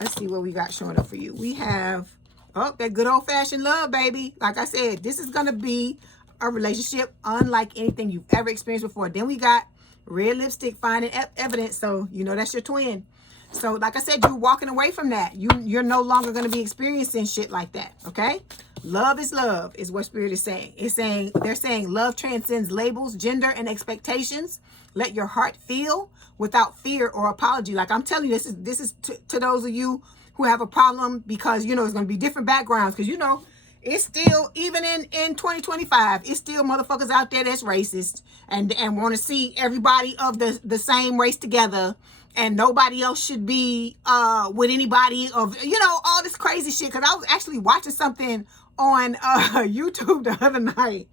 let's see what we got showing up for you. We have, that good old-fashioned love, baby. Like I said, this is going to be a relationship unlike anything you've ever experienced before. Then we got red lipstick, finding evidence. So, that's your twin. So, like I said, you're walking away from that. You're no longer going to be experiencing shit like that, okay? Love is what Spirit is saying. They're saying love transcends labels, gender, and expectations. Let your heart feel without fear or apology. Like I'm telling you, this is to those of you who have a problem, because, it's going to be different backgrounds. Because, It's still, even in 2025, it's still motherfuckers out there that's racist and want to see everybody of the same race together, and nobody else should be with anybody of, you know, all this crazy shit. Because I was actually watching something on YouTube the other night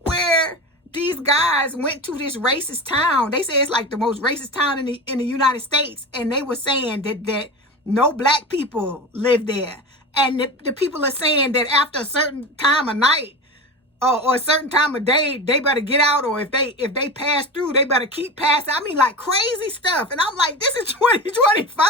where these guys went to this racist town. They say it's like the most racist town in the United States, and they were saying that no black people live there. And the people are saying that after a certain time of night or a certain time of day, they better get out, or if they pass through, they better keep passing. I mean, like crazy stuff. And I'm like, this is 2025.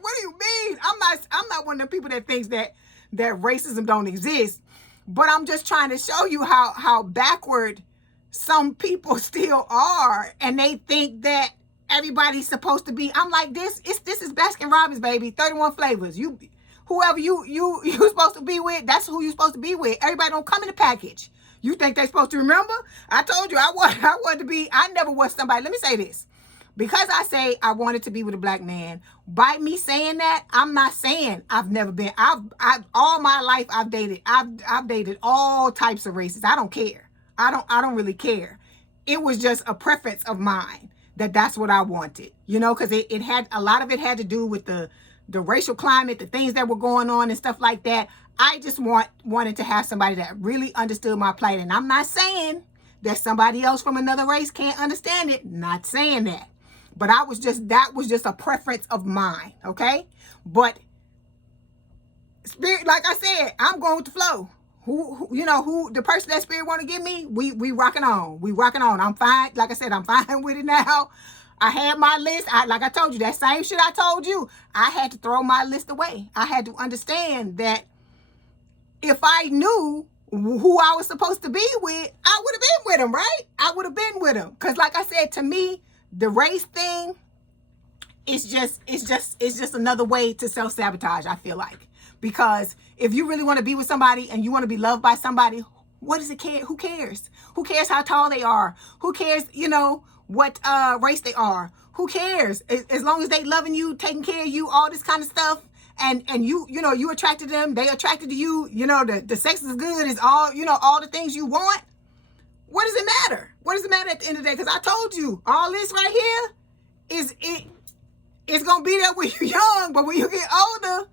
What do you mean? I'm not one of the people that thinks that racism don't exist. But I'm just trying to show you how backward some people still are, and they think that everybody's supposed to be. I'm like, this is Baskin Robbins, baby. 31 flavors. Whoever you supposed to be with, that's who you supposed to be with. Everybody don't come in the package. You think they supposed to remember? I told you I wanted to be. I never was somebody. Let me say this. Because I say I wanted to be with a black man, by me saying that, I'm not saying I've never been. I've all my life I've dated. I've dated all types of races. I don't care. I don't really care. It was just a preference of mine that's what I wanted. You know, because it had a lot of it had to do with the racial climate, the things that were going on and stuff like that. I just wanted to have somebody that really understood my plight. And I'm not saying that somebody else from another race can't understand it. Not saying that. But that was just a preference of mine, okay? But spirit, like I said, I'm going with the flow. Who the person that spirit want to give me, we rocking on. We rocking on. I'm fine. Like I said, I'm fine with it now. I had my list. Like I told you, that same shit I told you, I had to throw my list away. I had to understand that if I knew who I was supposed to be with, I would have been with him, right? I would have been with him. Because like I said, to me, the race thing is just another way to self-sabotage, I feel like. Because if you really want to be with somebody and you want to be loved by somebody, what does it care? Who cares? Who cares how tall they are? Who cares, what race they are? Who cares? As long as they loving you, taking care of you, all this kind of stuff, and you attracted them, they attracted to you, the sex is good, is all, all the things you want. What does it matter? What does it matter at the end of the day? Because I told you, all this right here it's gonna be there when you're young, but when you get older,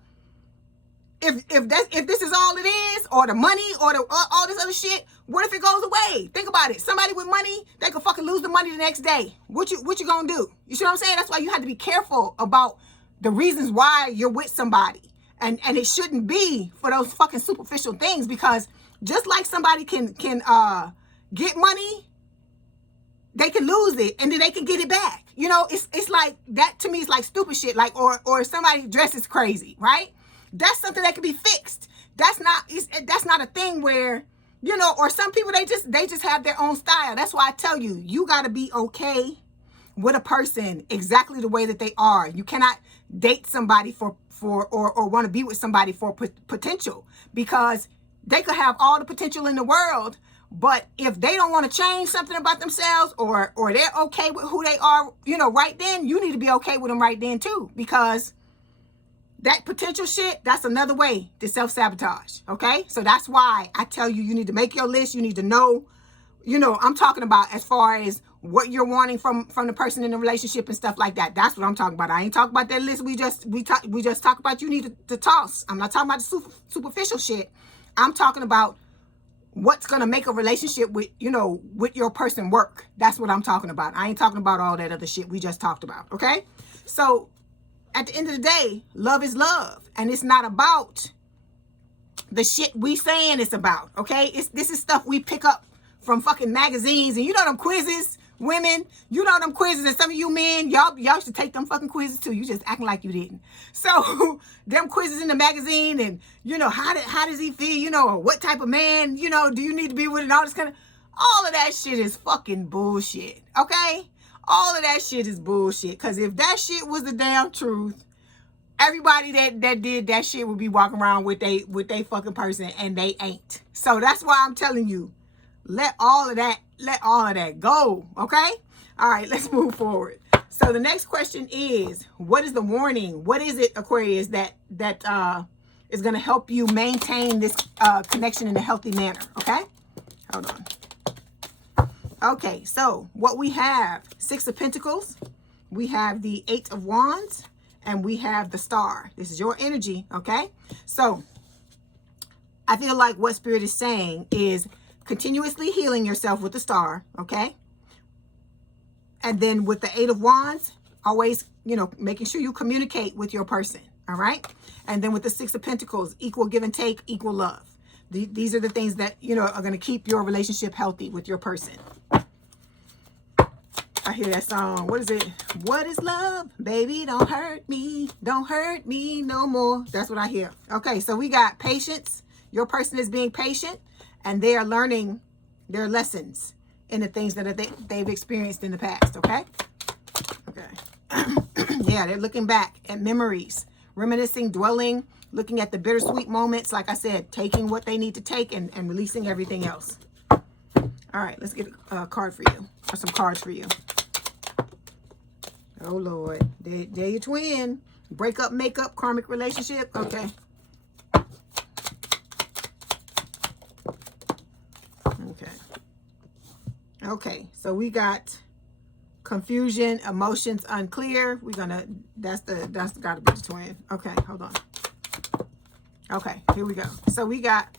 if this is all it is, or the money, or all this other shit, what if it goes away? Think about it. Somebody with money, they could fucking lose the money the next day. What you gonna do? You see what I'm saying? That's why you have to be careful about the reasons why you're with somebody, and it shouldn't be for those fucking superficial things. Because just like somebody can get money, they can lose it and then they can get it back. It's like that. To me, it's like stupid shit. Like, or somebody dresses crazy, right? That's something that can be fixed. That's not a thing where, or some people, they just have their own style. That's why I tell you, you got to be okay with a person exactly the way that they are. You cannot date somebody or want to be with somebody for potential, because they could have all the potential in the world, but if they don't want to change something about themselves, or they're okay with who they are, right then, you need to be okay with them right then too, because that potential shit, that's another way to self-sabotage, okay? So that's why I tell you, you need to make your list. You need to know, I'm talking about as far as what you're wanting from the person in the relationship and stuff like that. That's what I'm talking about. I ain't talking about that list. We just talk about you need to toss. I'm not talking about the superficial shit. I'm talking about what's going to make a relationship with your person work. That's what I'm talking about. I ain't talking about all that other shit we just talked about, okay? So at the end of the day, love is love. And it's not about the shit we saying it's about, okay? This is stuff we pick up from fucking magazines. And them quizzes, women, them quizzes, and some of you men, y'all should take them fucking quizzes too. You just acting like you didn't. So them quizzes in the magazine, and how does he feel, or what type of man, do you need to be with, and all this kind of, all of that shit is fucking bullshit, okay? All of that shit is bullshit. Because if that shit was the damn truth, everybody that did that shit would be walking around with they fucking person, and they ain't. So that's why I'm telling you, let all of that go, okay? All right, let's move forward. So the next question is, what is the warning? What is it, Aquarius, that is going to help you maintain this connection in a healthy manner. Okay, hold on. Okay, so what we have, 6 of Pentacles, we have the 8 of Wands, and we have the Star. This is your energy. Okay, so I feel like what Spirit is saying is continuously healing yourself with the Star. Okay, and then with the 8 of Wands, always, you know, making sure you communicate with your person. All right, and then with the 6 of Pentacles, equal give and take, equal love. These are the things that, you know, are going to keep your relationship healthy with your person. I hear that song. What is it? What is love? Baby, don't hurt me. Don't hurt me no more. That's what I hear. Okay, so we got patience. Your person is being patient, and they are learning their lessons in the things that they've experienced in the past. Okay? Okay. Yeah, they're looking back at memories, reminiscing, dwelling, looking at the bittersweet moments. Like I said, taking what they need to take and releasing everything else. All right, let's get a card for you, or some cards for you. Oh, Lord. There your twin. Break up, make up, karmic relationship. Okay. Okay. Okay, so we got confusion, emotions unclear. We're gonna, that's gotta be the twin. Okay, hold on. Okay, here we go. So we got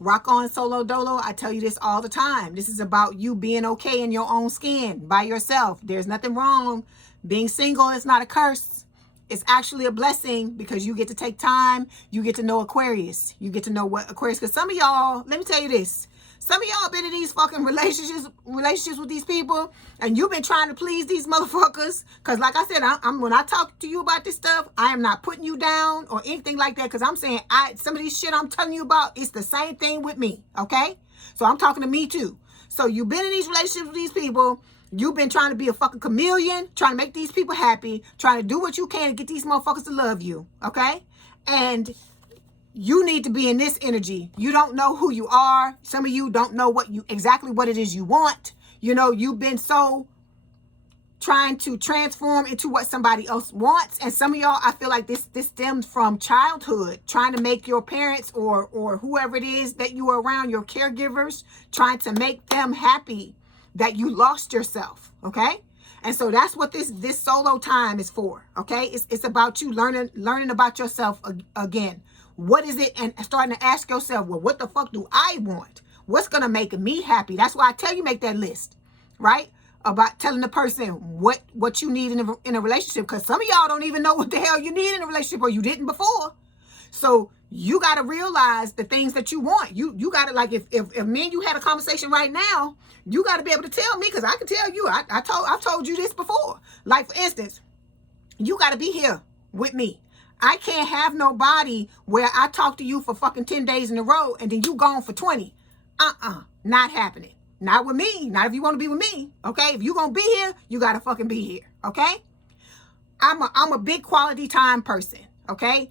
rock on solo dolo. I tell you this all the time. This is about you being okay in your own skin by yourself. There's nothing wrong. Being single is not a curse. It's actually a blessing, because you get to take time. You get to know Aquarius. You get to know what Aquarius, because some of y'all, let me tell you this. Some of y'all been in these fucking relationships with these people, and you've been trying to please these motherfuckers. Because like I said, when I talk to you about this stuff, I am not putting you down or anything like that, because I'm saying some of these shit I'm telling you about, it's the same thing with me, okay? So I'm talking to me too. So you've been in these relationships with these people. You've been trying to be a fucking chameleon, trying to make these people happy, trying to do what you can to get these motherfuckers to love you, okay? And you need to be in this energy. You don't know who you are. Some of you don't know exactly what it is you want. You know, you've been so trying to transform into what somebody else wants. And some of y'all, I feel like this stems from childhood, trying to make your parents or whoever it is that you are around, your caregivers, trying to make them happy that you lost yourself, okay? And so that's what this solo time is for, okay? It's about you learning about yourself again. What is it? And starting to ask yourself, well, what the fuck do I want? What's going to make me happy? That's why I tell you, make that list, right? About telling the person what you need in a relationship. Because some of y'all don't even know what the hell you need in a relationship, or you didn't before. So you got to realize the things that you want. You got to, like, if me and you had a conversation right now, you got to be able to tell me, because I can tell you, I've told you this before. Like, for instance, you got to be here with me. I can't have nobody where I talk to you for fucking 10 days in a row and then you gone for 20. Not happening. Not with me. Not if you want to be with me. Okay? If you gonna be here, you gotta fucking be here. Okay? I'm a big quality time person. Okay?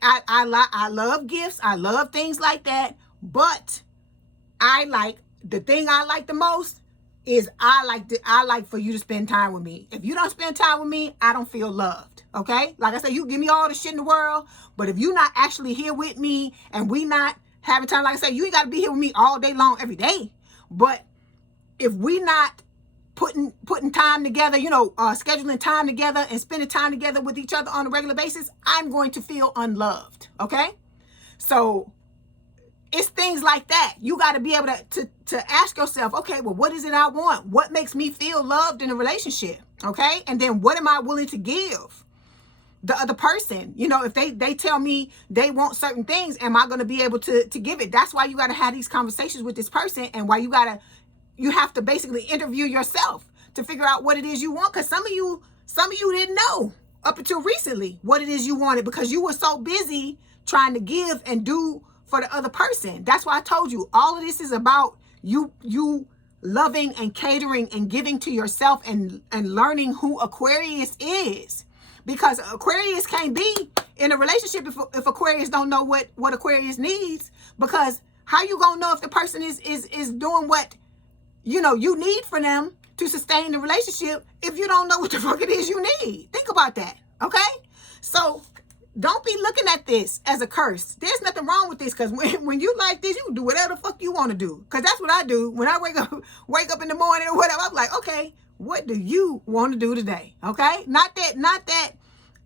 I love gifts. I love things like that. But the thing I like the most is I like for you to spend time with me. If you don't spend time with me, I don't feel loved. Okay? Like I said, you give me all the shit in the world, but if you're not actually here with me and we not having time, like I said, you ain't got to be here with me all day long every day. But if we not putting time together, you know, scheduling time together and spending time together with each other on a regular basis, I'm going to feel unloved. Okay? So it's things like that. You got to be able to ask yourself, okay, well, what is it I want? What makes me feel loved in a relationship? Okay? And then what am I willing to give the other person? You know, if they tell me they want certain things, am I going to be able to give it? That's why you got to have these conversations with this person, and why you have to basically interview yourself to figure out what it is you want. Because some of you didn't know up until recently what it is you wanted, because you were so busy trying to give and do for the other person. That's why I told you all of this is about you loving and catering and giving to yourself and learning who Aquarius is. Because Aquarius can't be in a relationship if Aquarius don't know what Aquarius needs. Because how you gonna know if the person is doing what, you know, you need for them to sustain the relationship if you don't know what the fuck it is you need? Think about that, okay? So don't be looking at this as a curse. There's nothing wrong with this, because when you like this, you can do whatever the fuck you want to do. Because that's what I do. When I wake up in the morning or whatever, I'm like, okay, what do you want to do today? Okay? Not that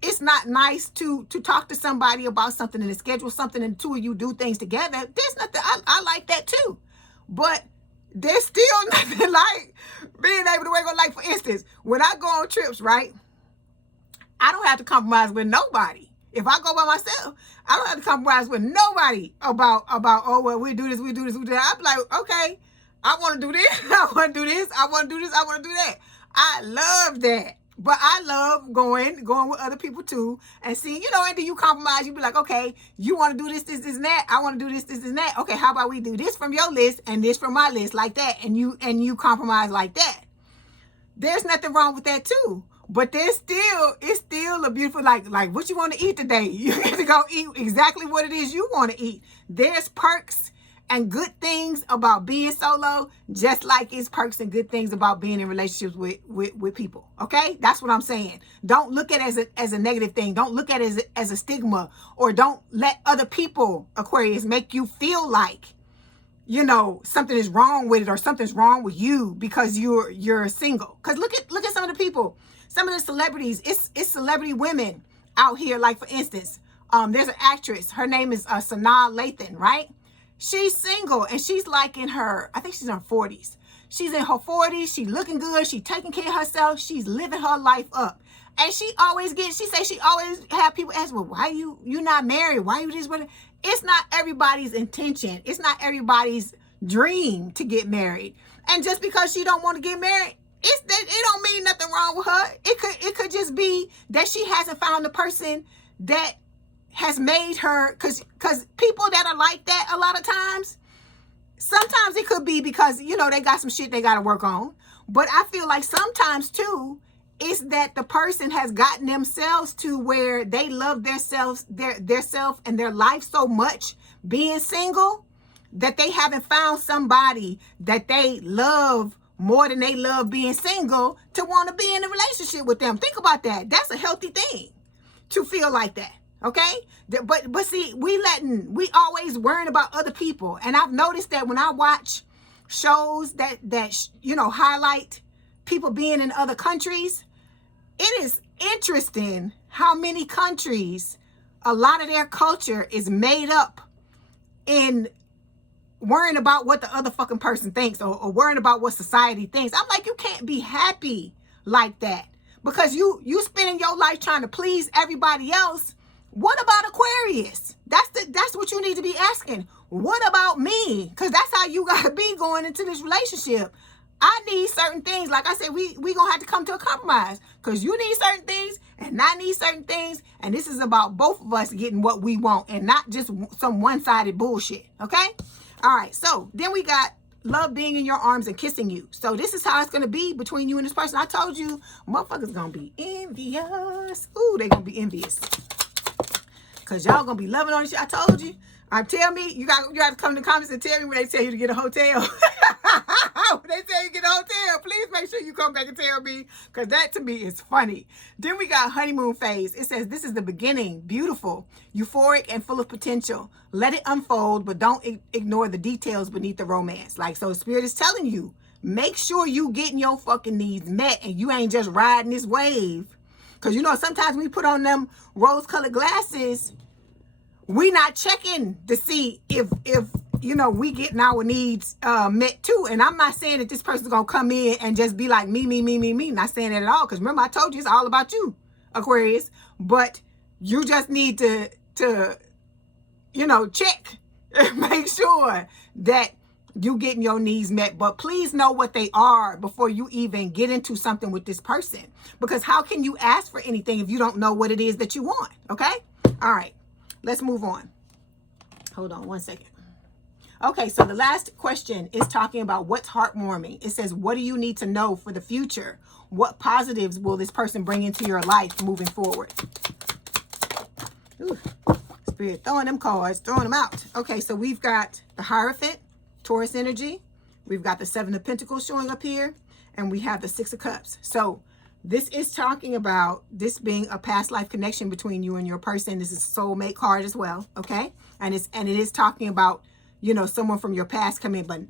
it's not nice to talk to somebody about something and to schedule something and the two of you do things together. There's nothing, I like that too. But there's still nothing like being able to wake up. Like, for instance, when I go on trips, right? I don't have to compromise with nobody. If I go by myself, I don't have to compromise with nobody about oh, well, we do this, we do this, we do that. I'm like, okay, I want to do this, I want to do this, I want to do this, I want to do that. I love that. But I love going with other people too, and seeing, you know, and then you compromise. You be like, okay, you want to do this, and that. I want to do this, and that. Okay, how about we do this from your list and this from my list, like that, and you compromise like that. There's nothing wrong with that too. But it's still a beautiful, like what you want to eat today. You get to go eat exactly what it is you want to eat. There's perks and good things about being solo, just like it's perks and good things about being in relationships with people. Okay, that's what I'm saying. Don't look at it as a negative thing. Don't look at it as a stigma, or don't let other people, Aquarius, make you feel like, you know, something is wrong with it or something's wrong with you because you're single. Because look at some of the people, some of the celebrities. It's celebrity women out here. Like, for instance, there's an actress. Her name is Sanaa Lathan, right? She's single, and she's like in her, I think she's in her 40s. She's in her 40s. She's looking good. She's taking care of herself. She's living her life up. And she always have people ask, well, why you not married? Why you this? What? It's not everybody's intention. It's not everybody's dream to get married. And just because she don't want to get married, it don't mean nothing wrong with her. It could just be that she hasn't found the person that has made her, because people that are like that, a lot of times, sometimes it could be because, you know, they got some shit they got to work on. But I feel like sometimes too, it's that the person has gotten themselves to where they love their self and their life so much being single, that they haven't found somebody that they love more than they love being single to want to be in a relationship with them. Think about that. That's a healthy thing to feel like that. Okay, but see, we always worrying about other people, and I've noticed that when I watch shows that you know, highlight people being in other countries, it is interesting how many countries a lot of their culture is made up in worrying about what the other fucking person thinks, or worrying about what society thinks. I'm like, you can't be happy like that, because you spending your life trying to please everybody else. What about Aquarius? That's what you need to be asking. What about me? Because that's how you gotta be going into this relationship. I need certain things. Like I said, we gonna have to come to a compromise, because you need certain things and I need certain things, and this is about both of us getting what we want and not just some one-sided bullshit. Okay? All right. So then we got love being in your arms and kissing you. So this is how it's gonna be between you and this person. I told you, motherfuckers gonna be envious. Ooh, they gonna be envious. Because y'all going to be loving on this shit. I told you. Tell me, you got to come in the comments and tell me when they tell you to get a hotel. When they tell you to get a hotel, please make sure you come back and tell me, because that to me is funny. Then we got honeymoon phase. It says, this is the beginning, beautiful, euphoric, and full of potential. Let it unfold, but don't ignore the details beneath the romance. Like, so Spirit is telling you, make sure you getting your fucking needs met, and you ain't just riding this wave. Because, you know, sometimes we put on them rose-colored glasses, we not checking to see if you know, we getting our needs met too. And I'm not saying that this person's going to come in and just be like, me. Not saying that at all. Because remember, I told you it's all about you, Aquarius. But you just need to you know, check and make sure that you getting your needs met. But please know what they are before you even get into something with this person, because how can you ask for anything if you don't know what it is that you want? Okay, all right, let's move on. Hold on one second. Okay, so the last question is talking about what's heartwarming. It says, what do you need to know for the future? What positives will this person bring into your life moving forward? Ooh, Spirit throwing them cards, throwing them out. Okay, so we've got the Hierophant, Taurus energy. We've got the Seven of Pentacles showing up here, and we have the Six of Cups. So This is talking about this being a past life connection between you and your person. This is a soulmate card as well, okay? And it is talking about, you know, someone from your past coming, but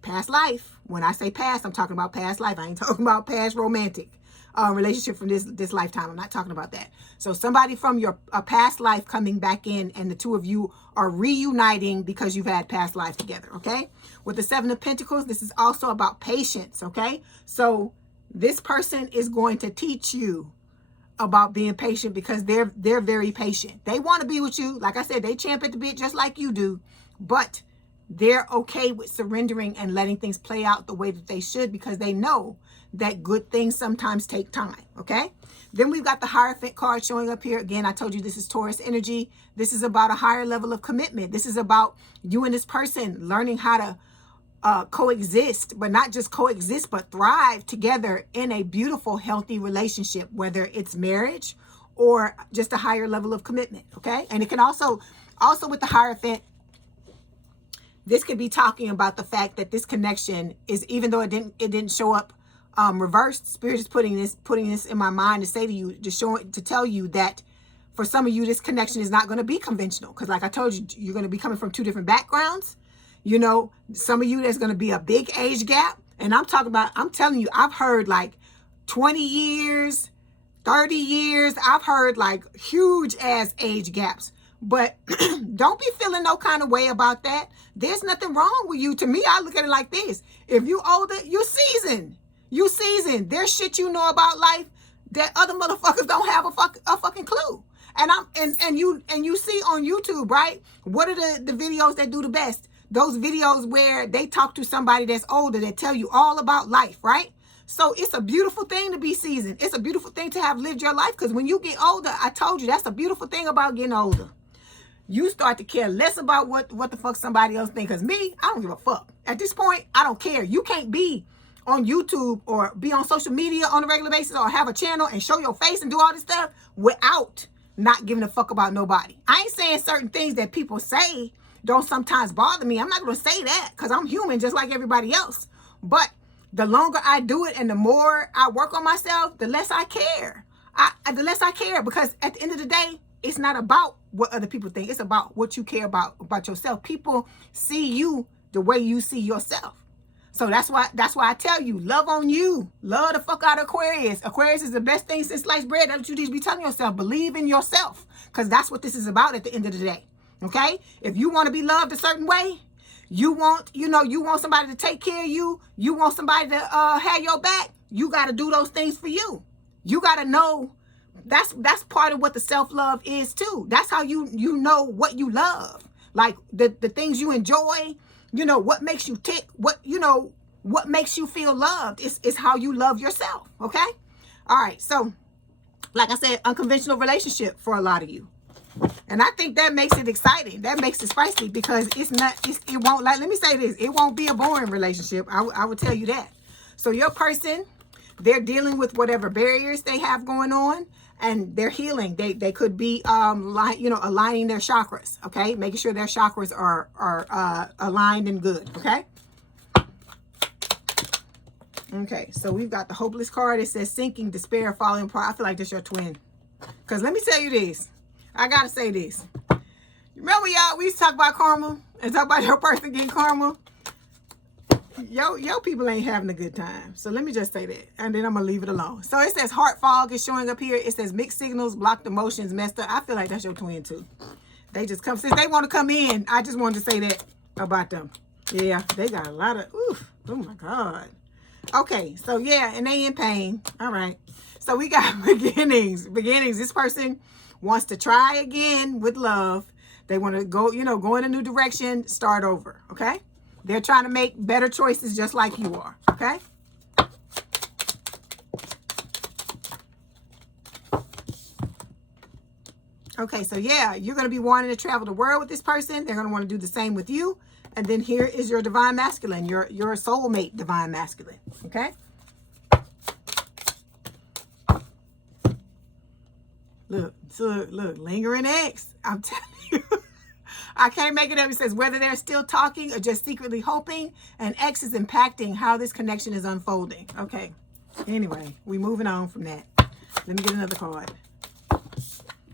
past life. When I say past, I'm talking about past life. I ain't talking about past romantic relationship from this lifetime. I'm not talking about that. So somebody from your past life coming back in, and the two of you are reuniting because you've had past life together, okay? With the Seven of Pentacles, this is also about patience, okay? So this person is going to teach you about being patient because they're very patient. They want to be with you. Like I said, they champ at the bit just like you do, but they're okay with surrendering and letting things play out the way that they should because they know that good things sometimes take time, okay? Then we've got the Hierophant card showing up here. Again, I told you this is Taurus energy. This is about a higher level of commitment. This is about you and this person learning how to coexist, but not just coexist, but thrive together in a beautiful, healthy relationship, whether it's marriage or just a higher level of commitment, okay? And it can also with the Hierophant, this could be talking about the fact that this connection is, even though it didn't show up reversed, Spirit is putting this in my mind to say to you, to tell you that for some of you, this connection is not going to be conventional. Because like I told you, you're going to be coming from two different backgrounds. You know, some of you, there's going to be a big age gap. And I'm telling you, I've heard like 20 years, 30 years. I've heard like huge ass age gaps. But don't be feeling no kind of way about that. There's nothing wrong with you. To me, I look at it like this. If you older, you're seasoned. You seasoned. There's shit you know about life that other motherfuckers don't have a fucking clue. And you see on YouTube, right? What are the videos that do the best? Those videos where they talk to somebody that's older that tell you all about life, right? So it's a beautiful thing to be seasoned. It's a beautiful thing to have lived your life, because when you get older, I told you, that's a beautiful thing about getting older. You start to care less about what the fuck somebody else thinks. Because me, I don't give a fuck. At this point, I don't care. You can't be on YouTube or be on social media on a regular basis or have a channel and show your face and do all this stuff without not giving a fuck about nobody. I ain't saying certain things that people say don't sometimes bother me. I'm not going to say that because I'm human just like everybody else. But the longer I do it and the more I work on myself, the less I care. The less I care, because at the end of the day, it's not about what other people think. It's about what you care about yourself. People see you the way you see yourself. So that's why I tell you, love on you. Love the fuck out of Aquarius. Aquarius is the best thing since sliced bread. That's what you need to be telling yourself. Believe in yourself, because that's what this is about at the end of the day. Okay? If you want to be loved a certain way, you want somebody to take care of you, you want somebody to have your back, you got to do those things for you. You got to know that's part of what the self-love is too. That's how you know what you love. Like the things you enjoy, what makes you tick, what makes you feel loved is how you love yourself. Okay? All right. So like I said, unconventional relationship for a lot of you. And I think that makes it exciting. That makes it spicy, because it won't, like, let me say this, it won't be a boring relationship. I will tell you that. So your person, they're dealing with whatever barriers they have going on, and they're healing. They could be aligning their chakras, okay? Making sure their chakras are aligned and good, okay? Okay, so we've got the hopeless card. It says sinking, despair, falling apart. I feel like this your twin. Because let me tell you this. I gotta say this. Remember, y'all, we used to talk about karma and talk about your person getting karma. Yo people ain't having a good time. So let me just say that, and then I'm gonna leave it alone. So it says heart fog is showing up here. It says mixed signals, blocked emotions, messed up. I feel like that's your twin too. They just come, since they want to come in, I just wanted to say that about them. Yeah, they got a lot of, oof, oh my God. Okay, so yeah, and they in pain. All right. So we got beginnings. This person wants to try again with love. They want to go, go in a new direction, start over, okay? They're trying to make better choices just like you are, okay? Okay, so yeah, you're going to be wanting to travel the world with this person. They're going to want to do the same with you. And then here is your divine masculine, your soulmate divine masculine, okay? Look, lingering ex. I'm telling you. I can't make it up. It says whether they're still talking or just secretly hoping, an ex is impacting how this connection is unfolding. Okay. Anyway, we moving on from that. Let me get another card.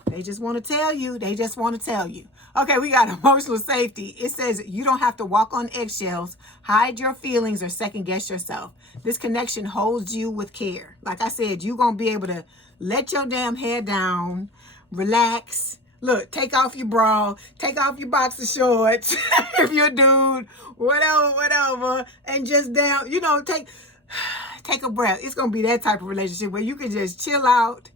They just want to tell you. They just want to tell you. Okay, we got emotional safety. It says you don't have to walk on eggshells, hide your feelings, or second guess yourself. This connection holds you with care. Like I said, you're going to be able to let your damn hair down, relax. Look, take off your bra, take off your boxer shorts, if you're a dude, whatever, and just down, you know, take a breath. It's going to be that type of relationship where you can just chill out.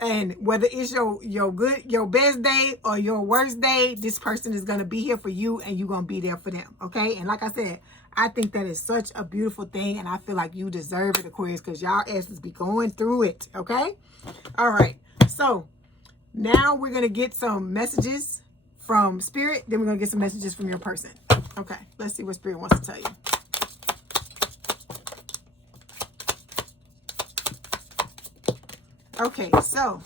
And whether it's your best day or your worst day, this person is going to be here for you and you're going to be there for them. Okay. And like I said, I think that is such a beautiful thing. And I feel like you deserve it, Aquarius, because y'all asses be going through it. Okay. All right. So now we're going to get some messages from Spirit. Then we're going to get some messages from your person. Okay. Let's see what Spirit wants to tell you. Okay, so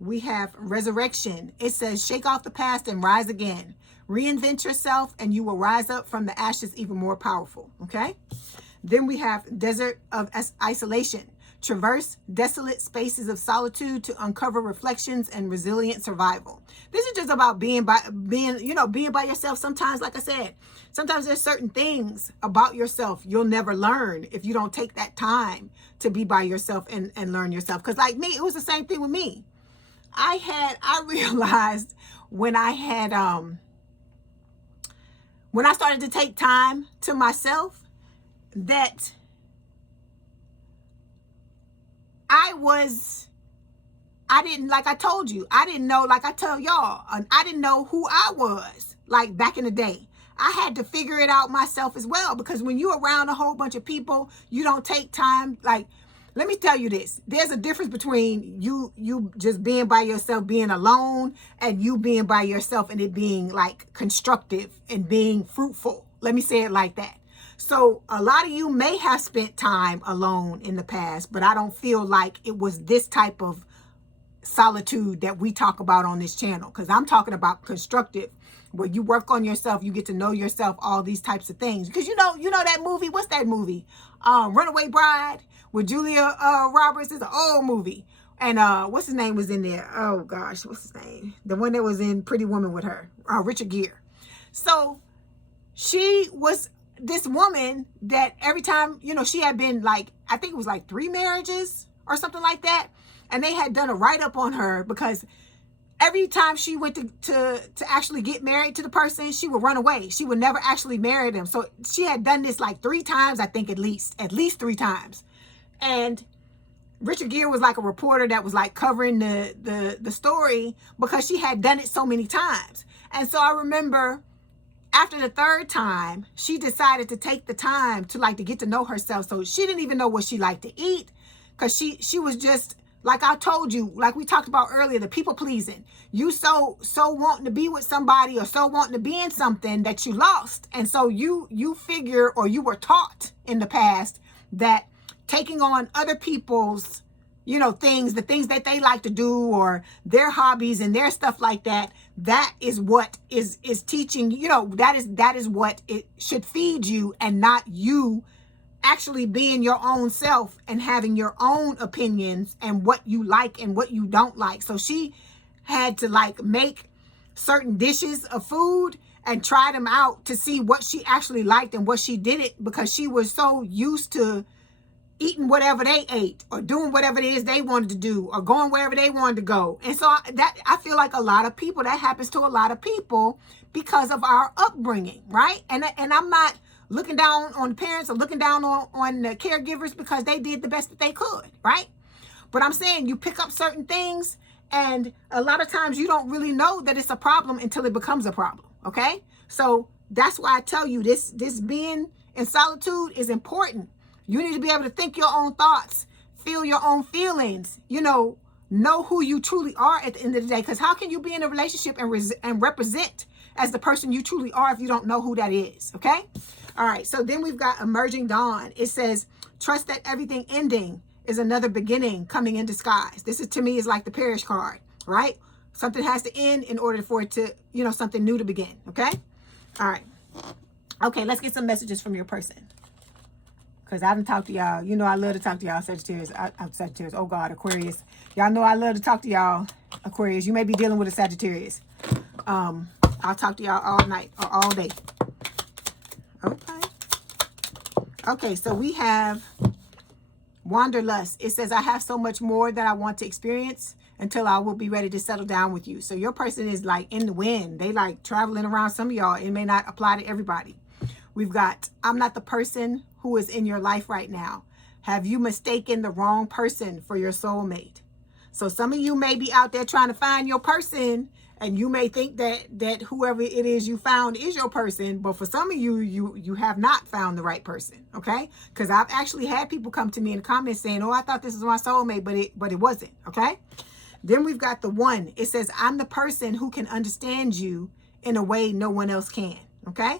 we have resurrection. It says, shake off the past and rise again. Reinvent yourself and you will rise up from the ashes even more powerful. Okay. Then we have desert of isolation. Traverse desolate spaces of solitude to uncover reflections and resilient survival. This is just about being by yourself. Sometimes, like I said, sometimes there's certain things about yourself you'll never learn if you don't take that time to be by yourself and learn yourself. Because like me, it was the same thing with me. I realized when I started to take time to myself that I didn't, like I told you, I didn't know, like I tell y'all, I didn't know who I was, like back in the day. I had to figure it out myself as well, because when you're around a whole bunch of people, you don't take time. Like, let me tell you this. There's a difference between you just being by yourself, being alone, and you being by yourself and it being like constructive and being fruitful. Let me say it like that. So a lot of you may have spent time alone in the past, but I don't feel like it was this type of solitude that we talk about on this channel, because I'm talking about constructive, where you work on yourself, you get to know yourself, all these types of things. Because you know that movie, what's that movie? Runaway Bride with Julia Roberts. Is an old movie. And what's his name was in there? Oh gosh, what's his name? The one that was in Pretty Woman with her, Richard Gere. So she was this woman that every time, she had been like, I think it was like 3 marriages or something like that. And they had done a write-up on her because every time she went to actually get married to the person, she would run away. She would never actually marry them. So she had done this like 3 times, I think at least 3 times. And Richard Gere was like a reporter that was like covering the story because she had done it so many times. And so I remember after the 3rd time, she decided to take the time to get to know herself. So she didn't even know what she liked to eat, because she was just, like I told you, like we talked about earlier, the people pleasing. You so wanting to be with somebody or so wanting to be in something that you lost. And so you figure, or you were taught in the past, that taking on other people's, things, the things that they like to do, or their hobbies and their stuff like that, that is what is teaching, that is what it should feed you, and not you actually being your own self and having your own opinions and what you like and what you don't like. So she had to make certain dishes of food and try them out to see what she actually liked and what she didn't, because she was so used to eating whatever they ate or doing whatever it is they wanted to do or going wherever they wanted to go. And so I feel like a lot of people, that happens to a lot of people because of our upbringing, right? And I'm not looking down on the parents or looking down on the caregivers, because they did the best that they could, right? But I'm saying you pick up certain things, and a lot of times you don't really know that it's a problem until it becomes a problem, okay? So that's why I tell you this being in solitude is important. You need to be able to think your own thoughts, feel your own feelings, know who you truly are at the end of the day. Because how can you be in a relationship and represent as the person you truly are if you don't know who that is, okay? All right, so then we've got emerging dawn. It says, trust that everything ending is another beginning coming in disguise. This is, to me, is like the parish card, right? Something has to end in order for it to, something new to begin, okay? All right. Okay, let's get some messages from your person. because I done talked to y'all. You know I love to talk to y'all, Sagittarius. I'm Sagittarius. Oh, God, Aquarius. Y'all know I love to talk to y'all, Aquarius. You may be dealing with a Sagittarius. I'll talk to y'all all night or all day. Okay. Okay, so we have Wanderlust. It says, I have so much more that I want to experience until I will be ready to settle down with you. So your person is like in the wind. They like traveling around some of y'all. It may not apply to everybody. We've got, I'm not the person who is in your life right now. Have you mistaken the wrong person for your soulmate? So some of you may be out there trying to find your person, and you may think that whoever it is you found is your person, but for some of you, you have not found the right person, okay? Because I've actually had people come to me in the comments saying, oh, I thought this was my soulmate, but it wasn't, okay? Then we've got the one. It says, I'm the person who can understand you in a way no one else can, okay?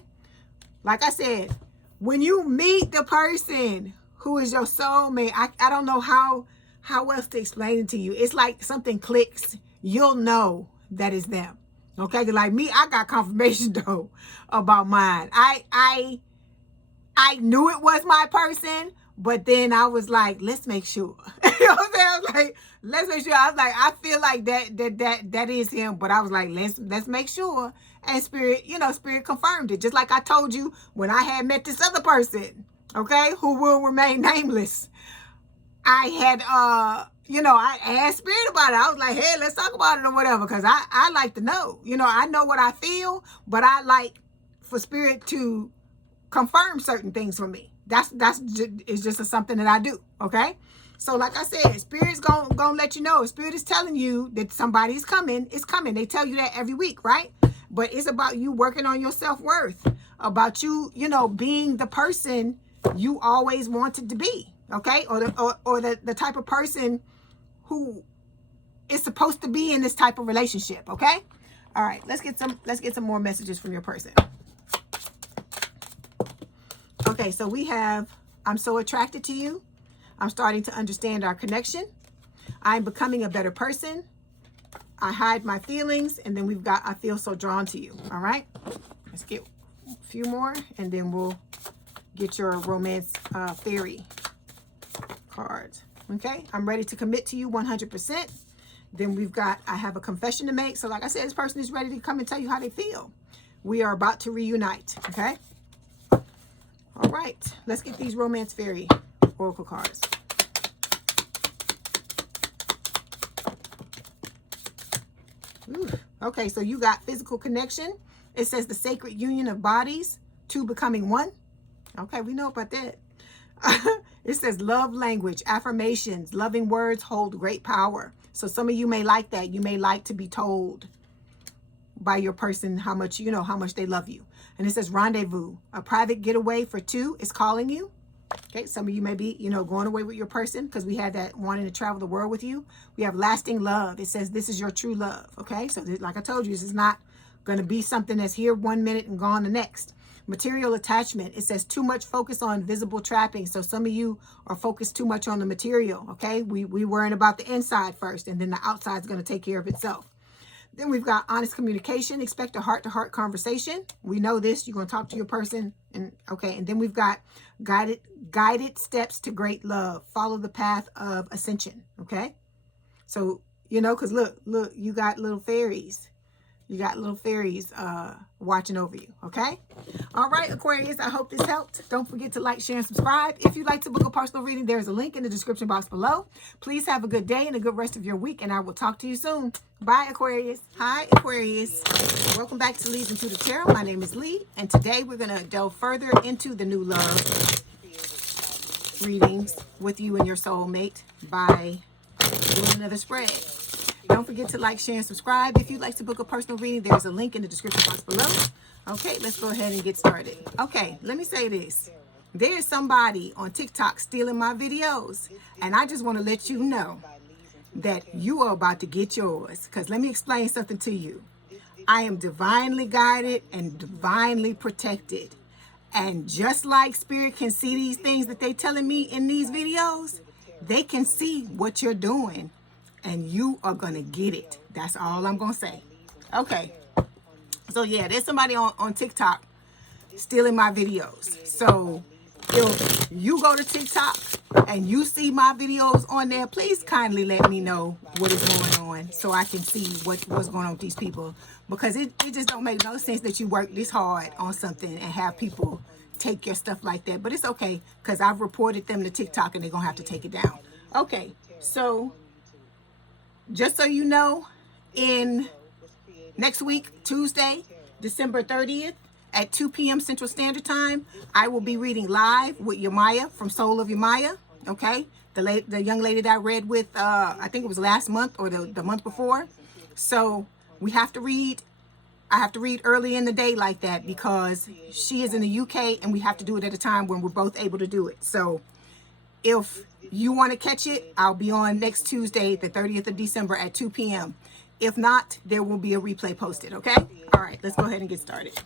Like I said, when you meet the person who is your soulmate, I don't know how else to explain it to you. It's like something clicks. You'll know that is them. Okay? Like me, I got confirmation though about mine. I knew it was my person, but then I was like, let's make sure. You know what I'm saying? I was like, let's make sure. I was like, I feel like that is him, but I was like, let's make sure. And Spirit, Spirit confirmed it. Just like I told you when I had met this other person, okay, who will remain nameless. I had I asked Spirit about it. I was like, hey, let's talk about it or whatever, because I like to know. I know what I feel, but I like for Spirit to confirm certain things for me. It's just something that I do, okay? So like I said, Spirit's gonna let you know. Spirit is telling you that somebody's coming. It's coming. They tell you that every week, right? But it's about you working on your self-worth, about you, being the person you always wanted to be, okay? Or the type of person who is supposed to be in this type of relationship, okay? All right, let's get some more messages from your person. Okay, so we have, I'm so attracted to you. I'm starting to understand our connection. I'm becoming a better person. I hide my feelings. And then we've got, I feel so drawn to you. All right, let's get a few more and then we'll get your romance fairy cards. Okay, I'm ready to commit to you 100%. Then we've got, I have a confession to make. So like I said, this person is ready to come and tell you how they feel. We are about to reunite. Okay. All right, let's get these romance fairy oracle cards. Ooh. Okay, so you got physical connection. It says the sacred union of bodies, two becoming one. Okay, we know about that. It says love language, affirmations, loving words hold great power. So some of you may like that. You may like to be told by your person how much they love you. And it says rendezvous, a private getaway for two is calling you. Okay, some of you may be, going away with your person because we had that wanting to travel the world with you. We have lasting love. It says this is your true love. Okay, so like I told you, this is not going to be something that's here 1 minute and gone the next. Material attachment. It says too much focus on visible trappings. So some of you are focused too much on the material. Okay, we worrying about the inside first, and then the outside is going to take care of itself. Then we've got honest communication. Expect a heart-to-heart conversation. We know this. You're going to talk to your person. And then we've got guided steps to great love. Follow the path of ascension. Okay. So, because look, you got little fairies. You got little fairies watching over you, okay? All right, Aquarius, I hope this helped. Don't forget to like, share, and subscribe. If you'd like to book a personal reading, there's a link in the description box below. Please have a good day and a good rest of your week, and I will talk to you soon. Bye, Aquarius. Hi, Aquarius. Welcome back to Lee's Into the Tarot. My name is Leigh, and today we're going to delve further into the new love readings with you and your soulmate by doing another spread. Don't forget to like, share, and subscribe. If you'd like to book a personal reading, there's a link in the description box below. Okay, let's go ahead and get started. Okay, let me say this. There's somebody on TikTok stealing my videos, and I just want to let you know that you are about to get yours. Because let me explain something to you. I am divinely guided and divinely protected. And just like Spirit can see these things that they're telling me in these videos, they can see what you're doing. And you are going to get it. That's all I'm going to say. Okay. So, yeah, there's somebody on TikTok stealing my videos. So, if you go to TikTok and you see my videos on there, please kindly let me know what is going on so I can see what's going on with these people. Because it just don't make no sense that you work this hard on something and have people take your stuff like that. But it's okay, because I've reported them to TikTok and they're going to have to take it down. Okay, so just so you know, in next week, Tuesday, December 30th, at 2 p.m. Central Standard Time, I will be reading live with Yamaya from Soul of Yamaya, okay? The young lady that I read with, I think it was last month or the month before. So we have to read, I have to read early in the day like that because she is in the UK and we have to do it at a time when we're both able to do it. So if you want to catch it, I'll be on next Tuesday, the 30th of December at 2 p.m. If not, there will be a replay posted, okay? All right, let's go ahead and get started.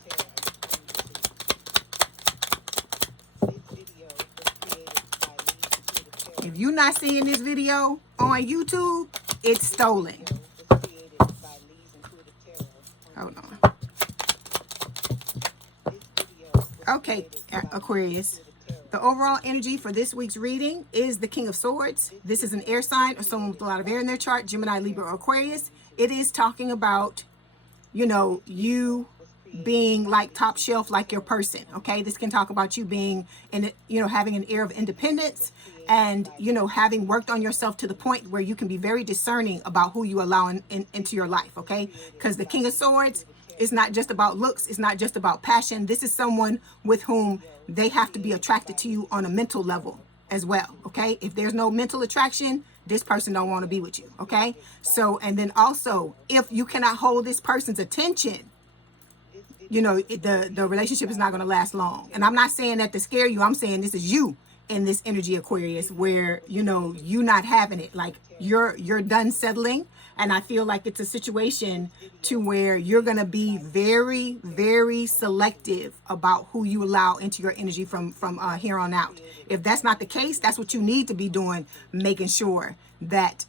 If you're not seeing this video on YouTube, it's stolen. Hold on. Okay, Aquarius. The overall energy for this week's reading is the King of Swords. This is an air sign or someone with a lot of air in their chart, Gemini, Libra, or Aquarius. It is talking about, you know, you being like top shelf, like your person, okay? This can talk about you being, having an air of independence and, having worked on yourself to the point where you can be very discerning about who you allow into your life, okay? Because the King of Swords is not just about looks. It's not just about passion. This is someone with whom they have to be attracted to you on a mental level as well, okay? If there's no mental attraction, this person don't want to be with you, okay? So, and then also, if you cannot hold this person's attention, the relationship is not going to last long. And I'm not saying that to scare you. I'm saying this is you in this energy, Aquarius, where, you not having it. Like you're done settling. And I feel like it's a situation to where you're going to be very, very selective about who you allow into your energy from here on out. If that's not the case, that's what you need to be doing, making sure that,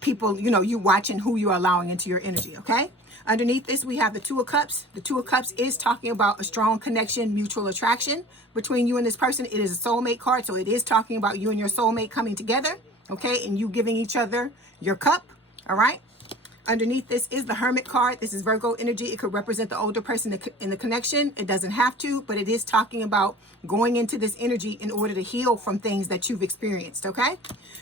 people, you watching who you're allowing into your energy, okay? Underneath this, we have the Two of Cups. The Two of Cups is talking about a strong connection, mutual attraction between you and this person. It is a soulmate card, so it is talking about you and your soulmate coming together, okay? And you giving each other your cup, all right? Underneath this is the Hermit card. This is Virgo energy. It could represent the older person in the connection. It doesn't have to, but it is talking about going into this energy in order to heal from things that you've experienced, okay?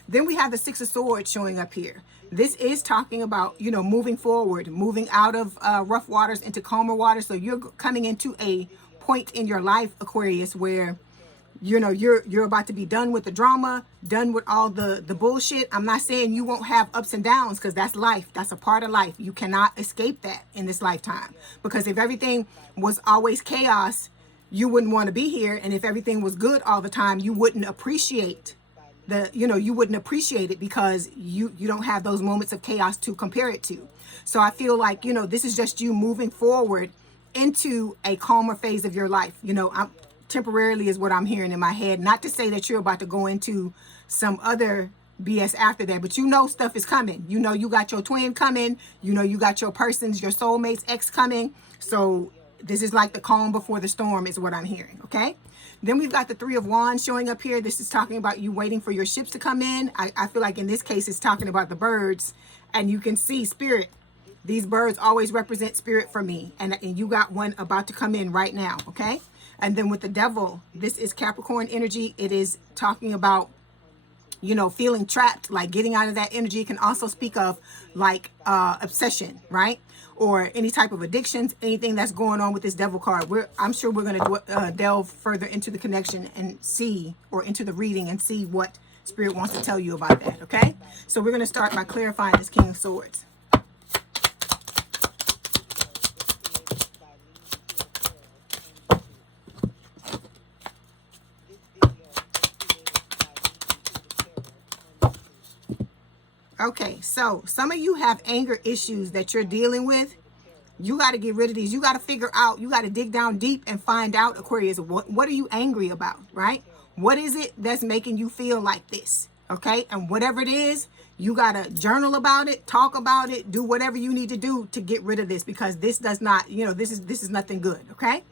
Then we have the Six of Swords showing up here. This is talking about, moving forward, moving out of rough waters into calmer waters. So you're coming into a point in your life, Aquarius, where you're about to be done with the drama, done with all the bullshit. I'm not saying you won't have ups and downs, because that's life. That's a part of life. You cannot escape that in this lifetime. Because if everything was always chaos, you wouldn't want to be here. And if everything was good all the time, you wouldn't appreciate you wouldn't appreciate it, because you don't have those moments of chaos to compare it to. So I feel like, this is just you moving forward into a calmer phase of your life. I'm temporarily is what I'm hearing in my head. Not to say that you're about to go into some other BS after that, but stuff is coming. You got your twin coming. You got your person's, your soulmate's ex coming. So this is like the calm before the storm is what I'm hearing, okay? Then we've got the Three of Wands showing up here. This is talking about you waiting for your ships to come in. I feel like in this case, it's talking about the birds, and you can see spirit. These birds always represent spirit for me. And you got one about to come in right now, okay? And then with the Devil, this is Capricorn energy. It is talking about, feeling trapped, like getting out of that energy. It can also speak of like obsession, right? Or any type of addictions, anything that's going on with this Devil card. I'm sure we're going to delve further into the connection and see, or into the reading and see what Spirit wants to tell you about that, okay? So we're going to start by clarifying this King of Swords. Okay, so some of you have anger issues that you're dealing with. You got to get rid of these. You got to figure out, you got to dig down deep and find out, Aquarius, what are you angry about, right? What is it that's making you feel like this, okay? And whatever it is, you got to journal about it, talk about it, do whatever you need to do to get rid of this, because this does not, this is nothing good, okay?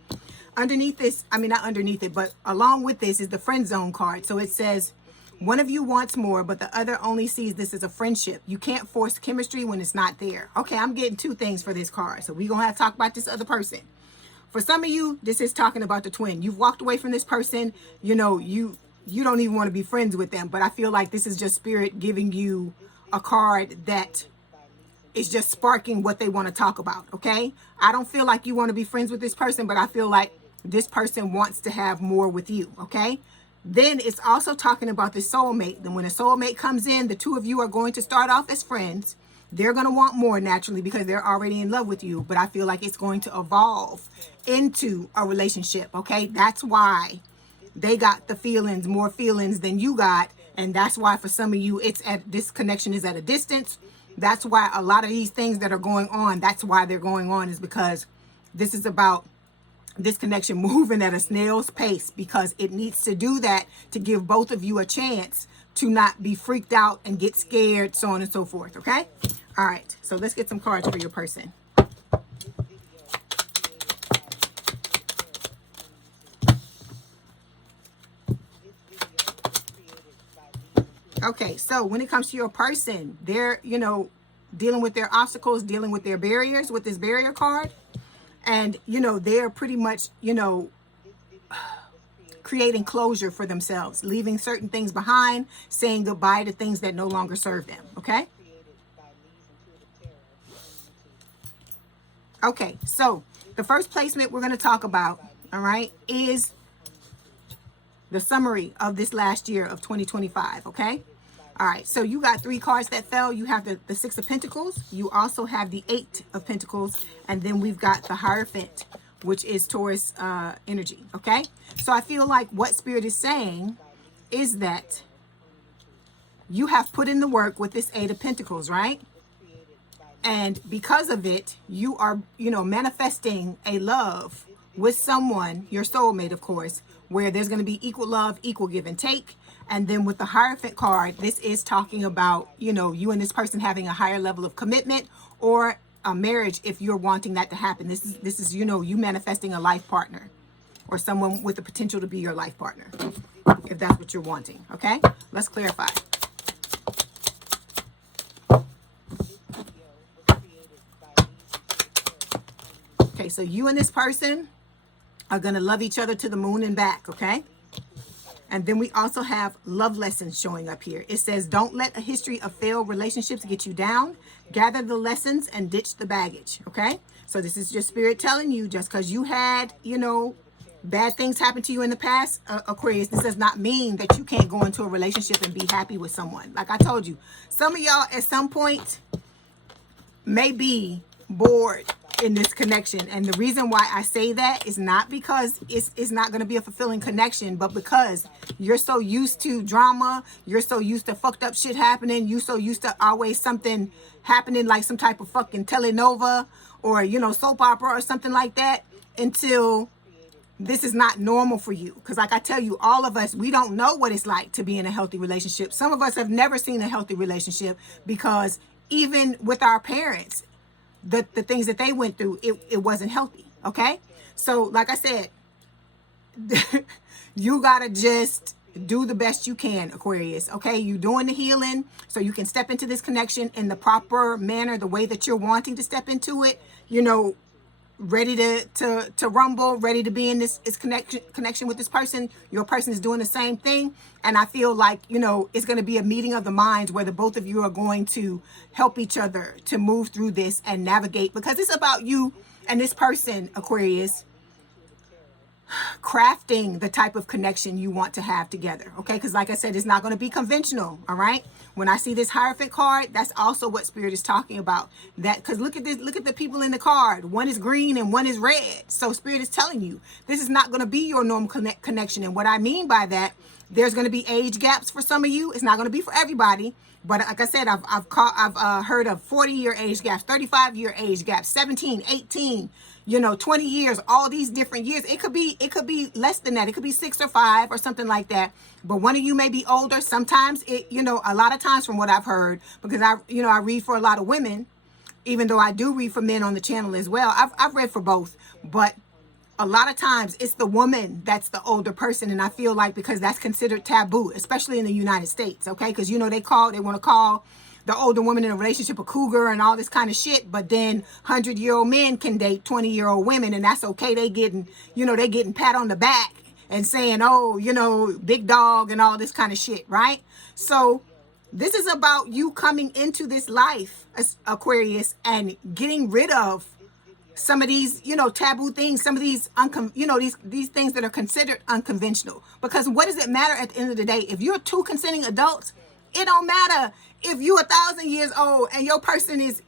underneath this, I mean, not underneath it, but along with this is the friend zone card. So it says, one of you wants more, but the other only sees this as a friendship. You can't force chemistry when it's not there. Okay, I'm getting two things for this card. So we're going to have to talk about this other person. For some of you, this is talking about the twin. You've walked away from this person. You know, you don't even want to be friends with them. But I feel like this is just spirit giving you a card that is just sparking what they want to talk about, okay? I don't feel like you want to be friends with this person, but I feel like this person wants to have more with you, okay? Then it's also talking about the soulmate. Then when a soulmate comes in, the two of you are going to start off as friends. They're going to want more naturally because they're already in love with you. But I feel like it's going to evolve into a relationship, okay? That's why they got the feelings, more feelings than you got. And that's why for some of you, this connection is at a distance. That's why a lot of these things that are going on, that's why they're going on, is because this is about this connection moving at a snail's pace, because it needs to do that to give both of you a chance to not be freaked out and get scared, so on and so forth, okay? All right, so let's get some cards for your person. Okay, so when it comes to your person, they're, you know, dealing with their obstacles, dealing with their barriers with this barrier card. And, you know, they're pretty much, you know, creating closure for themselves, leaving certain things behind, saying goodbye to things that no longer serve them, okay? Okay, so the first placement we're going to talk about, all right, is the summary of this last year of 2025, okay? All right, so you got three cards that fell. You have the Six of Pentacles. You also have the Eight of Pentacles. And then we've got the Hierophant, which is Taurus energy, okay? So I feel like what Spirit is saying is that you have put in the work with this Eight of Pentacles, right? And because of it, you are, you know, manifesting a love with someone, your soulmate, of course, where there's going to be equal love, equal give and take. And then with the Hierophant card, this is talking about, you know, you and this person having a higher level of commitment or a marriage if you're wanting that to happen. This is, you know, you manifesting a life partner or someone with the potential to be your life partner, if that's what you're wanting, okay? Let's clarify. Okay, so you and this person are going to love each other to the moon and back, okay? And then we also have love lessons showing up here. It says, don't let a history of failed relationships get you down. Gather the lessons and ditch the baggage, okay? So this is just Spirit telling you, just because you had, you know, bad things happen to you in the past, Aquarius, this does not mean that you can't go into a relationship and be happy with someone. Like I told you, some of y'all at some point may be bored in this connection. And the reason why I say that is not because it's not going to be a fulfilling connection, but because you're so used to drama, you're so used to fucked up shit happening, you're so used to always something happening, like some type of fucking telenova or, you know, soap opera or something like that, until this is not normal for you. Because like I tell you, all of us, we don't know what it's like to be in a healthy relationship. Some of us have never seen a healthy relationship, because even with our parents, the things that they went through, it wasn't healthy, okay? So like I said, you gotta just do the best you can, Aquarius, okay? You're doing the healing so you can step into this connection in the proper manner, the way that you're wanting to step into it, you know, ready to rumble, ready to be in this connection with this person. Your person is doing the same thing. And I feel like, you know, it's going to be a meeting of the minds where the both of you are going to help each other to move through this and navigate, because it's about you and this person, Aquarius, crafting the type of connection you want to have together, okay? Because like I said, it's not going to be conventional, all right? When I see this Hierophant card, that's also what Spirit is talking about. That, because look at this, look at the people in the card. One is green and one is red. So Spirit is telling you this is not going to be your normal connection. And what I mean by that, there's going to be age gaps for some of you. It's not going to be for everybody. But like I said, I've heard of 40-year age gaps, 35-year age gaps, 17, 18, you know, 20 years, all these different years. It could be less than that. It could be 6 or 5 or something like that. But one of you may be older. Sometimes you know, a lot of times from what I've heard, because I read for a lot of women, even though I do read for men on the channel as well. I've read for both, but a lot of times it's the woman that's the older person. And I feel like because that's considered taboo, especially in the United States, okay? Because, you know, they want to call the older woman in a relationship a cougar and all this kind of shit. But then 100-year-old men can date 20-year-old women, and that's okay. They getting pat on the back and saying, oh, you know, big dog and all this kind of shit, right? So this is about you coming into this life, Aquarius, and getting rid of some of these, you know, taboo things, some of these, these things that are considered unconventional. Because what does it matter at the end of the day? If you're two consenting adults, it don't matter if you're 1,000 years old and your person is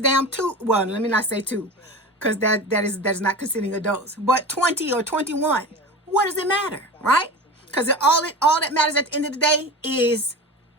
damn two. Well, let me not say two, because that's not consenting adults. But 20 or 21, what does it matter, right? Because all that matters at the end of the day is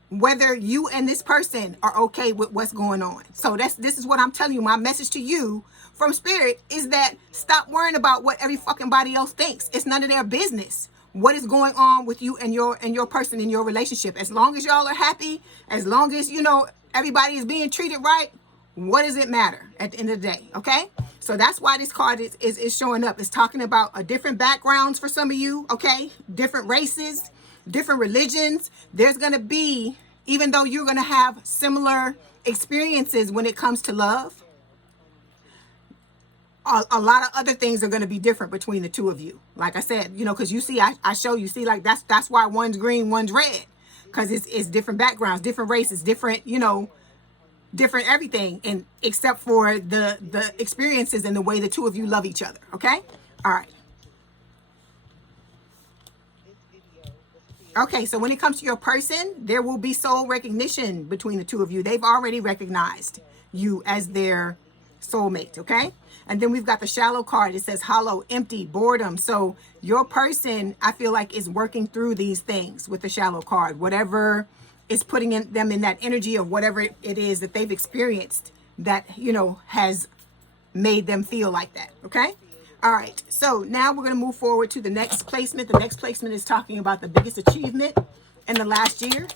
whether you and this person are okay with what's going on. So this is what I'm telling you. My message to you from Spirit is that stop worrying about what every fucking body else thinks. It's none of their business what is going on with you and your person in your relationship. As long as y'all are happy, as long as, you know, everybody is being treated right, what does it matter at the end of the day? Okay, so that's why this card is showing up. It's talking about different backgrounds for some of you, okay, different races, different religions. There's going to be, even though you're going to have similar experiences when it comes to love, a lot of other things are going to be different between the two of you. Like I said, you know, because you see, I show you, see, like that's why one's green, one's red, because it's different backgrounds, different races, different, you know, different everything, and except for the experiences and the way the two of you love each other. Okay, all right. Okay, so when it comes to your person, there will be soul recognition between the two of you. They've already recognized you as their soulmate, okay? And then we've got the shallow card. It says hollow, empty, boredom. So your person, I feel like, is working through these things with the shallow card. Whatever is putting them in that energy of whatever it is that they've experienced that, you know, has made them feel like that, okay? All right, so now we're going to move forward to the next placement. The next placement is talking about the biggest achievement in the last year.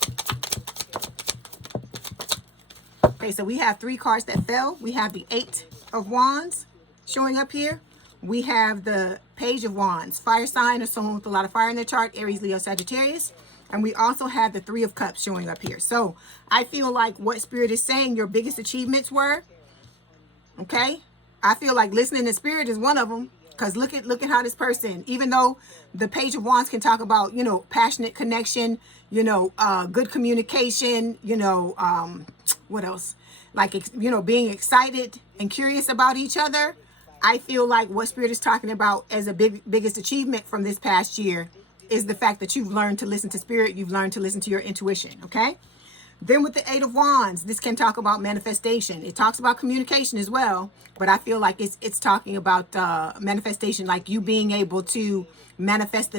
Okay, so we have 3 cards that fell. We have the 8 of Wands showing up here. We have the Page of Wands, fire sign or someone with a lot of fire in their chart, Aries, Leo, Sagittarius. And we also have the 3 of Cups showing up here. So I feel like what Spirit is saying your biggest achievements were, okay? I feel like listening to Spirit is one of them, because look at how this person, even though the Page of Wands can talk about, you know, passionate connection, you know, good communication, you know, what else? Like, you know, being excited and curious about each other. I feel like what Spirit is talking about as a biggest achievement from this past year is the fact that you've learned to listen to Spirit. You've learned to listen to your intuition, okay? Then with the 8 of Wands, this can talk about manifestation. It talks about communication as well, but I feel like it's talking about manifestation, like you being able to manifest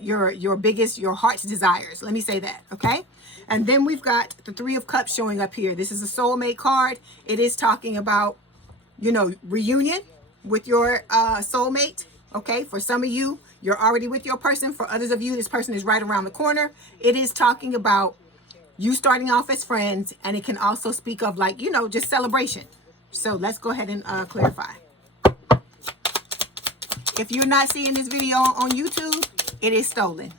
your heart's desires. Let me say that, okay? And then we've got the 3 of Cups showing up here. This is a soulmate card. It is talking about, you know, reunion with your soulmate, okay? For some of you, you're already with your person. For others of you, this person is right around the corner. It is talking about you starting off as friends, and it can also speak of, like, you know, just celebration. So let's go ahead and clarify. If you're not seeing this video on YouTube, it is stolen.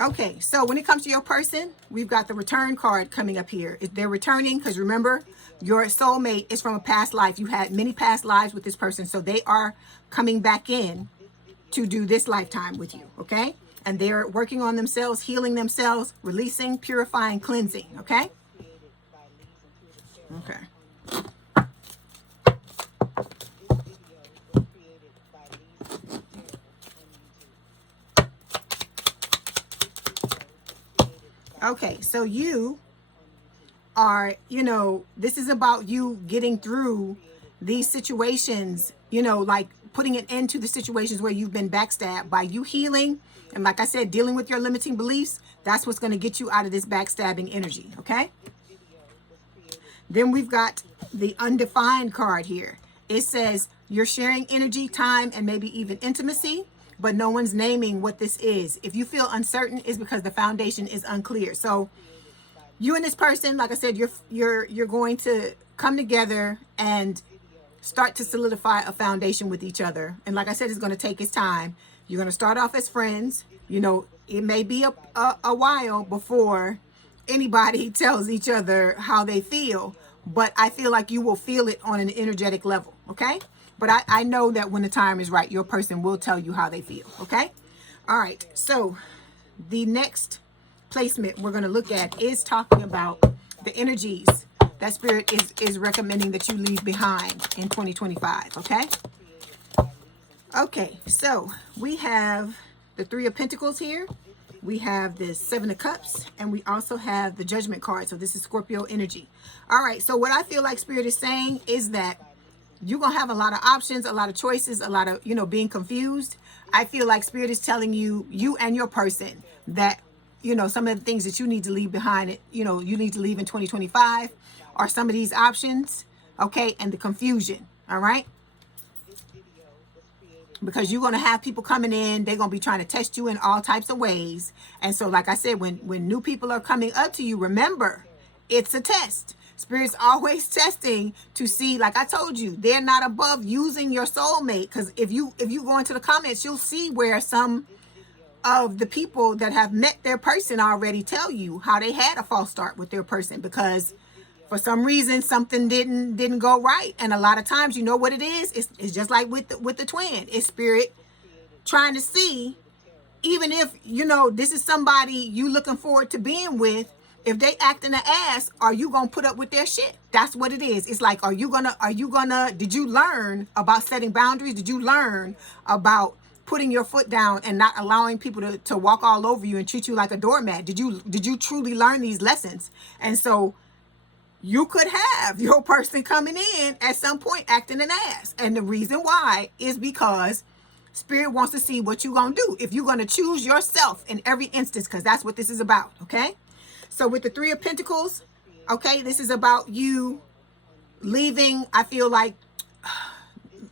Okay, so when it comes to your person, we've got the return card coming up here. They're returning because, remember, your soulmate is from a past life. You had many past lives with this person, so they are coming back in to do this lifetime with you, okay? And they're working on themselves, healing themselves, releasing, purifying, cleansing, okay? Okay. Okay, so you are, you know, this is about you getting through these situations, you know, like putting an end to the situations where you've been backstabbed, by you healing. And like I said, dealing with your limiting beliefs, that's what's going to get you out of this backstabbing energy, okay? Then we've got the undefined card here. It says you're sharing energy, time, and maybe even intimacy, but no one's naming what this is. If you feel uncertain, it's because the foundation is unclear. So you and this person, like I said, you're going to come together and start to solidify a foundation with each other. And like I said, it's going to take its time. You're going to start off as friends. You know, it may be a while before anybody tells each other how they feel, but I feel like you will feel it on an energetic level, okay? But I know that when the time is right, your person will tell you how they feel, okay? All right, so the next placement we're going to look at is talking about the energies that Spirit is recommending that you leave behind in 2025, okay? Okay, so we have the Three of Pentacles here. We have the Seven of Cups, and we also have the Judgment card. So this is Scorpio energy. All right, so what I feel like Spirit is saying is that you're going to have a lot of options, a lot of choices, a lot of, you know, being confused. I feel like Spirit is telling you, you and your person, that, you know, some of the things that you need to leave behind it, you know, you need to leave in 2025 are some of these options, okay, and the confusion, all right? Because you're going to have people coming in, they're going to be trying to test you in all types of ways. And so, like I said, when new people are coming up to you, remember, it's a test. Spirit's always testing to see, like I told you, they're not above using your soulmate. Because if you go into the comments, you'll see where some of the people that have met their person already tell you how they had a false start with their person, because for some reason something didn't go right. And a lot of times, you know what it is? It's just like with the twin. It's Spirit trying to see, even if, you know, this is somebody you looking forward to being with, if they acting an ass, are you gonna put up with their shit? That's what it is. It's like, are you gonna, did you learn about setting boundaries? Did you learn about putting your foot down and not allowing people to walk all over you and treat you like a doormat? Did you truly learn these lessons? And so you could have your person coming in at some point acting an ass. And the reason why is because Spirit wants to see what you're gonna do. If you're gonna choose yourself in every instance, because that's what this is about, okay? So with the Three of Pentacles, okay, this is about you leaving, I feel like,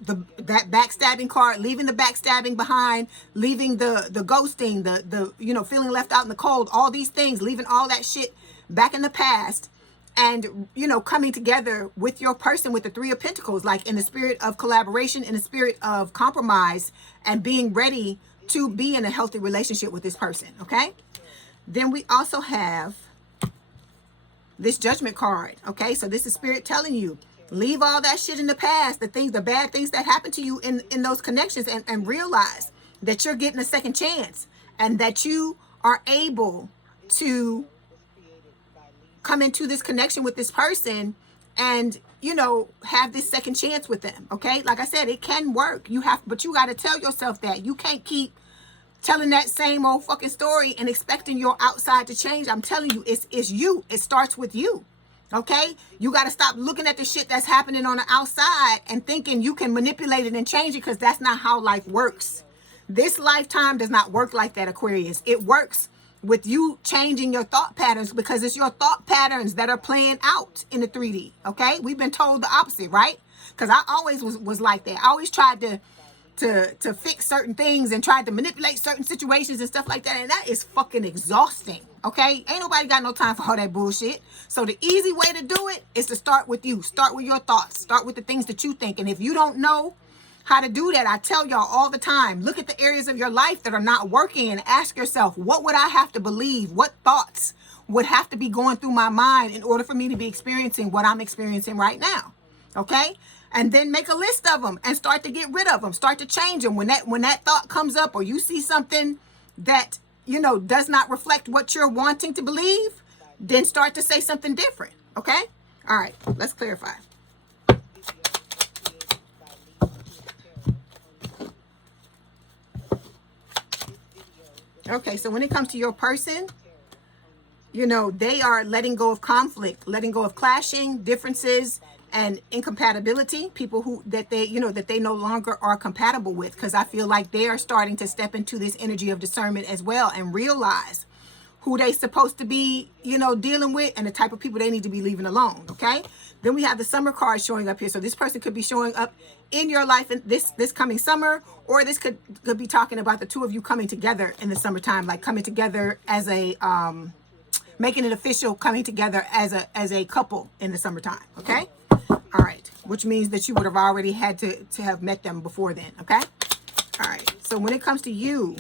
that backstabbing card, leaving the backstabbing behind, leaving the ghosting, the you know, feeling left out in the cold, all these things, leaving all that shit back in the past, and, you know, coming together with your person with the Three of Pentacles, like in the spirit of collaboration, in the spirit of compromise, and being ready to be in a healthy relationship with this person, okay? Then we also have this Judgment card, okay? So this is Spirit telling you, leave all that shit in the past, the bad things that happened to you in those connections, and realize that you're getting a second chance, and that you are able to come into this connection with this person and, you know, have this second chance with them, okay? Like I said, it can work. But you got to tell yourself that. You can't keep telling that same old fucking story and expecting your outside to change. I'm telling you, it's you. It starts with you. Okay? You got to stop looking at the shit that's happening on the outside and thinking you can manipulate it and change it, because that's not how life works. This lifetime does not work like that, Aquarius. It works with you changing your thought patterns, because it's your thought patterns that are playing out in the 3D. Okay? We've been told the opposite, right? Because I always was like that. I always tried to fix certain things and tried to manipulate certain situations and stuff like that, and that is fucking exhausting. Okay, ain't nobody got no time for all that bullshit. So the easy way to do it is to start with you. Start with your thoughts. Start with the things that you think. And if you don't know how to do that, I tell y'all all the time, look at the areas of your life that are not working and ask yourself, what would I have to believe? What thoughts would have to be going through my mind in order for me to be experiencing what I'm experiencing right now? Okay? And then make a list of them and start to get rid of them. Start to change them. When that thought comes up, or you see something that, you know, does not reflect what you're wanting to believe, then start to say something different. Okay? All right. Let's clarify. Okay. So when it comes to your person, you know, they are letting go of conflict, letting go of clashing, differences, and incompatibility, people that they no longer are compatible with, because I feel like they are starting to step into this energy of discernment as well and realize who they supposed to be, you know, dealing with, and the type of people they need to be leaving alone, okay? Then we have the summer card showing up here. So this person could be showing up in your life in this coming summer, or this could be talking about the two of you coming together in the summertime, like coming together as a making it official, coming together as a couple in the summertime. Okay. All right. Which means that you would have already had to have met them before then. Okay. All right. So when it comes to you,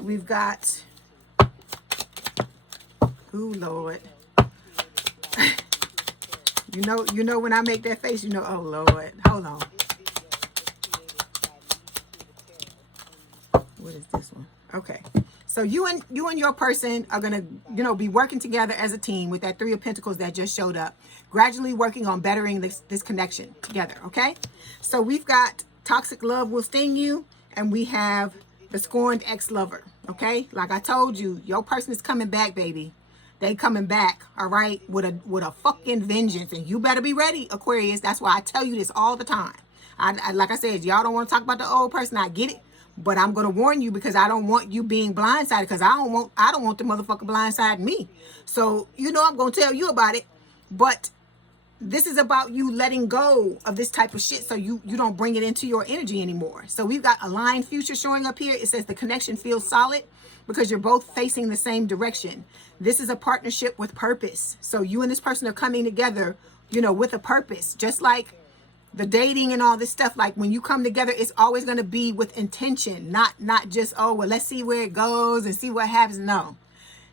we've got, ooh, Lord. You know when I make that face, you know, oh Lord, hold on. What is this one? Okay. So you and your person are gonna, you know, be working together as a team with that 3 of Pentacles that just showed up, gradually working on bettering this connection together. Okay. So we've got toxic love will sting you, and we have the scorned ex-lover. Okay. Like I told you, your person is coming back, baby. They coming back, all right, with a fucking vengeance, and you better be ready, Aquarius. That's why I tell you this all the time. I like I said, y'all don't want to talk about the old person. I get it, but I'm gonna warn you because I don't want you being blindsided. Because I don't want the motherfucker blindsiding me. So you know I'm gonna tell you about it, but this is about you letting go of this type of shit, so you don't bring it into your energy anymore. So we've got aligned future showing up here. It says the connection feels solid because you're both facing the same direction. This is a partnership with purpose. So you and this person are coming together, you know, with a purpose. Just like the dating and all this stuff, like when you come together, it's always going to be with intention, not just, oh, well, let's see where it goes and see what happens. No,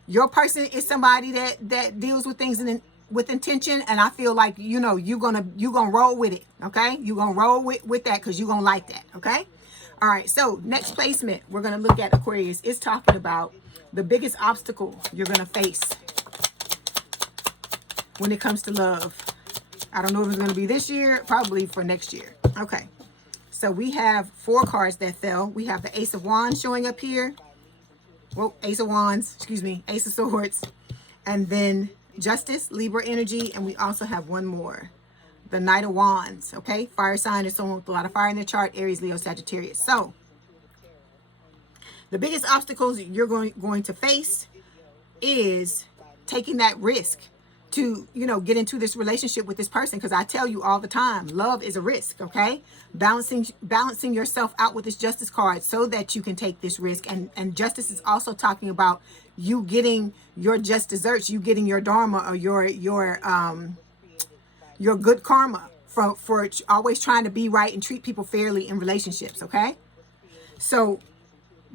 your person is somebody that deals with things with intention, and I feel like, you know, you're gonna roll with it. Okay, you're gonna roll with that because you're gonna like that. Okay. All right, so next placement we're going to look at, Aquarius, is talking about the biggest obstacle you're going to face when it comes to love. I don't know if it's going to be this year, probably for next year. Okay, so we have 4 cards that fell. We have the Ace of Wands showing up here. Well, Ace of Wands, excuse me, Ace of Swords. And then Justice, Libra energy, and we also have one more. The Knight of Wands, okay? Fire sign is someone with a lot of fire in their chart, Aries, Leo, Sagittarius. So, the biggest obstacles you're going to face is taking that risk to, you know, get into this relationship with this person. Because I tell you all the time, love is a risk, okay? Balancing yourself out with this Justice card so that you can take this risk. And Justice is also talking about you getting your just desserts, you getting your dharma or your good karma for always trying to be right and treat people fairly in relationships, okay? So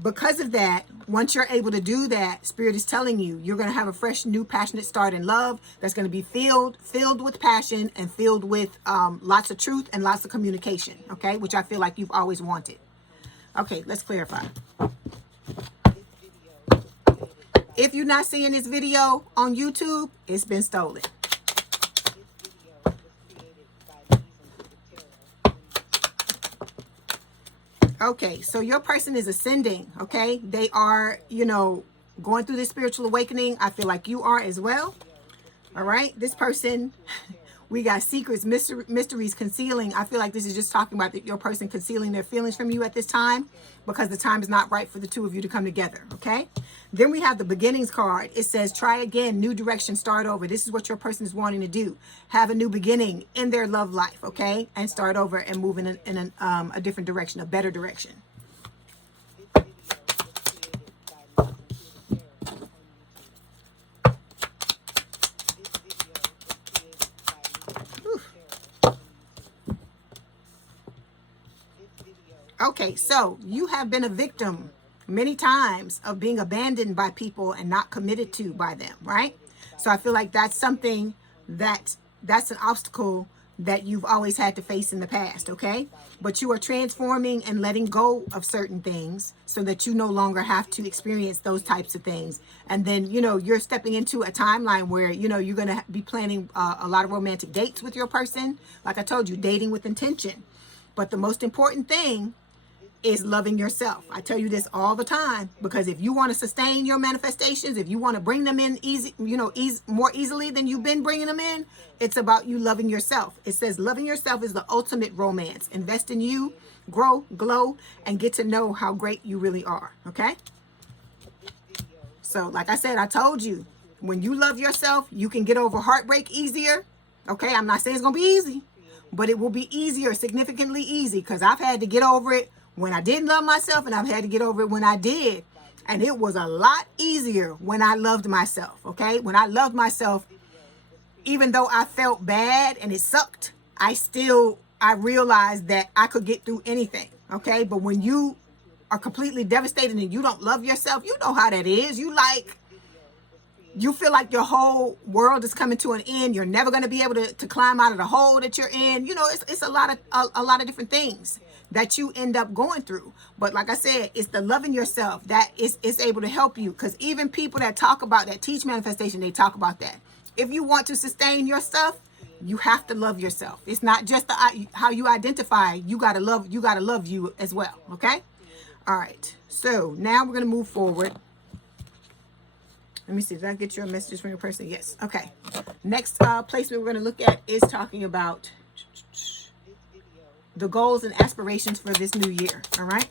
because of that, once you're able to do that, Spirit is telling you, you're going to have a fresh, new, passionate start in love that's going to be filled with passion and filled with lots of truth and lots of communication, okay? Which I feel like you've always wanted. Okay, let's clarify. If you're not seeing this video on YouTube, it's been stolen. Okay, so your person is ascending, okay? They are, you know, going through this spiritual awakening. I feel like you are as well. All right, this person, we got secrets, mysteries, concealing. I feel like this is just talking about your person concealing their feelings from you at this time because the time is not right for the two of you to come together, okay? Then we have the beginnings card. It says, try again, new direction, start over. This is what your person is wanting to do. Have a new beginning in their love life, okay? And start over and move in a different direction, a better direction. Okay, so you have been a victim many times of being abandoned by people and not committed to by them, right? So I feel like that's something that's an obstacle that you've always had to face in the past, okay? But you are transforming and letting go of certain things so that you no longer have to experience those types of things. And then, you know, you're stepping into a timeline where, you know, you're going to be planning a lot of romantic dates with your person. Like I told you, dating with intention. But the most important thing is loving yourself. I tell you this all the time, because if you want to sustain your manifestations, if you want to bring them in easy, you know, more easily than you've been bringing them in, it's about you loving yourself. It says loving yourself is the ultimate romance. Invest in you, grow, glow, and get to know how great you really are. Okay. So like I said, I told you, when you love yourself, you can get over heartbreak easier. Okay. I'm not saying it's going to be easy, but it will be easier, significantly easy, because I've had to get over it when I didn't love myself, and I've had to get over it when I did. And it was a lot easier when I loved myself, okay? When I loved myself, even though I felt bad and it sucked, I realized that I could get through anything, okay? But when you are completely devastated and you don't love yourself, you know how that is. You feel like your whole world is coming to an end. You're never going to be able to climb out of the hole that you're in. You know, it's a lot of different things that you end up going through. But like I said, it's the loving yourself that is able to help you. Because even people that teach manifestation, they talk about that. If you want to sustain your stuff, you have to love yourself. It's not just how you identify. You gotta love you as well. Okay. All right. So now we're gonna move forward. Let me see. Did I get your messages from your person? Yes. Okay. Next placement we're going to look at is talking about the goals and aspirations for this new year. All right.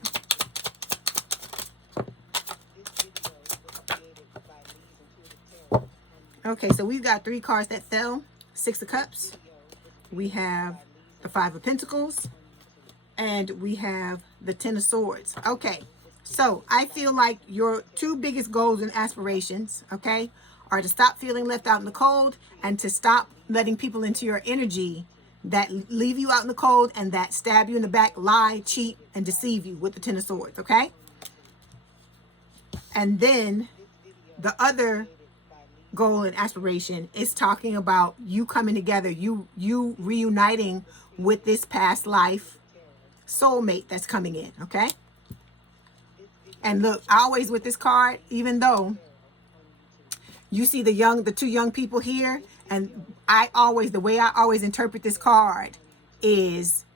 Okay. So we've got 3 cards that fell. 6 of Cups. We have the 5 of Pentacles. And we have the 10 of Swords. Okay. So I feel like your 2 biggest goals and aspirations, okay, are to stop feeling left out in the cold and to stop letting people into your energy that leave you out in the cold and that stab you in the back, lie, cheat, and deceive you with the 10 of Swords, okay? And then the other goal and aspiration is talking about you coming together, you reuniting with this past life soulmate that's coming in, okay? And look, always with this card, even though you see the 2 young people here, and the way I always interpret this card is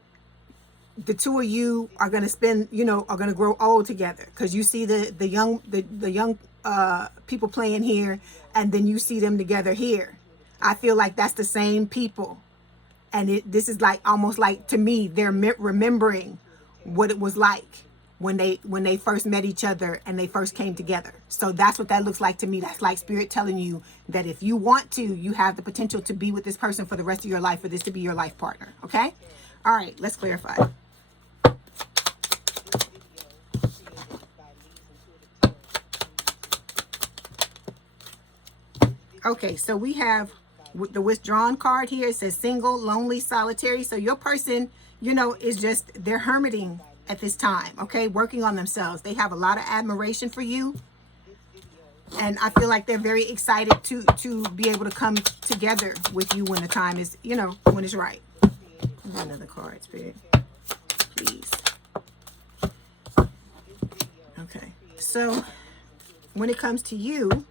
the 2 of you are going to are going to grow old together, because you see the young people playing here, and then you see them together here. I feel like that's the same people. And this is like almost like, to me, they're remembering what it was like when they first met each other and they first came together. So that's what that looks like to me. That's like Spirit telling you that if you want to, you have the potential to be with this person for the rest of your life, for this to be your life partner. Okay? All right, let's clarify. Okay, so we have the withdrawn card here. It says single, lonely, solitary. So your person, is just, they're hermiting at this time, okay, working on themselves. They have a lot of admiration for you, and I feel like they're very excited to be able to come together with you when the time is, when it's right. Another card, Spirit, please. Okay, so when it comes to you,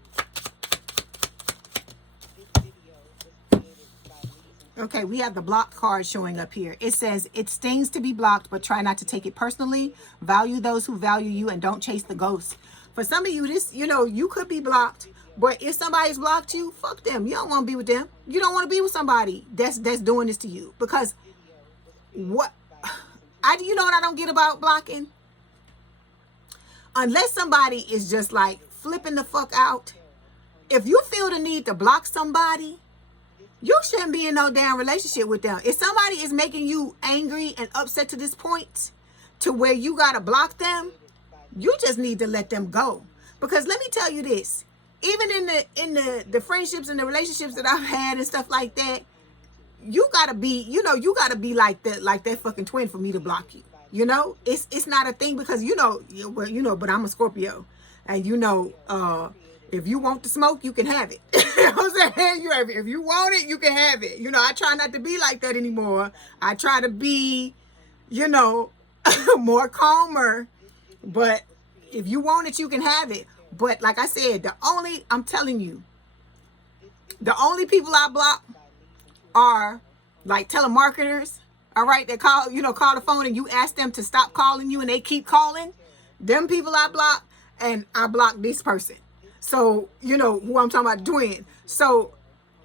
okay, we have the block card showing up here. It says, it stings to be blocked, but try not to take it personally. Value those who value you and don't chase the ghosts. For some of you, this, you could be blocked, but if somebody's blocked you, fuck them. You don't want to be with them. You don't want to be with somebody that's doing this to you. Because you know what I don't get about blocking? Unless somebody is just like flipping the fuck out. If you feel the need to block somebody, you shouldn't be in no damn relationship with them. If somebody is making you angry and upset to this point to where you got to block them, you just need to let them go. Because let me tell you this, even in the friendships and the relationships that I've had and stuff like that, you got to be, you got to be like that fucking twin for me to block you. It's not a thing, because but I'm a Scorpio, and if you want the smoke, you can have it. You know what I'm saying? If you want it, you can have it. I try not to be like that anymore. I try to be, more calmer. But if you want it, you can have it. But like I said, I'm telling you, the only people I block are like telemarketers. All right, they call the phone and you ask them to stop calling you and they keep calling. Them people I block, and I block this person. So, who I'm talking about, twin. So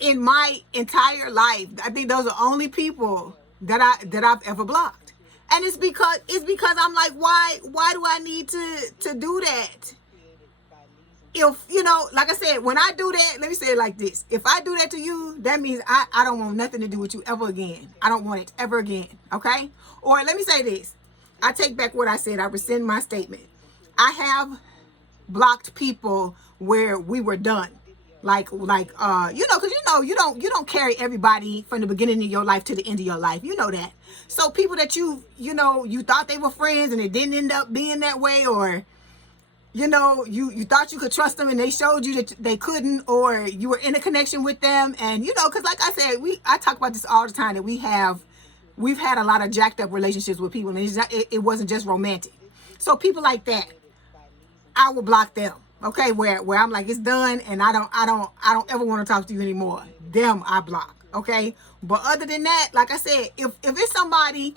in my entire life, I think those are only people that I've ever blocked. And it's because I'm like, why do I need to do that? If, like I said, when I do that, let me say it like this. If I do that to you, that means I don't want nothing to do with you ever again. I don't want it ever again. Okay? Or let me say this. I take back what I said. I rescind my statement. I have blocked people where we were done. Like, you know, because you don't carry everybody from the beginning of your life to the end of your life. You know that. So people that you thought they were friends and it didn't end up being that way, or, you know, you thought you could trust them and they showed you that they couldn't, or you were in a connection with them. And, you know, because like I said, I talk about this all the time, that we've had a lot of jacked up relationships with people, and it wasn't just romantic. So people like that, I will block them. Okay, where I'm like, it's done, and I don't ever want to talk to you anymore. Them I block. Okay, but other than that, like I said, if it's somebody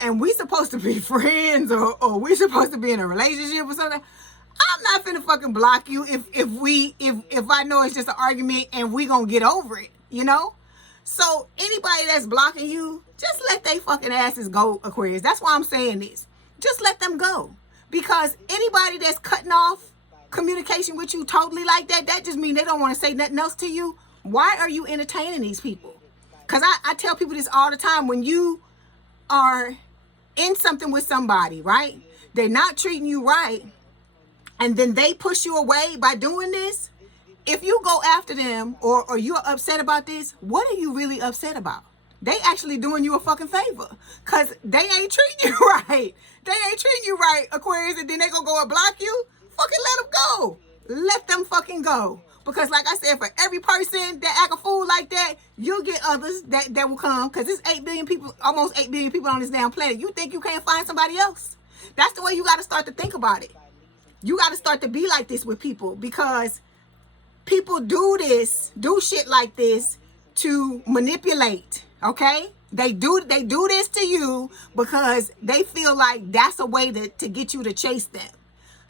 and we supposed to be friends, or we supposed to be in a relationship or something, I'm not finna fucking block you if I know it's just an argument and we gonna get over it, you know? So anybody that's blocking you, just let they fucking asses go, Aquarius. That's why I'm saying this. Just let them go. Because anybody that's cutting off communication with you totally like that, that just means they don't want to say nothing else to you. Why are you entertaining these people? Because I tell people this all the time. When you are in something with somebody, right? They're not treating you right, and then they push you away by doing this. If you go after them, or you're upset about this, what are you really upset about? They actually doing you a fucking favor, because they ain't treating you right. They ain't treating you right, Aquarius, and then they gonna go and block you. Fucking let them go. Let them fucking go. Because like I said, for every person that act a fool like that, you'll get others that will come. Because there's 8 billion people, almost 8 billion people on this damn planet. You think you can't find somebody else? That's the way you got to start to think about it. You got to start to be like this with people, because people do shit like this to manipulate. Okay? They do this to you because they feel like that's a way to get you to chase them.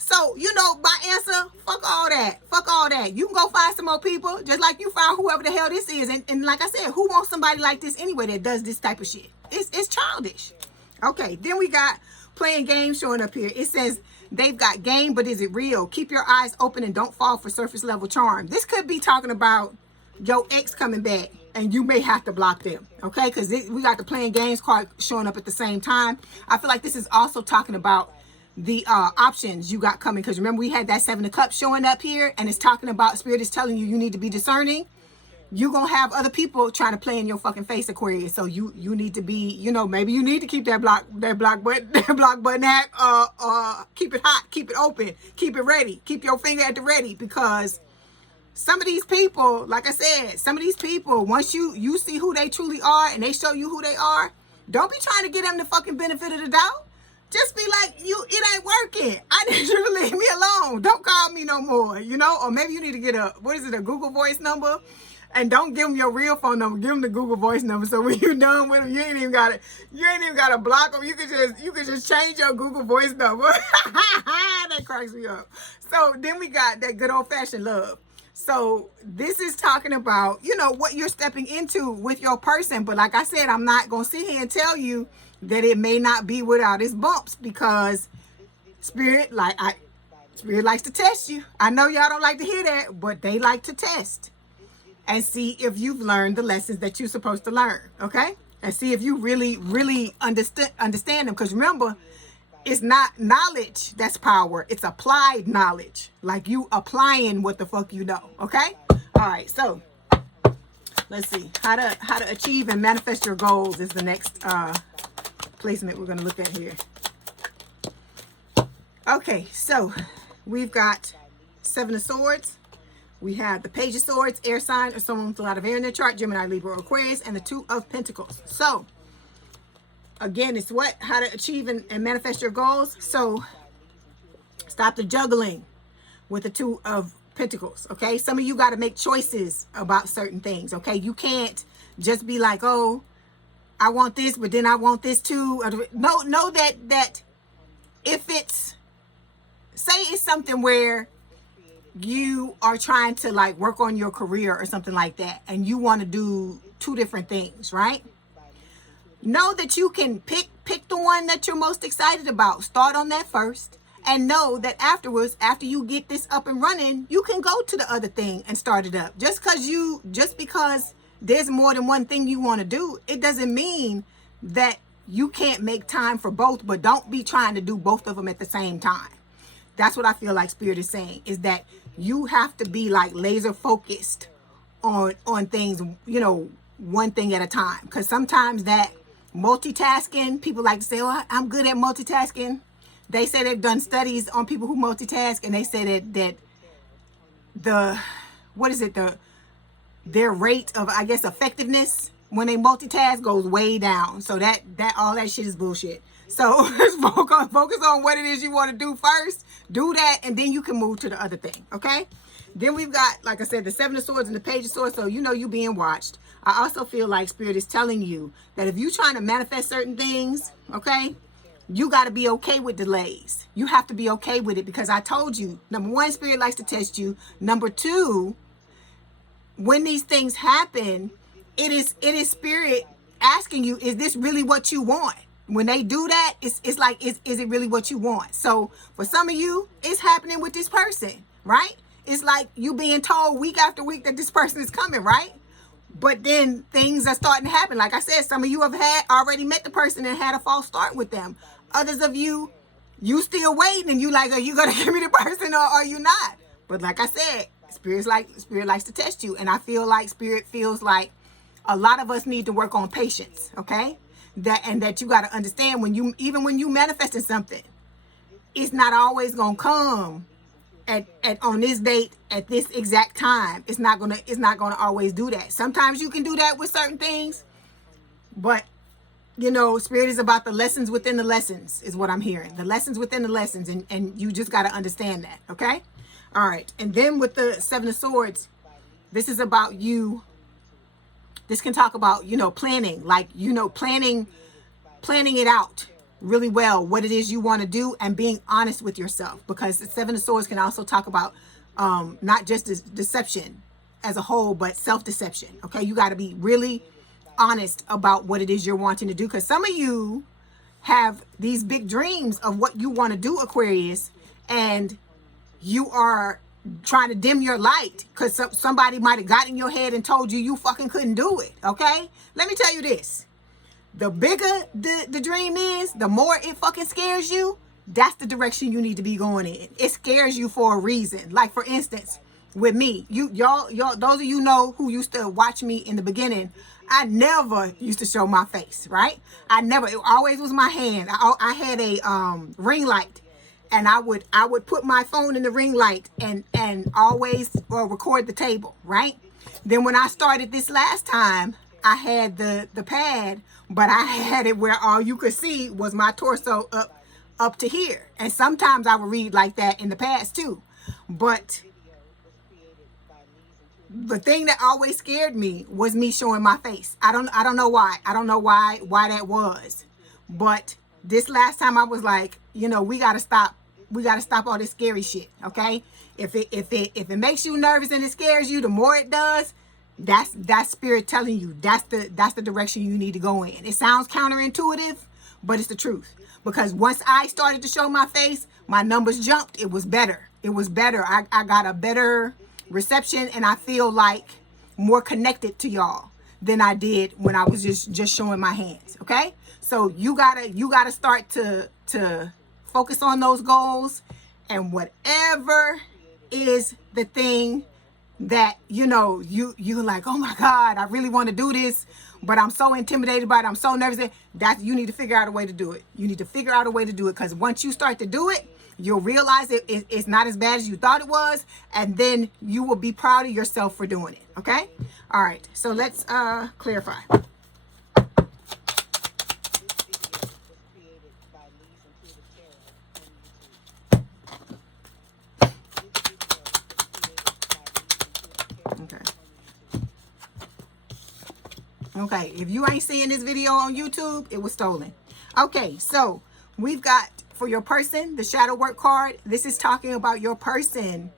So, you know, my answer, fuck all that. Fuck all that. You can go find some more people, just like you found whoever the hell this is. And like I said, who wants somebody like this anyway that does this type of shit? It's childish. Okay, then we got playing games showing up here. It says, they've got game, but is it real? Keep your eyes open and don't fall for surface level charm. This could be talking about your ex coming back, and you may have to block them. Okay, because we got the playing games card showing up at the same time. I feel like this is also talking about the options you got coming, because remember we had that 7 of Cups showing up here, and it's talking about, Spirit is telling you need to be discerning. You're gonna have other people trying to play in your fucking face, Aquarius. So you need to be, you know, maybe you need to keep that block button hat, keep it hot, keep it open, keep it ready, keep your finger at the ready, because some of these people, like I said, some of these people, once you see who they truly are and they show you who they are, don't be trying to get them the fucking benefit of the doubt. Just be like, it ain't working. I need you to leave me alone. Don't call me no more, you know? Or maybe you need to get a Google Voice number, and don't give them your real phone number. Give them the Google Voice number. So when you're done with them, you ain't even gotta block them. You can just change your Google Voice number. That cracks me up. So then we got that good old fashioned love. So this is talking about, you know, what you're stepping into with your person. But like I said, I'm not gonna sit here and tell you that it may not be without its bumps, because Spirit likes to test you. I know y'all don't like to hear that, but they like to test and see if you've learned the lessons that you're supposed to learn, okay? And see if you really understand them. Because remember, it's not knowledge that's power. It's applied knowledge. Like you applying what the fuck you know, okay? All right, so let's see. How to achieve and manifest your goals is the next placement we're going to look at here. Okay, so we've got 7 of Swords. We have the Page of Swords, air sign, or someone with a lot of air in their chart, Gemini, Libra, or Aquarius, and the 2 of Pentacles. So again, it's how to achieve and manifest your goals. So stop the juggling with the 2 of Pentacles. Okay, some of you got to make choices about certain things. Okay, you can't just be like, oh, I want this, but then I want this too. No, know that if it's, say it's something where you are trying to like work on your career or something like that, and you want to do 2 different things, right? Know that you can pick the one that you're most excited about. Start on that first, and know that afterwards, after you get this up and running, you can go to the other thing and start it up. Just because there's more than one thing you want to do, it doesn't mean that you can't make time for both. But don't be trying to do both of them at the same time. That's what I feel like Spirit is saying, is that you have to be like laser focused on things, you know, one thing at a time. Because sometimes that multitasking, people like to say, oh, I'm good at multitasking. They say they've done studies on people who multitask, and they say that their rate of, I guess, effectiveness when they multitask goes way down. So that all that shit is bullshit. So just focus on what it is you want to do first. Do that, and then you can move to the other thing, okay? Then we've got, like I said, the Seven of Swords and the Page of Swords, so you know you being watched. I also feel like Spirit is telling you that if you're trying to manifest certain things, okay, you got to be okay with delays. You have to be okay with it, because I told you, number one, Spirit likes to test you. Number two, when these things happen, it is Spirit asking you, is this really what you want? When they do that, it's like, is it really what you want? So for some of you, it's happening with this person, right? It's like you being told week after week that this person is coming, right? But then things are starting to happen. Like I said, some of you have already met the person and had a false start with them. Others of you, you still waiting, and you like, are you gonna give me the person or are you not? But like I said, Spirit likes to test you, and I feel like Spirit feels like a lot of us need to work on patience, okay? That you got to understand, even when you manifesting something, it's not always gonna come at on this date at this exact time. It's not gonna always do that. Sometimes you can do that with certain things, but you know, Spirit is about the lessons within the lessons, is what I'm hearing. The lessons within the lessons, and you just got to understand that, okay? All right, and then with the Seven of Swords, this is about you. This can talk about, you know, planning, like, you know, planning it out really well, what it is you want to do, and being honest with yourself, because the Seven of Swords can also talk about not just deception as a whole, but self-deception, okay? You got to be really honest about what it is you're wanting to do, because some of you have these big dreams of what you want to do, Aquarius, and you are trying to dim your light because somebody might have got in your head and told you fucking couldn't do it, okay? Let me tell you this. The bigger the dream is, the more it fucking scares you, that's the direction you need to be going in. It scares you for a reason. Like, for instance, with me, y'all, those of you know who used to watch me in the beginning, I never used to show my face, right? It always was my hand. I had a ring light, and I would put my phone in the ring light and always record the table, right? Then when I started this last time, I had the pad, but I had it where all you could see was my torso up to here. And sometimes I would read like that in the past too. But the thing that always scared me was me showing my face. I don't know why. I don't know why that was. But this last time I was like, you know, we gotta stop all this scary shit. Okay? If it makes you nervous and it scares you, the more it does, that's Spirit telling you that's the direction you need to go in. It sounds counterintuitive, but it's the truth. Because once I started to show my face, my numbers jumped. It was better. I got a better reception, and I feel like more connected to y'all than I did when I was just showing my hands. Okay, so you gotta start to focus on those goals, and whatever is the thing that you're like, oh my God, I really want to do this, but I'm so intimidated by it, I'm so nervous, that you need to figure out a way to do it. You need to figure out a way to do it, because once you start to do it, you'll realize it's not as bad as you thought it was, and then you will be proud of yourself for doing it. Okay? All right, so let's clarify. Okay, if you ain't seeing this video on YouTube, it was stolen. Okay, so we've got, for your person, the shadow work card. This is talking about your person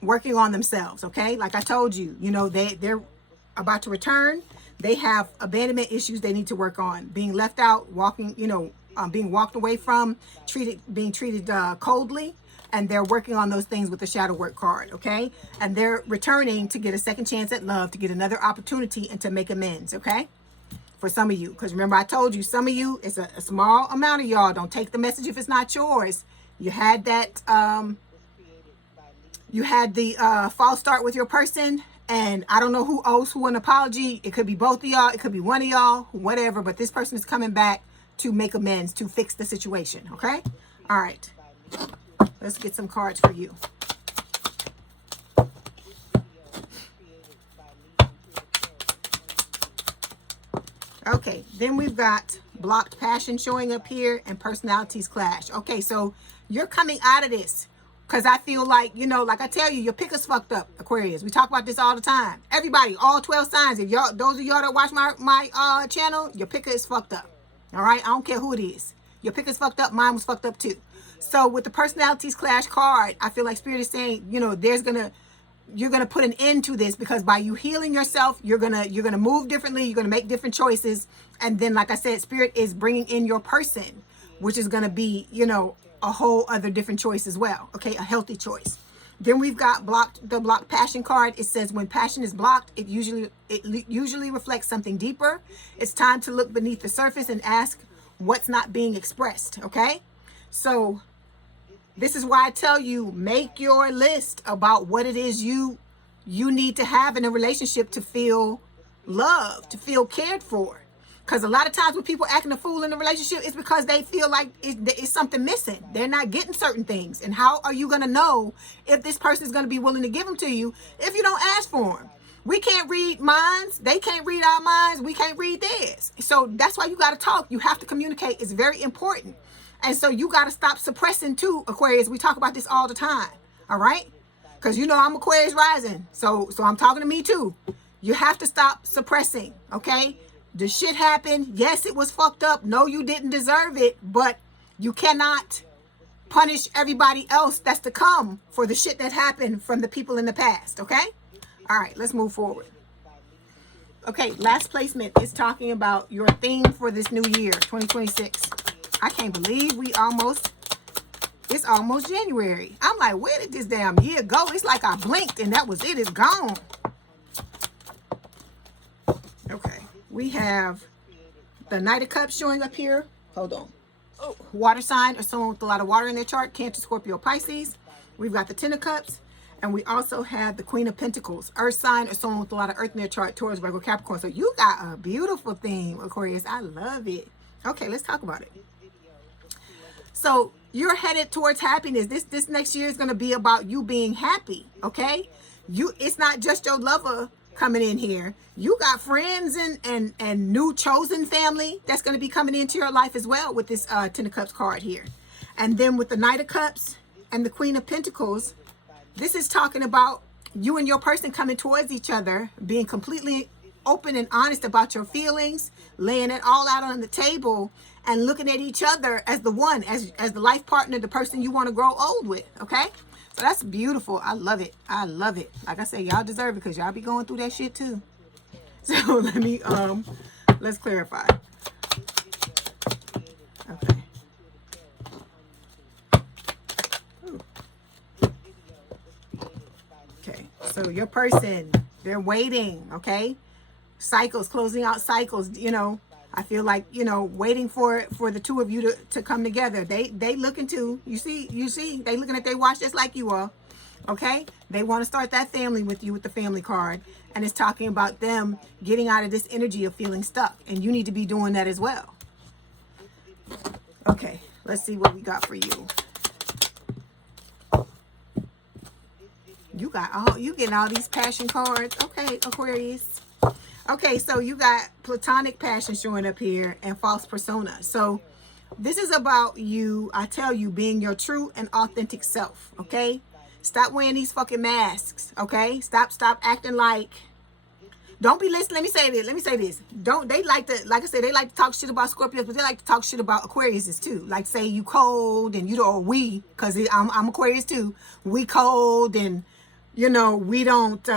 working on themselves, okay? Like I told you, they're about to return. They have abandonment issues they need to work on. Being left out, being walked away from, being treated coldly. And they're working on those things with the shadow work card, okay? And they're returning to get a second chance at love, to get another opportunity, and to make amends, okay? For some of you. Because remember, I told you, some of you, it's a small amount of y'all. Don't take the message if it's not yours. You had that, you had the false start with your person, and I don't know who owes who an apology. It could be both of y'all, it could be one of y'all, whatever, but this person is coming back to make amends, to fix the situation, okay? All right, let's get some cards for you. Okay, then we've got blocked passion showing up here and personalities clash. Okay, so you're coming out of this because I feel like, you know, like I tell you, your picker's fucked up, Aquarius. We talk about this all the time. Everybody, all 12 signs, if y'all, those of y'all that watch my channel, your picker is fucked up. All right, I don't care who it is. Your picker's fucked up, mine was fucked up too. So with the personalities clash card, I feel like Spirit is saying, you know, you're gonna put an end to this, because by you healing yourself, you're gonna move differently, you're gonna make different choices, and then, like I said, Spirit is bringing in your person, which is gonna be, you know, a whole other different choice as well. Okay, a healthy choice. Then we've got the blocked passion card. It says when passion is blocked, it usually reflects something deeper. It's time to look beneath the surface and ask what's not being expressed. Okay, so this is why I tell you, make your list about what it is you need to have in a relationship to feel loved, to feel cared for. Because a lot of times when people acting a fool in a relationship, it's because they feel like it's something missing. They're not getting certain things. And how are you going to know if this person is going to be willing to give them to you if you don't ask for them? We can't read minds. They can't read our minds. We can't read theirs. So that's why you got to talk. You have to communicate. It's very important. And so you got to stop suppressing too, Aquarius. We talk about this all the time. All right? Because you know I'm Aquarius rising. So I'm talking to me too. You have to stop suppressing. Okay? The shit happened. Yes, it was fucked up. No, you didn't deserve it. But you cannot punish everybody else that's to come for the shit that happened from the people in the past. Okay? All right, let's move forward. Okay, last placement is talking about your theme for this new year, 2026. I can't believe it's almost January. I'm like, where did this damn year go? It's like I blinked and that was it. It's gone. Okay, we have the Knight of Cups showing up here. Hold on. Oh, water sign or someone with a lot of water in their chart. Cancer, Scorpio, Pisces. We've got the Ten of Cups. And we also have the Queen of Pentacles, earth sign or someone with a lot of earth in their chart, Taurus, Virgo, Capricorn. So you got a beautiful theme, Aquarius. I love it. Okay, let's talk about it. So you're headed towards happiness. This next year is going to be about you being happy, okay? It's not just your lover coming in here. You got friends and new chosen family that's going to be coming into your life as well with this Ten of Cups card here. And then with the Knight of Cups and the Queen of Pentacles, this is talking about you and your person coming towards each other, being completely open and honest about your feelings, laying it all out on the table, and looking at each other as the one, as the life partner, the person you want to grow old with, okay? So that's beautiful. I love it. I love it. Like I said, y'all deserve it because y'all be going through that shit too. So let's clarify. Okay. Okay, so your person, they're waiting, okay? Cycles, closing out cycles, you know. I feel like, you know, waiting for the two of you to come together. They looking to, you see, they looking at their watch just like you are, okay? They want to start that family with you with the family card. And it's talking about them getting out of this energy of feeling stuck. And you need to be doing that as well. Okay, let's see what we got for you. You getting all these passion cards. Okay, Aquarius. Okay, so you got platonic passion showing up here and false persona. So this is about you, I tell you, being your true and authentic self, okay? Stop wearing these fucking masks, okay? Stop acting like, don't be listening. Let me say this. They like to, like I said, they like to talk shit about Scorpios, but they like to talk shit about Aquariuses too. Like say you cold and you know, we, because I'm Aquarius too. We cold and, you know, we don't,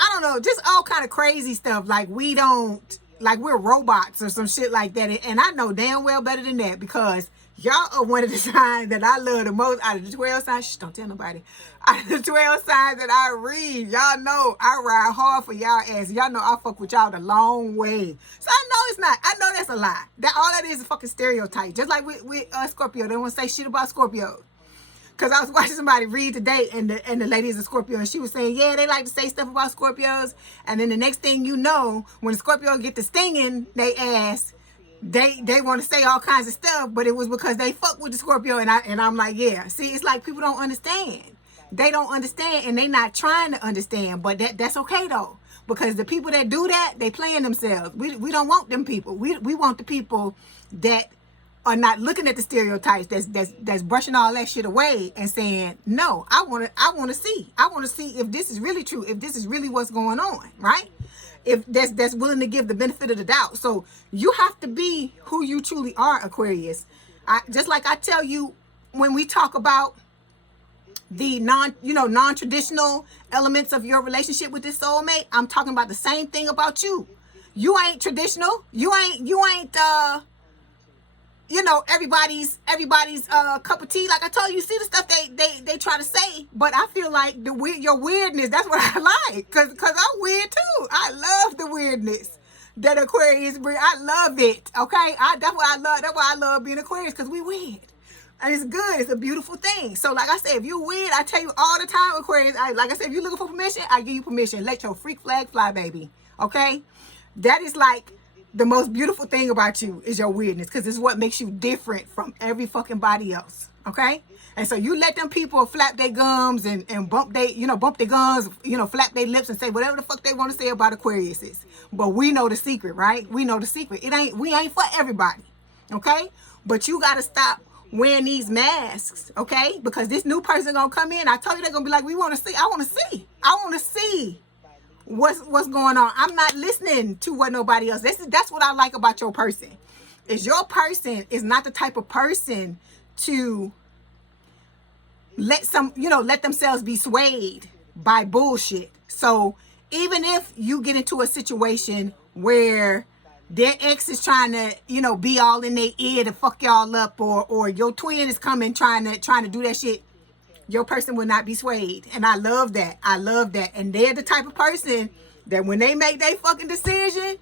I don't know, just all kind of crazy stuff. Like we don't, like we're robots or some shit like that. And I know damn well better than that because Y'all are one of the signs that I love the most out of the 12 signs. Shh, don't tell nobody. Out of the 12 signs that I read, y'all know I ride hard for y'all ass. Y'all know I fuck with y'all the long way. So I know it's not. I know that's a lie. That all that is a fucking stereotype. Just like with Scorpio. They don't want to say shit about Scorpio. Because I was watching somebody read today, and the lady is a Scorpio, and she was saying, yeah, they like to say stuff about Scorpios. And then the next thing you know, when Scorpio get to stinging they ass, they want to say all kinds of stuff, but it was because they fuck with the Scorpio. And I'm like, yeah. See, it's like people don't understand. They don't understand, and they not trying to understand. But that's okay, though. Because the people that do that, they playing themselves. We don't want them people. We want the people that are not looking at the stereotypes, that's brushing all that shit away and saying, no, I want to see if this is really true, if this is really what's going on, right? If that's willing to give the benefit of the doubt. So you have to be who you truly are, Aquarius. Just like I tell you when we talk about the non-traditional elements of your relationship with this soulmate, I'm talking about the same thing about you. You ain't traditional. You ain't everybody's cup of tea. Like I told you, see the stuff they try to say, but I feel like your weirdness, that's what I like, cause I'm weird too. I love the weirdness that Aquarius bring. I love it. Okay, that's why I love being Aquarius, cause we weird, and it's good. It's a beautiful thing. So like I said, if you're weird, I tell you all the time, Aquarius. Like I said, if you're looking for permission, I give you permission. Let your freak flag fly, baby. Okay, that is like the most beautiful thing about you is your weirdness, because it's what makes you different from every fucking body else. Okay, and so you let them people flap their gums and bump their gums, flap their lips and say whatever the fuck they want to say about Aquariuses. But we know the secret, right? We know the secret. We ain't for everybody. Okay, but you gotta stop wearing these masks. Okay, because this new person gonna come in. I told you they're gonna be like, we want to see. I want to see what's going on. I'm not listening to what nobody else. That's what I like about your person. Is your person is not the type of person to let themselves be swayed by bullshit. So even if you get into a situation where their ex is trying to, be all in their ear to fuck y'all up, or your twin is coming trying to do that shit, your person will not be swayed. And I love that. And they're the type of person that when they make their fucking decision,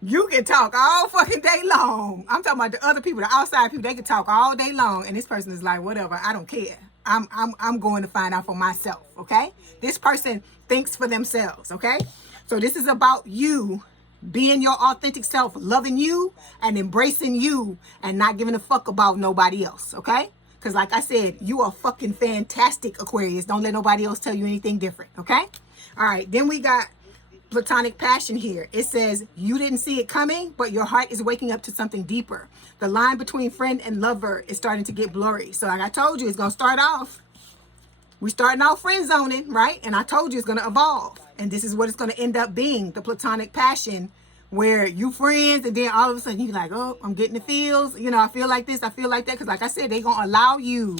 you can talk all fucking day long. I'm talking about the other people, the outside people. They can talk all day long. And this person is like, whatever, I don't care. I'm going to find out for myself, okay? This person thinks for themselves, okay? So this is about you being your authentic self, loving you and embracing you and not giving a fuck about nobody else, okay? Because like I said, you are fucking fantastic, Aquarius. Don't let nobody else tell you anything different, okay? All right, then we got platonic passion here. It says, you didn't see it coming, but your heart is waking up to something deeper. The line between friend and lover is starting to get blurry. So like I told you, it's going to start off. We're starting off friend zoning, right? And I told you it's going to evolve. And this is what it's going to end up being, the platonic passion, where you friends and then all of a sudden you're like, oh, I'm getting the feels. I feel like this, I feel like that. Because like I said, they're going to allow you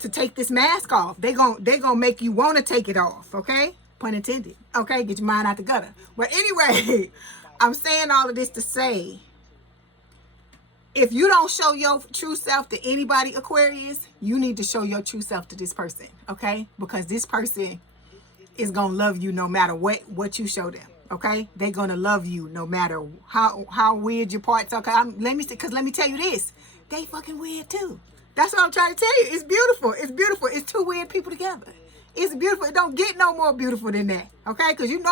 to take this mask off. They're gonna make you want to take it off, okay? Pun intended. Okay, get your mind out the gutter. But anyway, I'm saying all of this to say, if you don't show your true self to anybody, Aquarius, you need to show your true self to this person, okay? Because this person is going to love you no matter what you show them, okay? They're going to love you no matter how weird your parts are. Let me tell you this. They fucking weird too. That's what I'm trying to tell you. It's beautiful. It's beautiful. It's two weird people together. It's beautiful. It don't get no more beautiful than that, okay? Because I'm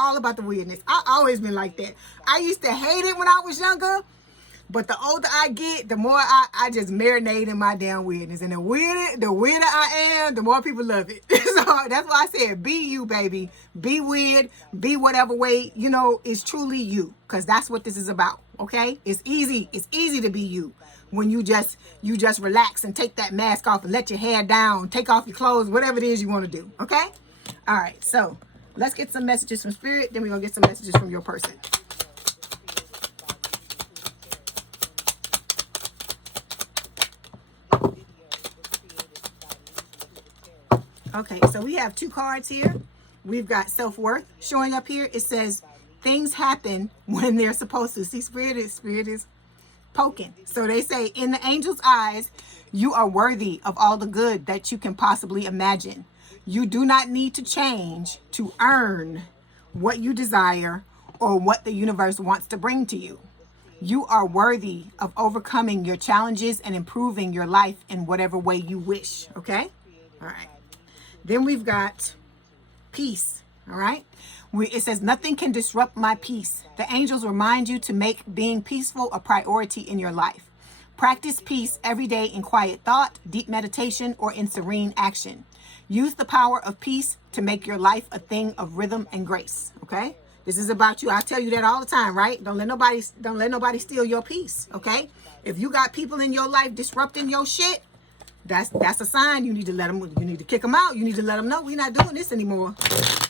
all about the weirdness. I always been like that. I used to hate it when I was younger, but the older I get, the more I just marinate in my damn weirdness. And the weirder I am, the more people love it. So that's why I said, be you, baby. Be weird. Be whatever way, is truly you. Because that's what this is about, okay? It's easy. It's easy to be you. When you just relax and take that mask off and let your hair down, take off your clothes, whatever it is you want to do, okay? All right, so let's get some messages from Spirit. Then we're going to get some messages from your person. Okay, so we have two cards here. We've got self-worth showing up here. It says things happen when they're supposed to. See, Spirit is poking. So they say, in the angel's eyes, you are worthy of all the good that you can possibly imagine. You do not need to change to earn what you desire or what the universe wants to bring to you. You are worthy of overcoming your challenges and improving your life in whatever way you wish. Okay? All right. Then we've got peace. All right? It says, nothing can disrupt my peace. The angels remind you to make being peaceful a priority in your life. Practice peace every day in quiet thought, deep meditation, or in serene action. Use the power of peace to make your life a thing of rhythm and grace. Okay? This is about you. I tell you that all the time, right? Don't let nobody steal your peace. Okay? If you got people in your life disrupting your shit, that's a sign. You need to let them, you need to kick them out. You need to let them know we're not doing this anymore.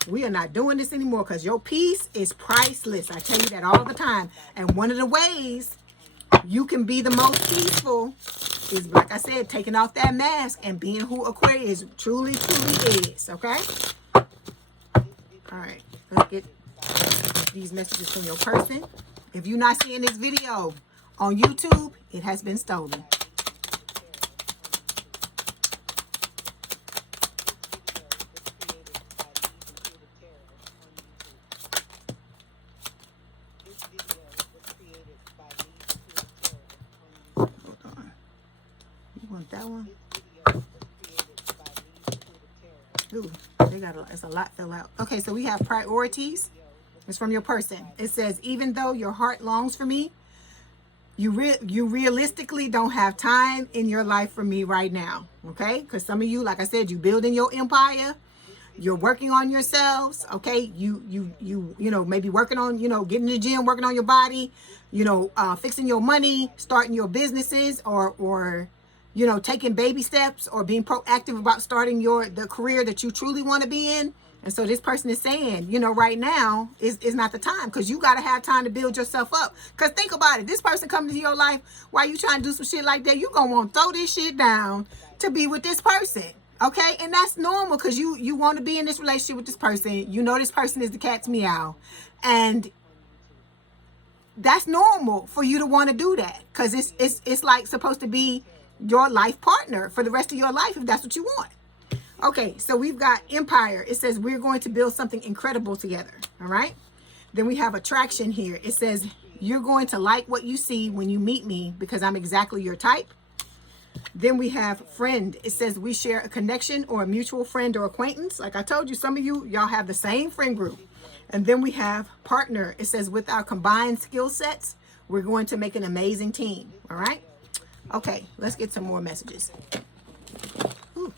We are not doing this anymore because your peace is priceless. I tell you that all the time. And one of the ways you can be the most peaceful is, like I said, taking off that mask and being who Aquarius truly is. Okay? All right. Let's get these messages from your person. If you're not seeing this video on YouTube, it has been stolen. That one. Ooh, it's a lot fill out. Okay, so we have priorities. It's from your person. It says, even though your heart longs for me, you realistically don't have time in your life for me right now. Okay, because some of you, like I said, you building your empire. You're working on yourselves. Okay, you know, maybe working on, you know, getting in the gym, working on your body, you know, fixing your money, starting your businesses, or you know, taking baby steps, or being proactive about starting the career that you truly want to be in. And so this person is saying, you know, right now is not the time, because you got to have time to build yourself up. Because think about it. This person coming into your life while you trying to do some shit like that, you going to want to throw this shit down to be with this person. Okay? And that's normal, because you want to be in this relationship with this person. You know this person is the cat's meow. And that's normal for you to want to do that, because it's like supposed to be your life partner for the rest of your life, if that's what you want. Okay, so we've got Empire. It says we're going to build something incredible together. All right. Then we have Attraction here. It says you're going to like what you see when you meet me, because I'm exactly your type. Then we have Friend. It says we share a connection or a mutual friend or acquaintance. Like I told you, some of y'all have the same friend group. And then we have Partner. It says with our combined skill sets, we're going to make an amazing team. All right. Okay, let's get some more messages. Ooh.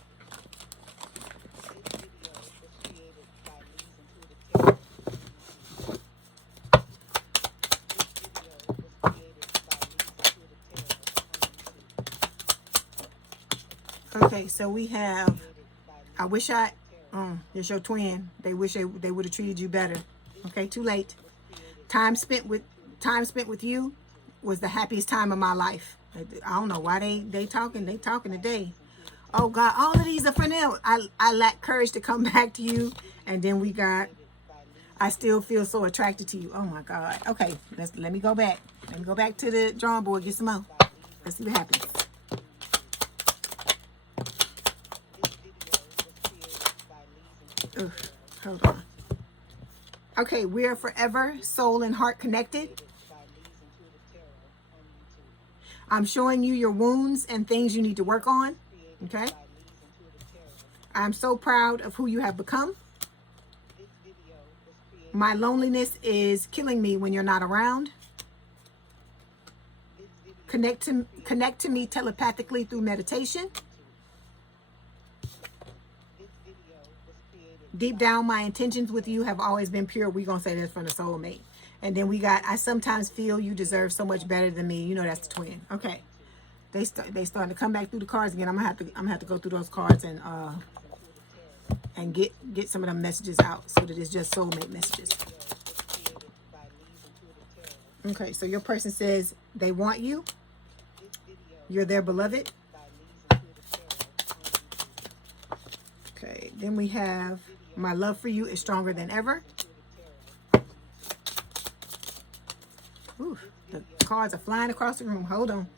Okay, so we have, I wish it's your twin. They wish they would have treated you better. Okay, too late. Time spent with you was the happiest time of my life. I don't know why they talking today. Oh God, all of these are for them. I lack courage to come back to you. And then we got, I still feel so attracted to you. Oh my God. Okay, let me go back. Let me go back to the drawing board, get some more. Let's see what happens. Ugh, hold on. Okay, we are forever soul and heart connected. I'm showing you your wounds and things you need to work on. Okay. I'm so proud of who you have become. My loneliness is killing me when you're not around. Connect to me telepathically through meditation. Deep down, my intentions with you have always been pure. We're going to say this from the soulmate. And then we got, I sometimes feel you deserve so much better than me. You know that's the twin. Okay. They starting to come back through the cards again. I'm gonna have to go through those cards and get some of them messages out, so that it's just soulmate messages. Okay, so your person says they want you. You're their beloved. Okay, then we have my love for you is stronger than ever. Ooh, the cards are flying across the room. Hold on.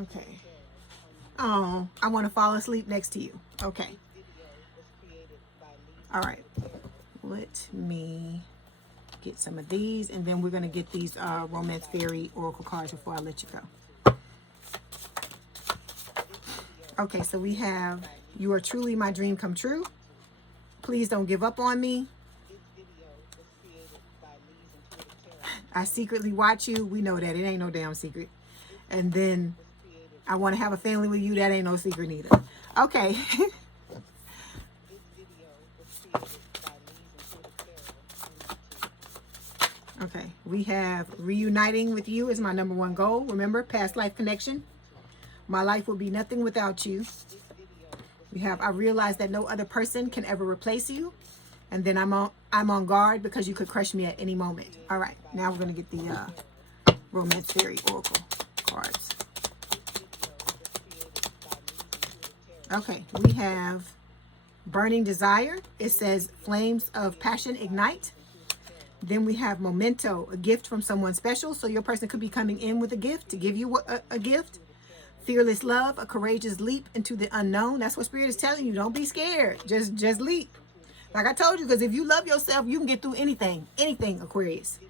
Okay. Oh, I want to fall asleep next to you. Okay. All right. Let me get some of these, and then we're going to get these Romance Fairy Oracle cards before I let you go. Okay, so we have, you are truly my dream come true. Please don't give up on me. I secretly watch you. We know that. It ain't no damn secret. And then I want to have a family with you. That ain't no secret either. Okay. Okay. We have reuniting with you is my number one goal. Remember, past life connection. My life will be nothing without you. We have, I realize that no other person can ever replace you. And then I'm on guard because you could crush me at any moment. All right. Now we're going to get the Romance Fairy Oracle cards. Okay, we have Burning Desire. It says flames of passion ignite. Then we have Memento, a gift from someone special. So your person could be coming in with a gift to give you a gift. Fearless love, a courageous leap into the unknown. That's what Spirit is telling you. Don't be scared. Just leap. Like I told you, because if you love yourself, you can get through anything. Anything, Aquarius.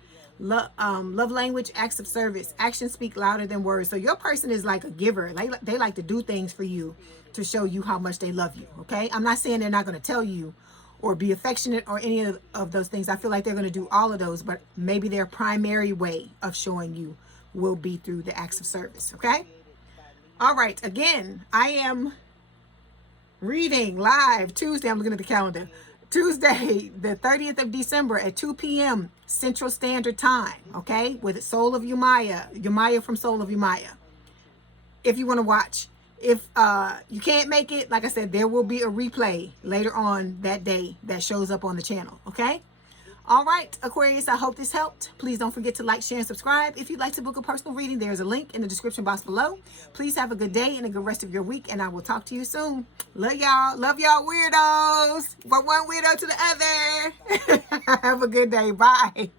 Love language, acts of service. Actions speak louder than words. So your person is like a giver. They like to do things for you to show you how much they love you. Okay? I'm not saying they're not going to tell you or be affectionate or any of those things. I feel like they're going to do all of those, but maybe their primary way of showing you will be through the acts of service. Okay? All right. Again, I am reading live Tuesday. I'm looking at the calendar. Tuesday, the 30th of December at 2 p.m. Central Standard Time, okay? With Soul of Yumaya from Soul of Yumaya. If you want to watch. If you can't make it, like I said, there will be a replay later on that day that shows up on the channel, okay? All right, Aquarius, I hope this helped. Please don't forget to like, share, and subscribe. If you'd like to book a personal reading, there's a link in the description box below. Please have a good day and a good rest of your week, and I will talk to you soon. Love y'all. Love y'all weirdos. From one weirdo to the other. Have a good day. Bye.